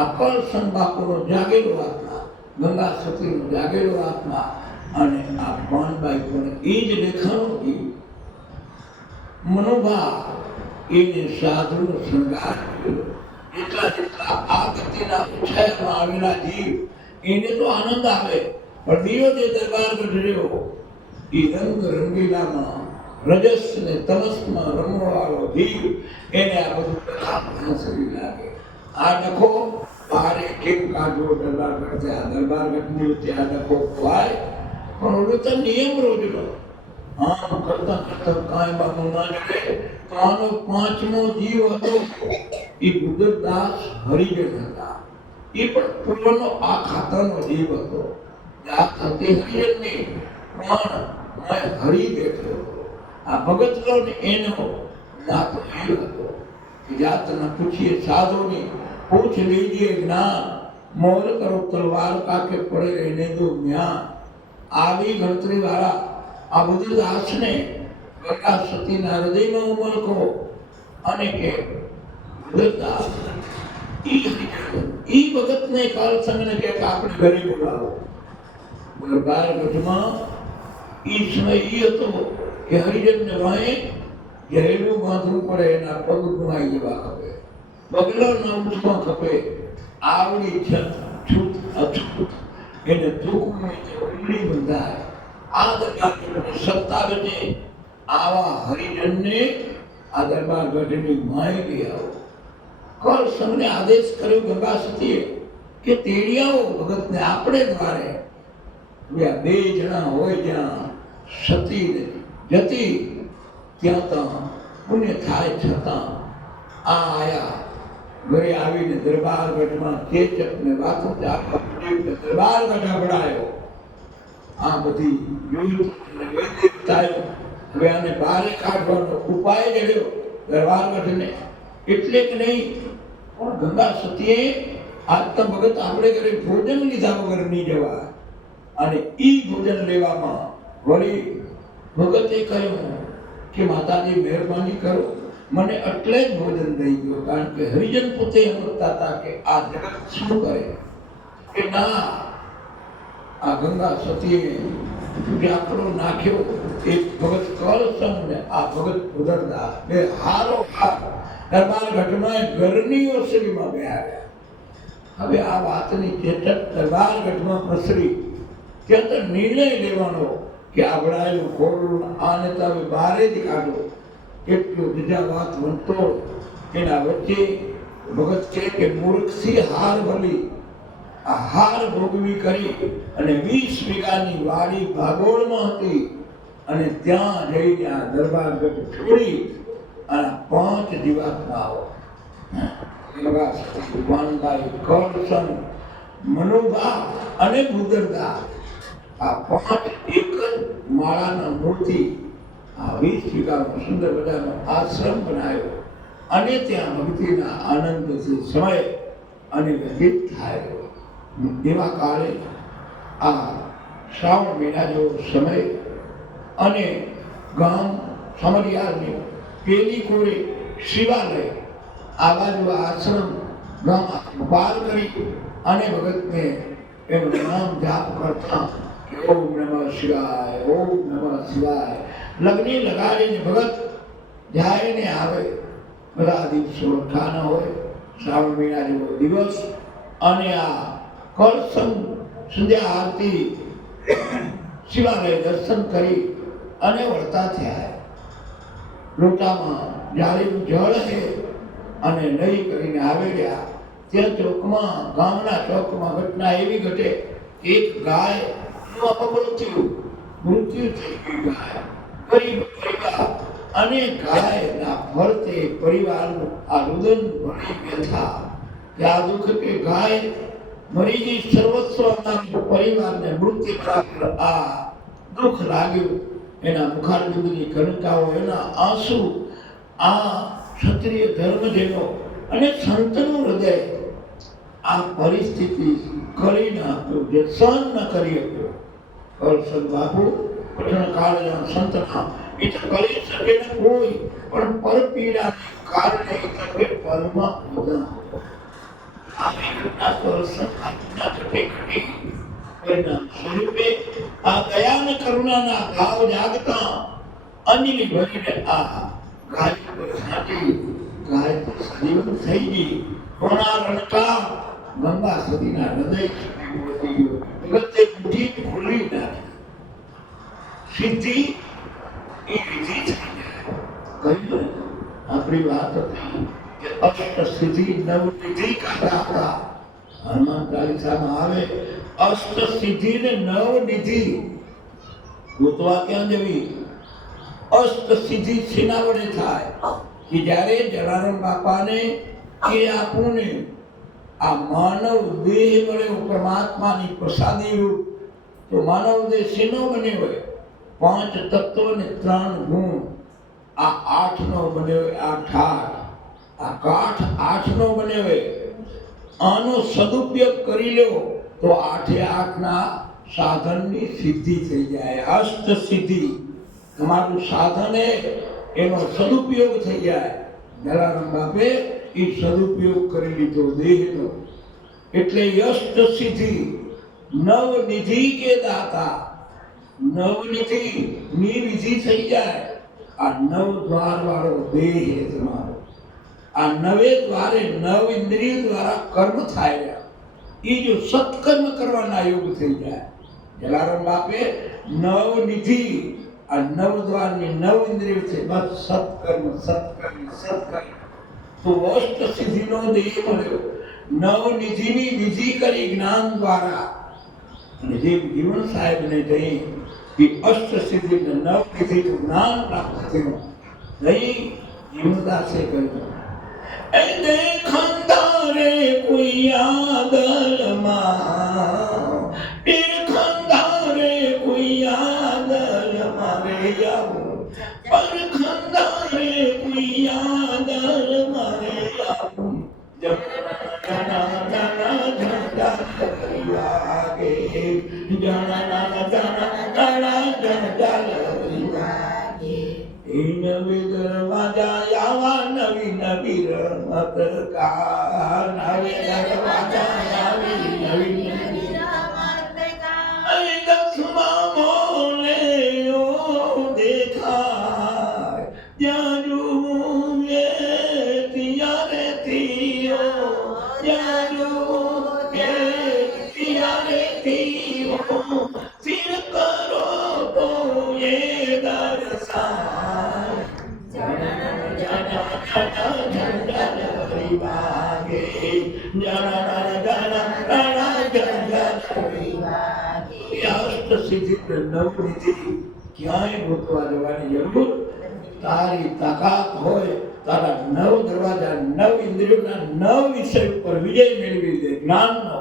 આ કળસંગ બાપુનો જાગેલો આત્મા, ગંગા સતીનો જાગેલો આત્મા અને આ પાનબાઈ પણ એ જ દેખાણો જીવ. મનોભા એને સાધુનો શૃંગાર કર્યો. જેટલા આ ગતિના ઉછાયમાં આવેલા જીવ એને તો આનંદ આવે, પણ બીજો જે દરબાર ગઢર્યો એ રંગ રંગીલામાં રજસ ને તમસમાં રમવાળો જીવ એને આ બધું હસવી લાગે. આ ડખો બારે કેમ કાઢવો દરબારગઢ? આ દરબારગઢની વચ્ચે આ ડખો ખવાય? પણ ઓલો તો નિયમ રોજનો. આમ કરતા કરતા કાંઈ બાબુ ના જડે તો આનો 5મો જીવ હતો એ ગુજરદાસ હરિજન હતા. એ પણ પૂર્વનો આ ખાતાનો જીવ હતો. આ થતી હરિજનની પણ મેં હરી બેઠો. આ ભગતનો ને એનો નાતો જીવ હતો. જાતના પૂછીએ સાધુની, પૂછ લીજીએ જ્ઞાન, મોર કરો તલવાર કાકે પડે એને દો જ્ઞાન. આવી ગણતરી વાળા આ બધું દાસને ગંગા સતીના હૃદયમાં ઉમલકો અને કે દાસ ઈ ભગતને કળસંગને કે આપણે ઘરે બોલાવો. દરબારગઢમાં ઈ સમય ઈ હતો કે હરિજનને વાંહે ઘેલું બાંધવું પડે, એના પગ ગુમાઈ જવા ખપે, બગલો ન ઉઠવા ખપે. આવડી છૂટ અછૂટ એને દુઃખની બંધાય. આ દરબારગઢની સત્તા વચ્ચે આવા હરિજનને આ દરબારગઢની માહિતી આવો. કળસંગને આદેશ કર્યો ગંગા સતીએ કે તેડી આવો ભગતને આપણે દ્વારે. આ 2 જણા હોય જ્યાં સતી જતી ત્યાં તો પુણ્ય થાય છતાં આ આયા ઘરે આવીને દરબારગઢમાં ચેચકને વાતો આપવા દરબારગઢ અભડાયો. આ બધી યુદ્ધ અને વૈદિક થાય. હવે આને બારે કાઢવાનો ઉપાય જડ્યો દરબારગઢને. એટલે કે નહીં પણ ગંગા સતીએ આજ તો ભગત આપણે ઘરે ભોજન લીધા વગર નહીં જવા. અને ઈ ભોજન લેવામાં વળી ભગતે કહ્યું કે માતાજી મહેરબાની કરો, મને એટલે જ ભોજન દઈ ગયો. કારણ કે હરિજન પોતે સમજતા હતા કે આ જગત શું કરે કે ના, આ ગંગા સતીએ વ્યાકરો નાખ્યો. એક ભગત કળસમ ને આ ભગત ઉદરદાસ બે હારો દરબારગઢમાં ઘરની ઓસરીમાં બેહાડ્યા. હવે આ વાતની ચેતક દરબારગઢમાં પ્રસરી. ત્યાં તો નિર્ણય લેવાનો કે આવડાયેલું ખોરડું આને તો હવે બહાર જ કાઢો. એટલું બીજા વાત બનતો એના વચ્ચે ભગત કહે કે મૂર્ખથી હાર ભલી. આ હાર ભોગવી કરી અને 20 વીઘાની વાડી ભાગોળમાં હતી. અને ત્યાં જઈને આ દરબારગઢ છોડી અને 5 દિવસમાં આવો. ભગવાનભાઈ કરસન મનોભા અને બુદરદા આ 5 એક જ માળાના મૂર્તિ આ 20 વીઘાનો સુંદર મજાનો આશ્રમ બનાવ્યો. અને ત્યાં ભક્તિના આનંદથી સમય અને વ્યતીત થાય. એવા કાળે આ શ્રાવણ મહિના જેવો સમય અને ગામ સમરિયાળની પેલી કોરે શિવાલય આ બાજુ આશ્રમ ગામ પાર કરી અને ભગતને એનું નામ જાપ કરતા ઓમ નમઃ શિવાય, ઓમ નમઃ શિવાય લગ્ની લગાડીને ભગત જાય ને આવે. બધા દિવસો ઓળખાના હોય. શ્રાવણ મહિના જેવો દિવસ અને આ કળસમ સંધ્યા આરતી શિવાલય દર્શન કરી અને વળતા થયા. લોટામાં જાળીનું જળ છે અને લઈ કરીને આવે રહ્યા. ત્યાં ચોકમાં ગામના ચોકમાં ઘટના એવી ઘટે એક ગાય મૃત્યુ થઈ ગઈ. ગાય ગરીબ પરિવાર અને ગાયના ફરતે પરિવારનું આ રુદન ભણી વ્યથા. આ દુઃખ કે ગાય મરી ગઈ, સર્વસ્વ પરિવારને મૃત્યુ પ્રાપ્ત. આ દુઃખ લાગ્યું. એના મુખારબિંદુની કણકાઓ, એના આંસુ. આ ક્ષત્રિય ધર્મ જેનો અને સંતનું હૃદય આ પરિસ્થિતિ કરી નાખ્યો, જે સહન ન કરી શક્યો. કરસન બાપુ પઠણ કાળના સંતના એ તો કરી શકે ને કોઈ, પણ પરપીડાને કારણે એ પરમાં ઉદા સ્વરૂપે આ દયા અને કરુણાના ભાવ જાગતા અંજલિ ભરીને આ ગાય પર છાંટી. ગાય સજીવન થઈ ગઈ. કોના રણકા ગંગા સતીના હૃદય ભગતે બુદ્ધિ ખોલી નાખી. સિદ્ધિ એ વિધિ થઈ જાય. કહ્યું આપણી વાત હતી કે અષ્ટ સિદ્ધિ નવ નિધિ કાઢા હતા. હનુમાન ચાલીસામાં આવે અષ્ટ સિદ્ધિ ને નવ નિધિ. ગોતવા ક્યાં જવી? અષ્ટ સિદ્ધિ શેના વડે થાય કે જ્યારે જલારામ બાપાને એ આપણને આ માનવ દેહ મળ્યો પરમાત્માની પ્રસાદી રૂપ. તો માનવ દેહ શેનો બન્યો હોય? 5 તત્વો ને 3 ગુણ. આ 8 નો બન્યો હોય. આ કાઠ 8 નો બન્યો હોય. આનો સદુપયોગ કરી લો તો 8 ના સાધનની સિદ્ધિ થઈ જાય. અષ્ટ સિદ્ધિ તમારું સાધન એનો સદુપયોગ થઈ જાય. જલારામ બાપે એ સદુપયોગ કરી લીધો દેહનો. એટલે અષ્ટ સિદ્ધિ નવ નિધિ કે દાતા. નવ નિધિ ની વિધિ થઈ જાય. આ 9 દ્વાર વાળો દેહ તમારો. આ 9 દ્વારે 9 ઇન્દ્રિય દ્વારા કર્મ થાય. એ જો સત્કર્મ કરવાના યોગ થઈ જાય. જલારામ બાપે 9 નિધિ આ 9 દ્વારની 9 ઇન્દ્રિય છે. બસ સત્કર્મ સત્કર્મ સત્કર્મ. તો અષ્ટ સિદ્ધિનો દેહ મળ્યો. 9 નિધિની વિધિ કરી જ્ઞાન દ્વારા. અને જે જીવન સાહેબને કહી કે અષ્ટ સિદ્ધિને 9 નિધિનું જ્ઞાન પ્રાપ્ત થયું. નહીં જીવનદાસે કહ્યું એ દેખંતા રે કોઈ આદલમાં, દેખંતા રે કોઈ આદલમાં રે આવું, પરખંતા રે કોઈ આદલમાં રે આવું. નવી દરવાજા આવા, નવી નવી રમત કા, નવી દરવાજા આવી, નવી નવી દસમા મોલે દેખાય, જ્યાં જુએ ત્યારે તીઓ, જ્યાં જુએ ત્યારે તીઓ, સિર કરો તો એ દર્શાય. ક્યાંય ગોતવા જવાની જરૂર, તારી તાકાત હોય, તારા 9 દરવાજા 9 ઇન્દ્રિયોના 9 વિષય ઉપર વિજય મેળવી દે જ્ઞાનનો,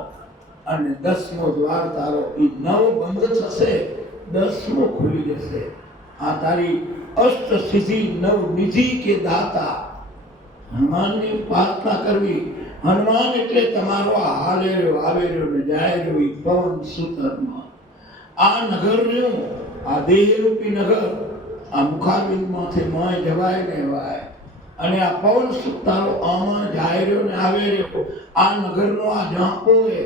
અને 10મો દ્વાર તારો એ 9 બંધ થશે, 10મો ખુલી જશે. આ તારી અષ્ટ સિદ્ધિ 9 નિધિ કે દાતા. હનુમાનની ઉપાસના કરવી. હનુમાન એટલે તમારો આ હાલેરો આવેરો ને જાયરો એ પવન સુતરમાં. આ નગરનું, આ દેહરૂપી નગર, આ મુખારવિંદમાંથી માય જવાય ને વાય, અને આ પવન સુત તારો આમાં જાયરો ને આવેરો, આ નગરનો આ ઝાંપો એ,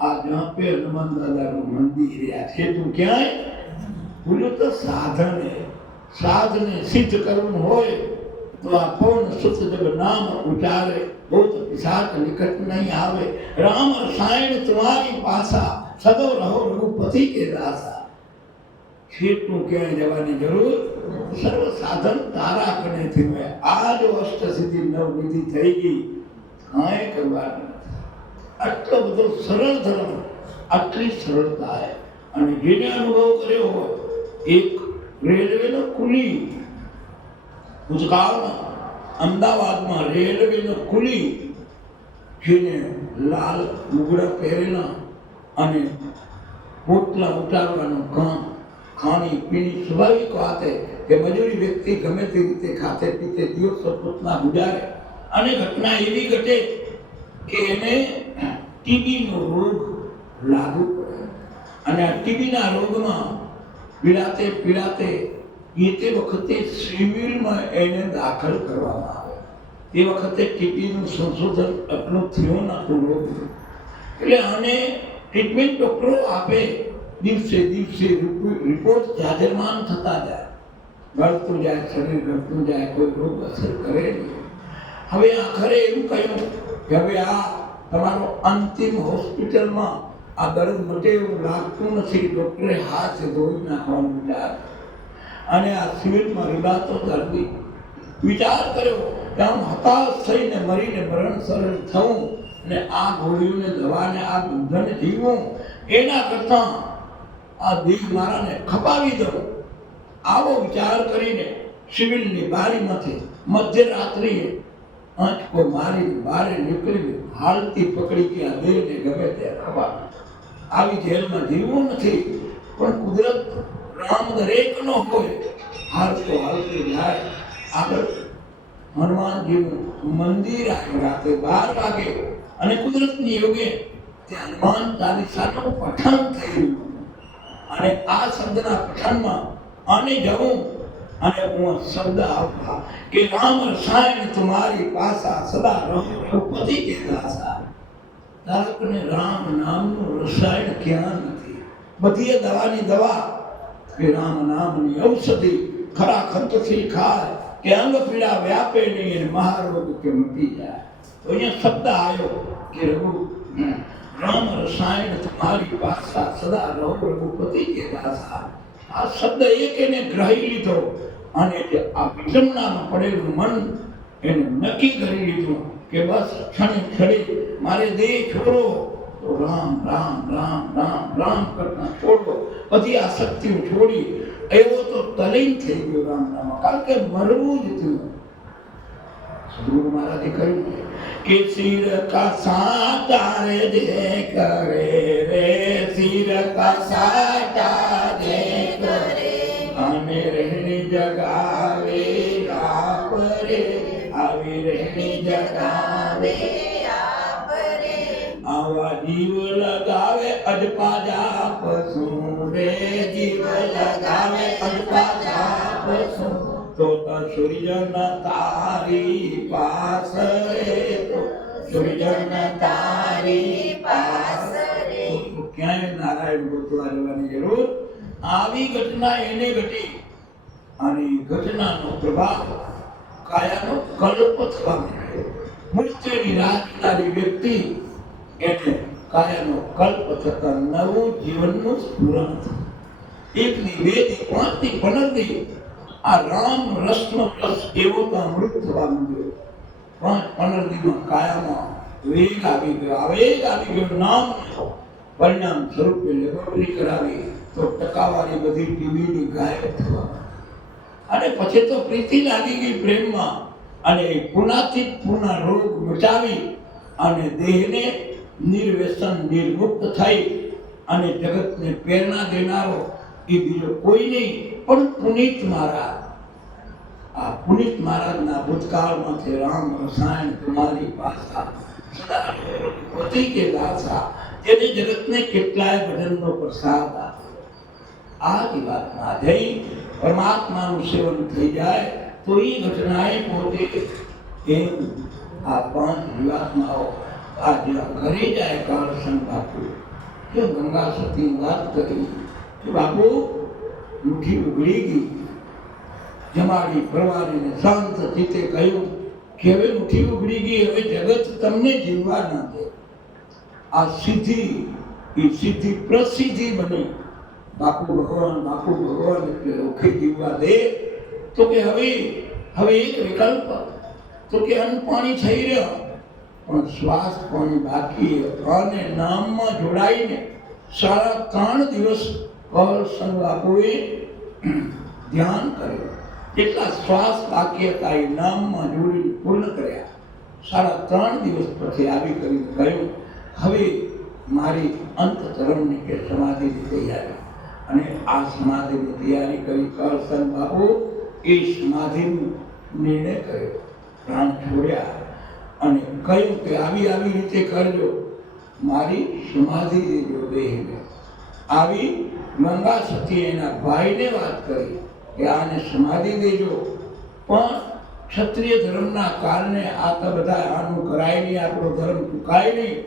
આ ઝાંપે હનુમાન દાદાનું મંદિર છે. તું ક્યાંય બોલ્યું તો સાધને, સાધને સિદ્ધ કરવું હોય તો આ પવન સુત જબ નામ ઉચારે, ભૂત પિશાચ નિકટ નહીં આવે. રામ રસાયણ तुम्हारी पासा, સદો રહો રઘુપતિ કે દાસા. છેટું ક્યાંય જવાની જરૂર, સર્વ સાધન તારા કનેથી હોય. આ જો અષ્ટ સિદ્ધિ 9 નિધિ થઈ ગઈ, કાંઈ કરવાનું નથી. આટલો બધો સરળ ધર્મ, આટલી સરળતા છે. અને જેને અનુભવ કર્યો હોય, એક રેલવેનો કુલી, ભૂતકાળમાં અમદાવાદમાં રેલવેનો કુલી, જેને લાલ લુગડા પહેરેલા અને પોટલા ઉતારવાનું કામ, ખાણી પીણી સ્વાભાવિક વાત છે કે મજૂરી વ્યક્તિ ગમે તે રીતે ખાતે પીતે દિવસો પોતના ગુજારે. અને ઘટના એવી ઘટે કે એને ટીબીનો રોગ લાગુ પડે, અને આ ટીબીના રોગમાં પીડાતે પીડાતે તે વખતે સિવિલમાં એને દાખલ કરવામાં આવે. એ વખતે ટીબીનું સંશોધન એટલું થયું નતું રોગ, એટલે આને ટ્રીટમેન્ટ ડૉક્ટરો આપે. દિવસે દિવસે રિપોર્ટ જાજરમાન થતા જાય, ગળતું જાય, શરીર ગળતું જાય, કોઈ રોગ અસર કરે નહીં. હવે આખરે એવું કહ્યું કે હવે આ તમારો અંતિમ હોસ્પિટલમાં આ દર્દ મટે એવું લાગતું નથી. ડૉક્ટરે હાથ ધોઈ નાખવાનું વિચાર, અને આ સિવિલમાં રીબાતો દર્દી વિચાર કર્યો કે આમ હતાશ થઈને મરીને મરણ શરણ થવું, અને આ ગોળીઓને દવાને આ બંધને જીવવું, એના કરતાં આ દેહ મારાને ખપાવી દઉં. આવો વિચાર કરીને સિવિલની બારીમાંથી મધ્યરાત્રિએ આંચકો મારી બહાર નીકળી, હાલતી પકડી કે આ દેહને ગમે ત્યાં ખપાવી. આવી જેલમાં જીવવું નથી, પણ કુદરત રામ દરેકનો હોય, હાલતો હાલતો જાય. આગળ હનુમાનજીનું મંદિર આવ્યું રાતે 12 વાગે, અને કુદરતની યોગે ત્યાં હનુમાન ચાલીસાનું પઠન થયું. અને આ શબ્દના પઠનમાં આને જવું, અને હું શબ્દ આવતા કે રામ રસાયણ તમારી પાસા, સદા રઘુપતિ કે દાસા. તારકને રામ નામનું રસાયણ ક્યાં નથી. બધી દવાની દવા કે રામ નામની ઔષધિ, ખરા ખંતથી ખાય કે અંગ પીડા વ્યાપે નહીં, અને મહારોગ કે મટી જાય. તો અહીંયા શબ્દ આવ્યો કે રઘુ રામ રસાયણ તમારી પાસા, સદા રહો રઘુપતિ કે દાસા. આ શબ્દ એક એને ગ્રહી લીધો, અને આ વિષમનામાં પડેલું મન એને નક્કી કરી લીધું કે બસ ક્ષણે ક્ષણે મારે દેહ છોડો તો રામ રામ રામ રામ રામ કરતા છોડો. બધી આ શક્તિઓ છોડી એવો તો તલીન થઈ ગયો રામ નામમાં, કારણ કે મરવું જ થયું. ગુરુ મહારાજે કહ્યું કે સિર કા સાટા રે દે કરે રે, સિર કા સાટા દે કરે અને રહેણી જગાવે આપ રે, આવી રહેણી જગાવે આપ રે આવા જીવ લગાવે અજપા જાપ શું રે, જીવ લગાવે અજપા જાપ શું તો સૂર્યન તારી પાસ રે, તો સૂર્યન તારી પાસ રે. ક્યાંય નારાયણ ગોતવા જવાની જરૂર. આવી ઘટના એને ઘટી અને એ ઘટનાનો પ્રભાવ કાયાનો કલ્પ થવા માંડ્યો. મૃત્યુની રાજનારી વ્યક્તિ એને કાયાનો કલ્પ થતા નવું જીવનનું સ્ફુરણ થયું. એકની બેથી પાંચની પનરથી આ રામ રસનો રસ એવો તો અમૃત થવા માંડ્યો. 5-15 દીમાં કાયામાં વેગ આવી ગયો. આ વેગ આવી ગયો નામ પરિણામ સ્વરૂપે લેબોરેટરી કરાવી તો ટકાવારી બધી ટીબીની ગાયબ થવા અને પછી તો પ્રીતિ લાગી ગઈ પ્રેમમાં અને પુનાથી પુના રોગ મટાવી અને દેહને નિર્વ્યસન નિર્મુક્ત થઈ અને જગતને પ્રેરણા દેનારો એ બીજો કોઈ નહીં પણ પુનિત મહારાજ. આ પુનિત મહારાજના ભૂતકાળમાંથી રામ રસાયણ તમારી પાસા સદા હોતી કે દાસા એને જગતને કેટલાય ભજનનો પ્રસાદ આ જીવાત્મા જઈ પરમાત્માનું સેવન થઈ જાય તો એ ઘટનાએ પોતે એમ આ 5 જીવાત્માઓ આ જ્યાં ઘરે જાય કાળસંગ બાપુ કે ગંગા સતી વાત કરી કે બાપુ મુઠ્ઠી ઉઘડી ગઈ. જમાડી પરવારીને શાંત ચિત્તે કહ્યું કે હવે મુઠ્ઠી ઉઘડી ગઈ, હવે જગત તમને જીવવા ના દે. આ સિદ્ધિ એ સિદ્ધિ પ્રસિદ્ધિ બની. બાપુ ભગવાન એટલે ઓખે જીવવા દે તો કે હવે એક વિકલ્પ તો કે અન્ન પાણી થઈ રહ્યો પણ શ્વાસ પાણી બાકી અને નામમાં જોડાઈને 3.5 દિવસ કળસંગ બાપુએ ધ્યાન કર્યું. કેટલા શ્વાસ બાકી હતા એ નામમાં જોડીને પૂર્ણ કર્યા. 3.5 દિવસ પછી આવી કરીને કહ્યું હવે મારી અંતચરણની કે સમાધિની તૈયારી. અને આ સમાધિની તૈયારી કરી કળસંગ બાપુ એ સમાધિનો નિર્ણય કર્યો. પ્રાણ છોડ્યા અને કહ્યું કે આવી રીતે કરજો, મારી સમાધિ દેજો દેહને. આવી ગંગા સતીએ એના ભાઈને વાત કરી કે આને સમાધિ દેજો, પણ ક્ષત્રિય ધર્મના કારણે આ તો બધા આનું કરાય નહીં, આપણો ધર્મ ચૂકાય નહીં.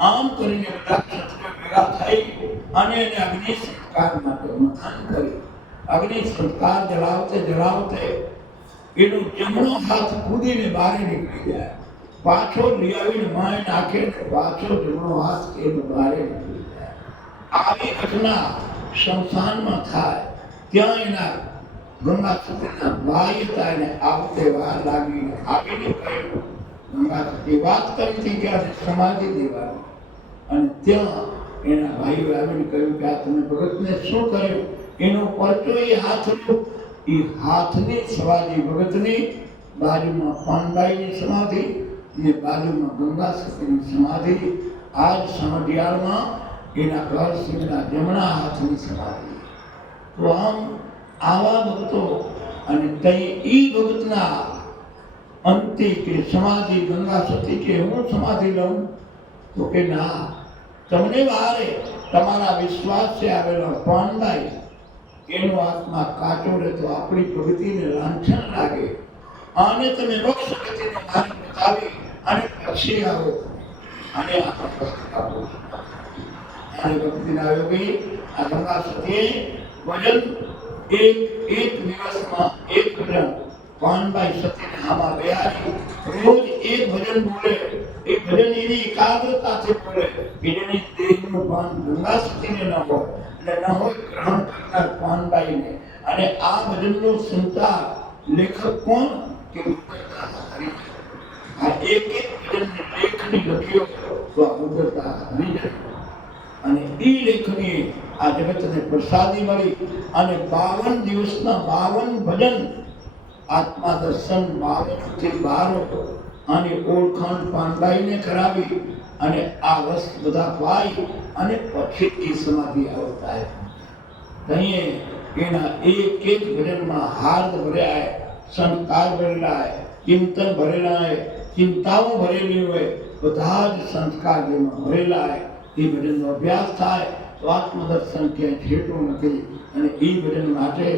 આમ કરીને બધા ક્ષત્રિયો ભેગા થઈ અને એને અગ્નિ સંસ્કાર માટે મથન કરી. અગ્નિ સંસ્કાર જલાવતે એનો જમણો હાથ કૂદીને બહાર નીકળી જાય, પાછો લઈ આવીને માય નાખે ને પાછો જમણો હાથ એનો બહાર નીકળી જાય. આવી ઘટના શમશાનમાં થાય ત્યાં એના ગંગા સતીના ભાઈ હતા એને આવતે વાર લાગીને આવીને કહ્યું ગંગા સતી વાત કરી હતી કે આને સમાધિ દેવાની. અને ત્યાં એના ભાઈઓ આવીને કહ્યું કે આ તમે ભગતને શું કર્યું? એનો પરચો એ હાથનો એ હાથની સમાધિ ભગતની બાજુમાં પાનબાઈની સમાધિ ને બાજુમાં ગંગા સતીની સમાધિ. આજ સમઢિયાળમાં એના કળસિંહના જમણા હાથની સમાધિ. તો આમ આવા ભક્તો અને તઈ ઈ ભગતના અંતે કે સમાધિ ગંગા સતી કે હું સમાધિ લઉં તો કે ના, તમને વારે તમારા વિશ્વાસ છે આવેલો પાનબાઈ એનો આત્મા કાચો રહે તો આપણી પ્રગતિને લાંછન લાગે અને તમે મોક્ષ ગતિનો માર્ગ બતાવી અને પછી આવો અને ભક્તિના યોગી આ ગંગા સતીએ ભજન એક દિવસમાં એક ભજન પાનબાઈ સતીને આમાં બેહારી રોજ એક ભજન બોલે. એ ભજન એની એકાગ્રતાથી બોલે કે જેની દેહનું ભાન ગંગા સતીને ન હોય એટલે ન હોય ગ્રહણ કરનાર પાનબાઈને. અને આ ભજનનો સંતાર લેખક કોણ કે આ એક ભજનની લેખની લખ્યો તો આ ઉદરતા હરી. અને એ લેખની આ જગતને પ્રસાદી મળી અને 52 દિવસના 52 ભજન આત્મા દર્શન બાબતથી બહાર અને ઓળખાણ પાનબાઈને કરાવી અને આ રસ બધા પાઈ અને પછી એ સમાધિ આવતા અહીંયા એના એક એક ભજનમાં હાર્દ ભર્યા હે, સંસ્કાર ભરેલા હે, ચિંતન ભરેલા હે, ચિંતાઓ ભરેલી હોય, બધા જ સંસ્કાર જેમાં ભરેલા હે. એ ભજનનો અભ્યાસ થાય તો આત્મદર્શન ક્યાંય છેટું નથી. અને એ ભજન માટે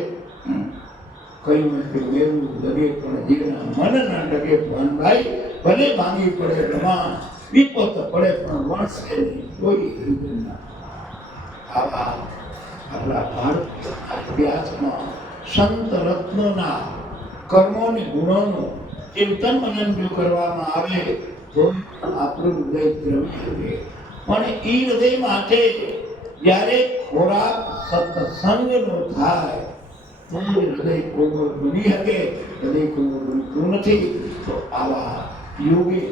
કહ્યું કે મેરું ડગે પણ જીવના મન ના ડગે ભાનભાઈ, ભલે ભાંગી પડે રમાન, વિપત પડે પણ વણસે નહીં કોઈ હૃદયના. આવા આપણા ભારત અભ્યાસમાં સંત રત્નોના કર્મોને ગુણોનું ચિંતન મનન જો કરવામાં આવે તો આપણું હૃદય દ્રવ્ય. પણ એ હૃદય માટે જ્યારે ખોરાક સત્સંગનો થાય તો હૃદય કોમળ બની શકે. હૃદય કોમળ બનતું નથી. તો આવા યોગી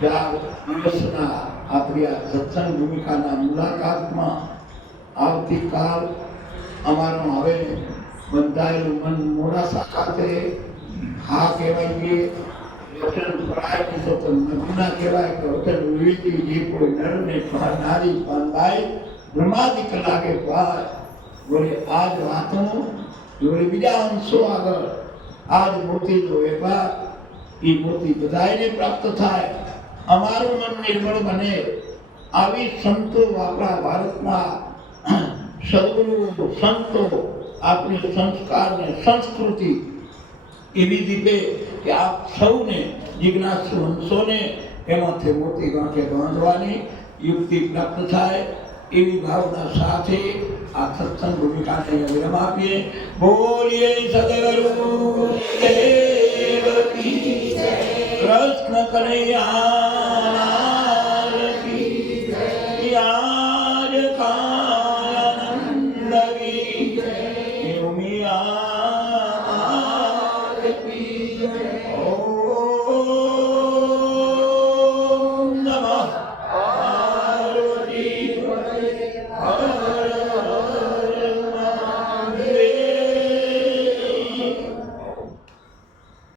4 દિવસના આપણી આ સત્સંગ ભૂમિકાના મુલાકાતમાં આવતીકાલ અમારું હવે બંધાયેલું મન મોડાસા ખાતે હા કહેવાય, વચન પ્રાય તો નગુના કહેવાય કે વચન વિવેકી જે કોઈ નર ને નારી પાનભાઈ બ્રહ્માદિક લાગે ભાઈ બોલે આજ વાતો જોડે બીજા અંશો આગળ આજ મોતીનો વેપાર એ મોતી બધાને પ્રાપ્ત થાય, અમારું મન નિર્મળ બને. આવી સંતો આપણા ભારતમાં સદગુરુ સંતો આપણી સંસ્કારને સંસ્કૃતિ એવી રીતે કે આપ સૌને જિજ્ઞાસુ હંસોને એમાંથી મોતી ગાંઠે બાંધવાની યુક્તિ પ્રાપ્ત થાય એવી ભાવના સાથે આ સત્સંગ ભૂમિકાને વિરામ આપીએ. બોલીએ સદગુરુ દેવ કી જય. કૃષ્ણ કનૈયા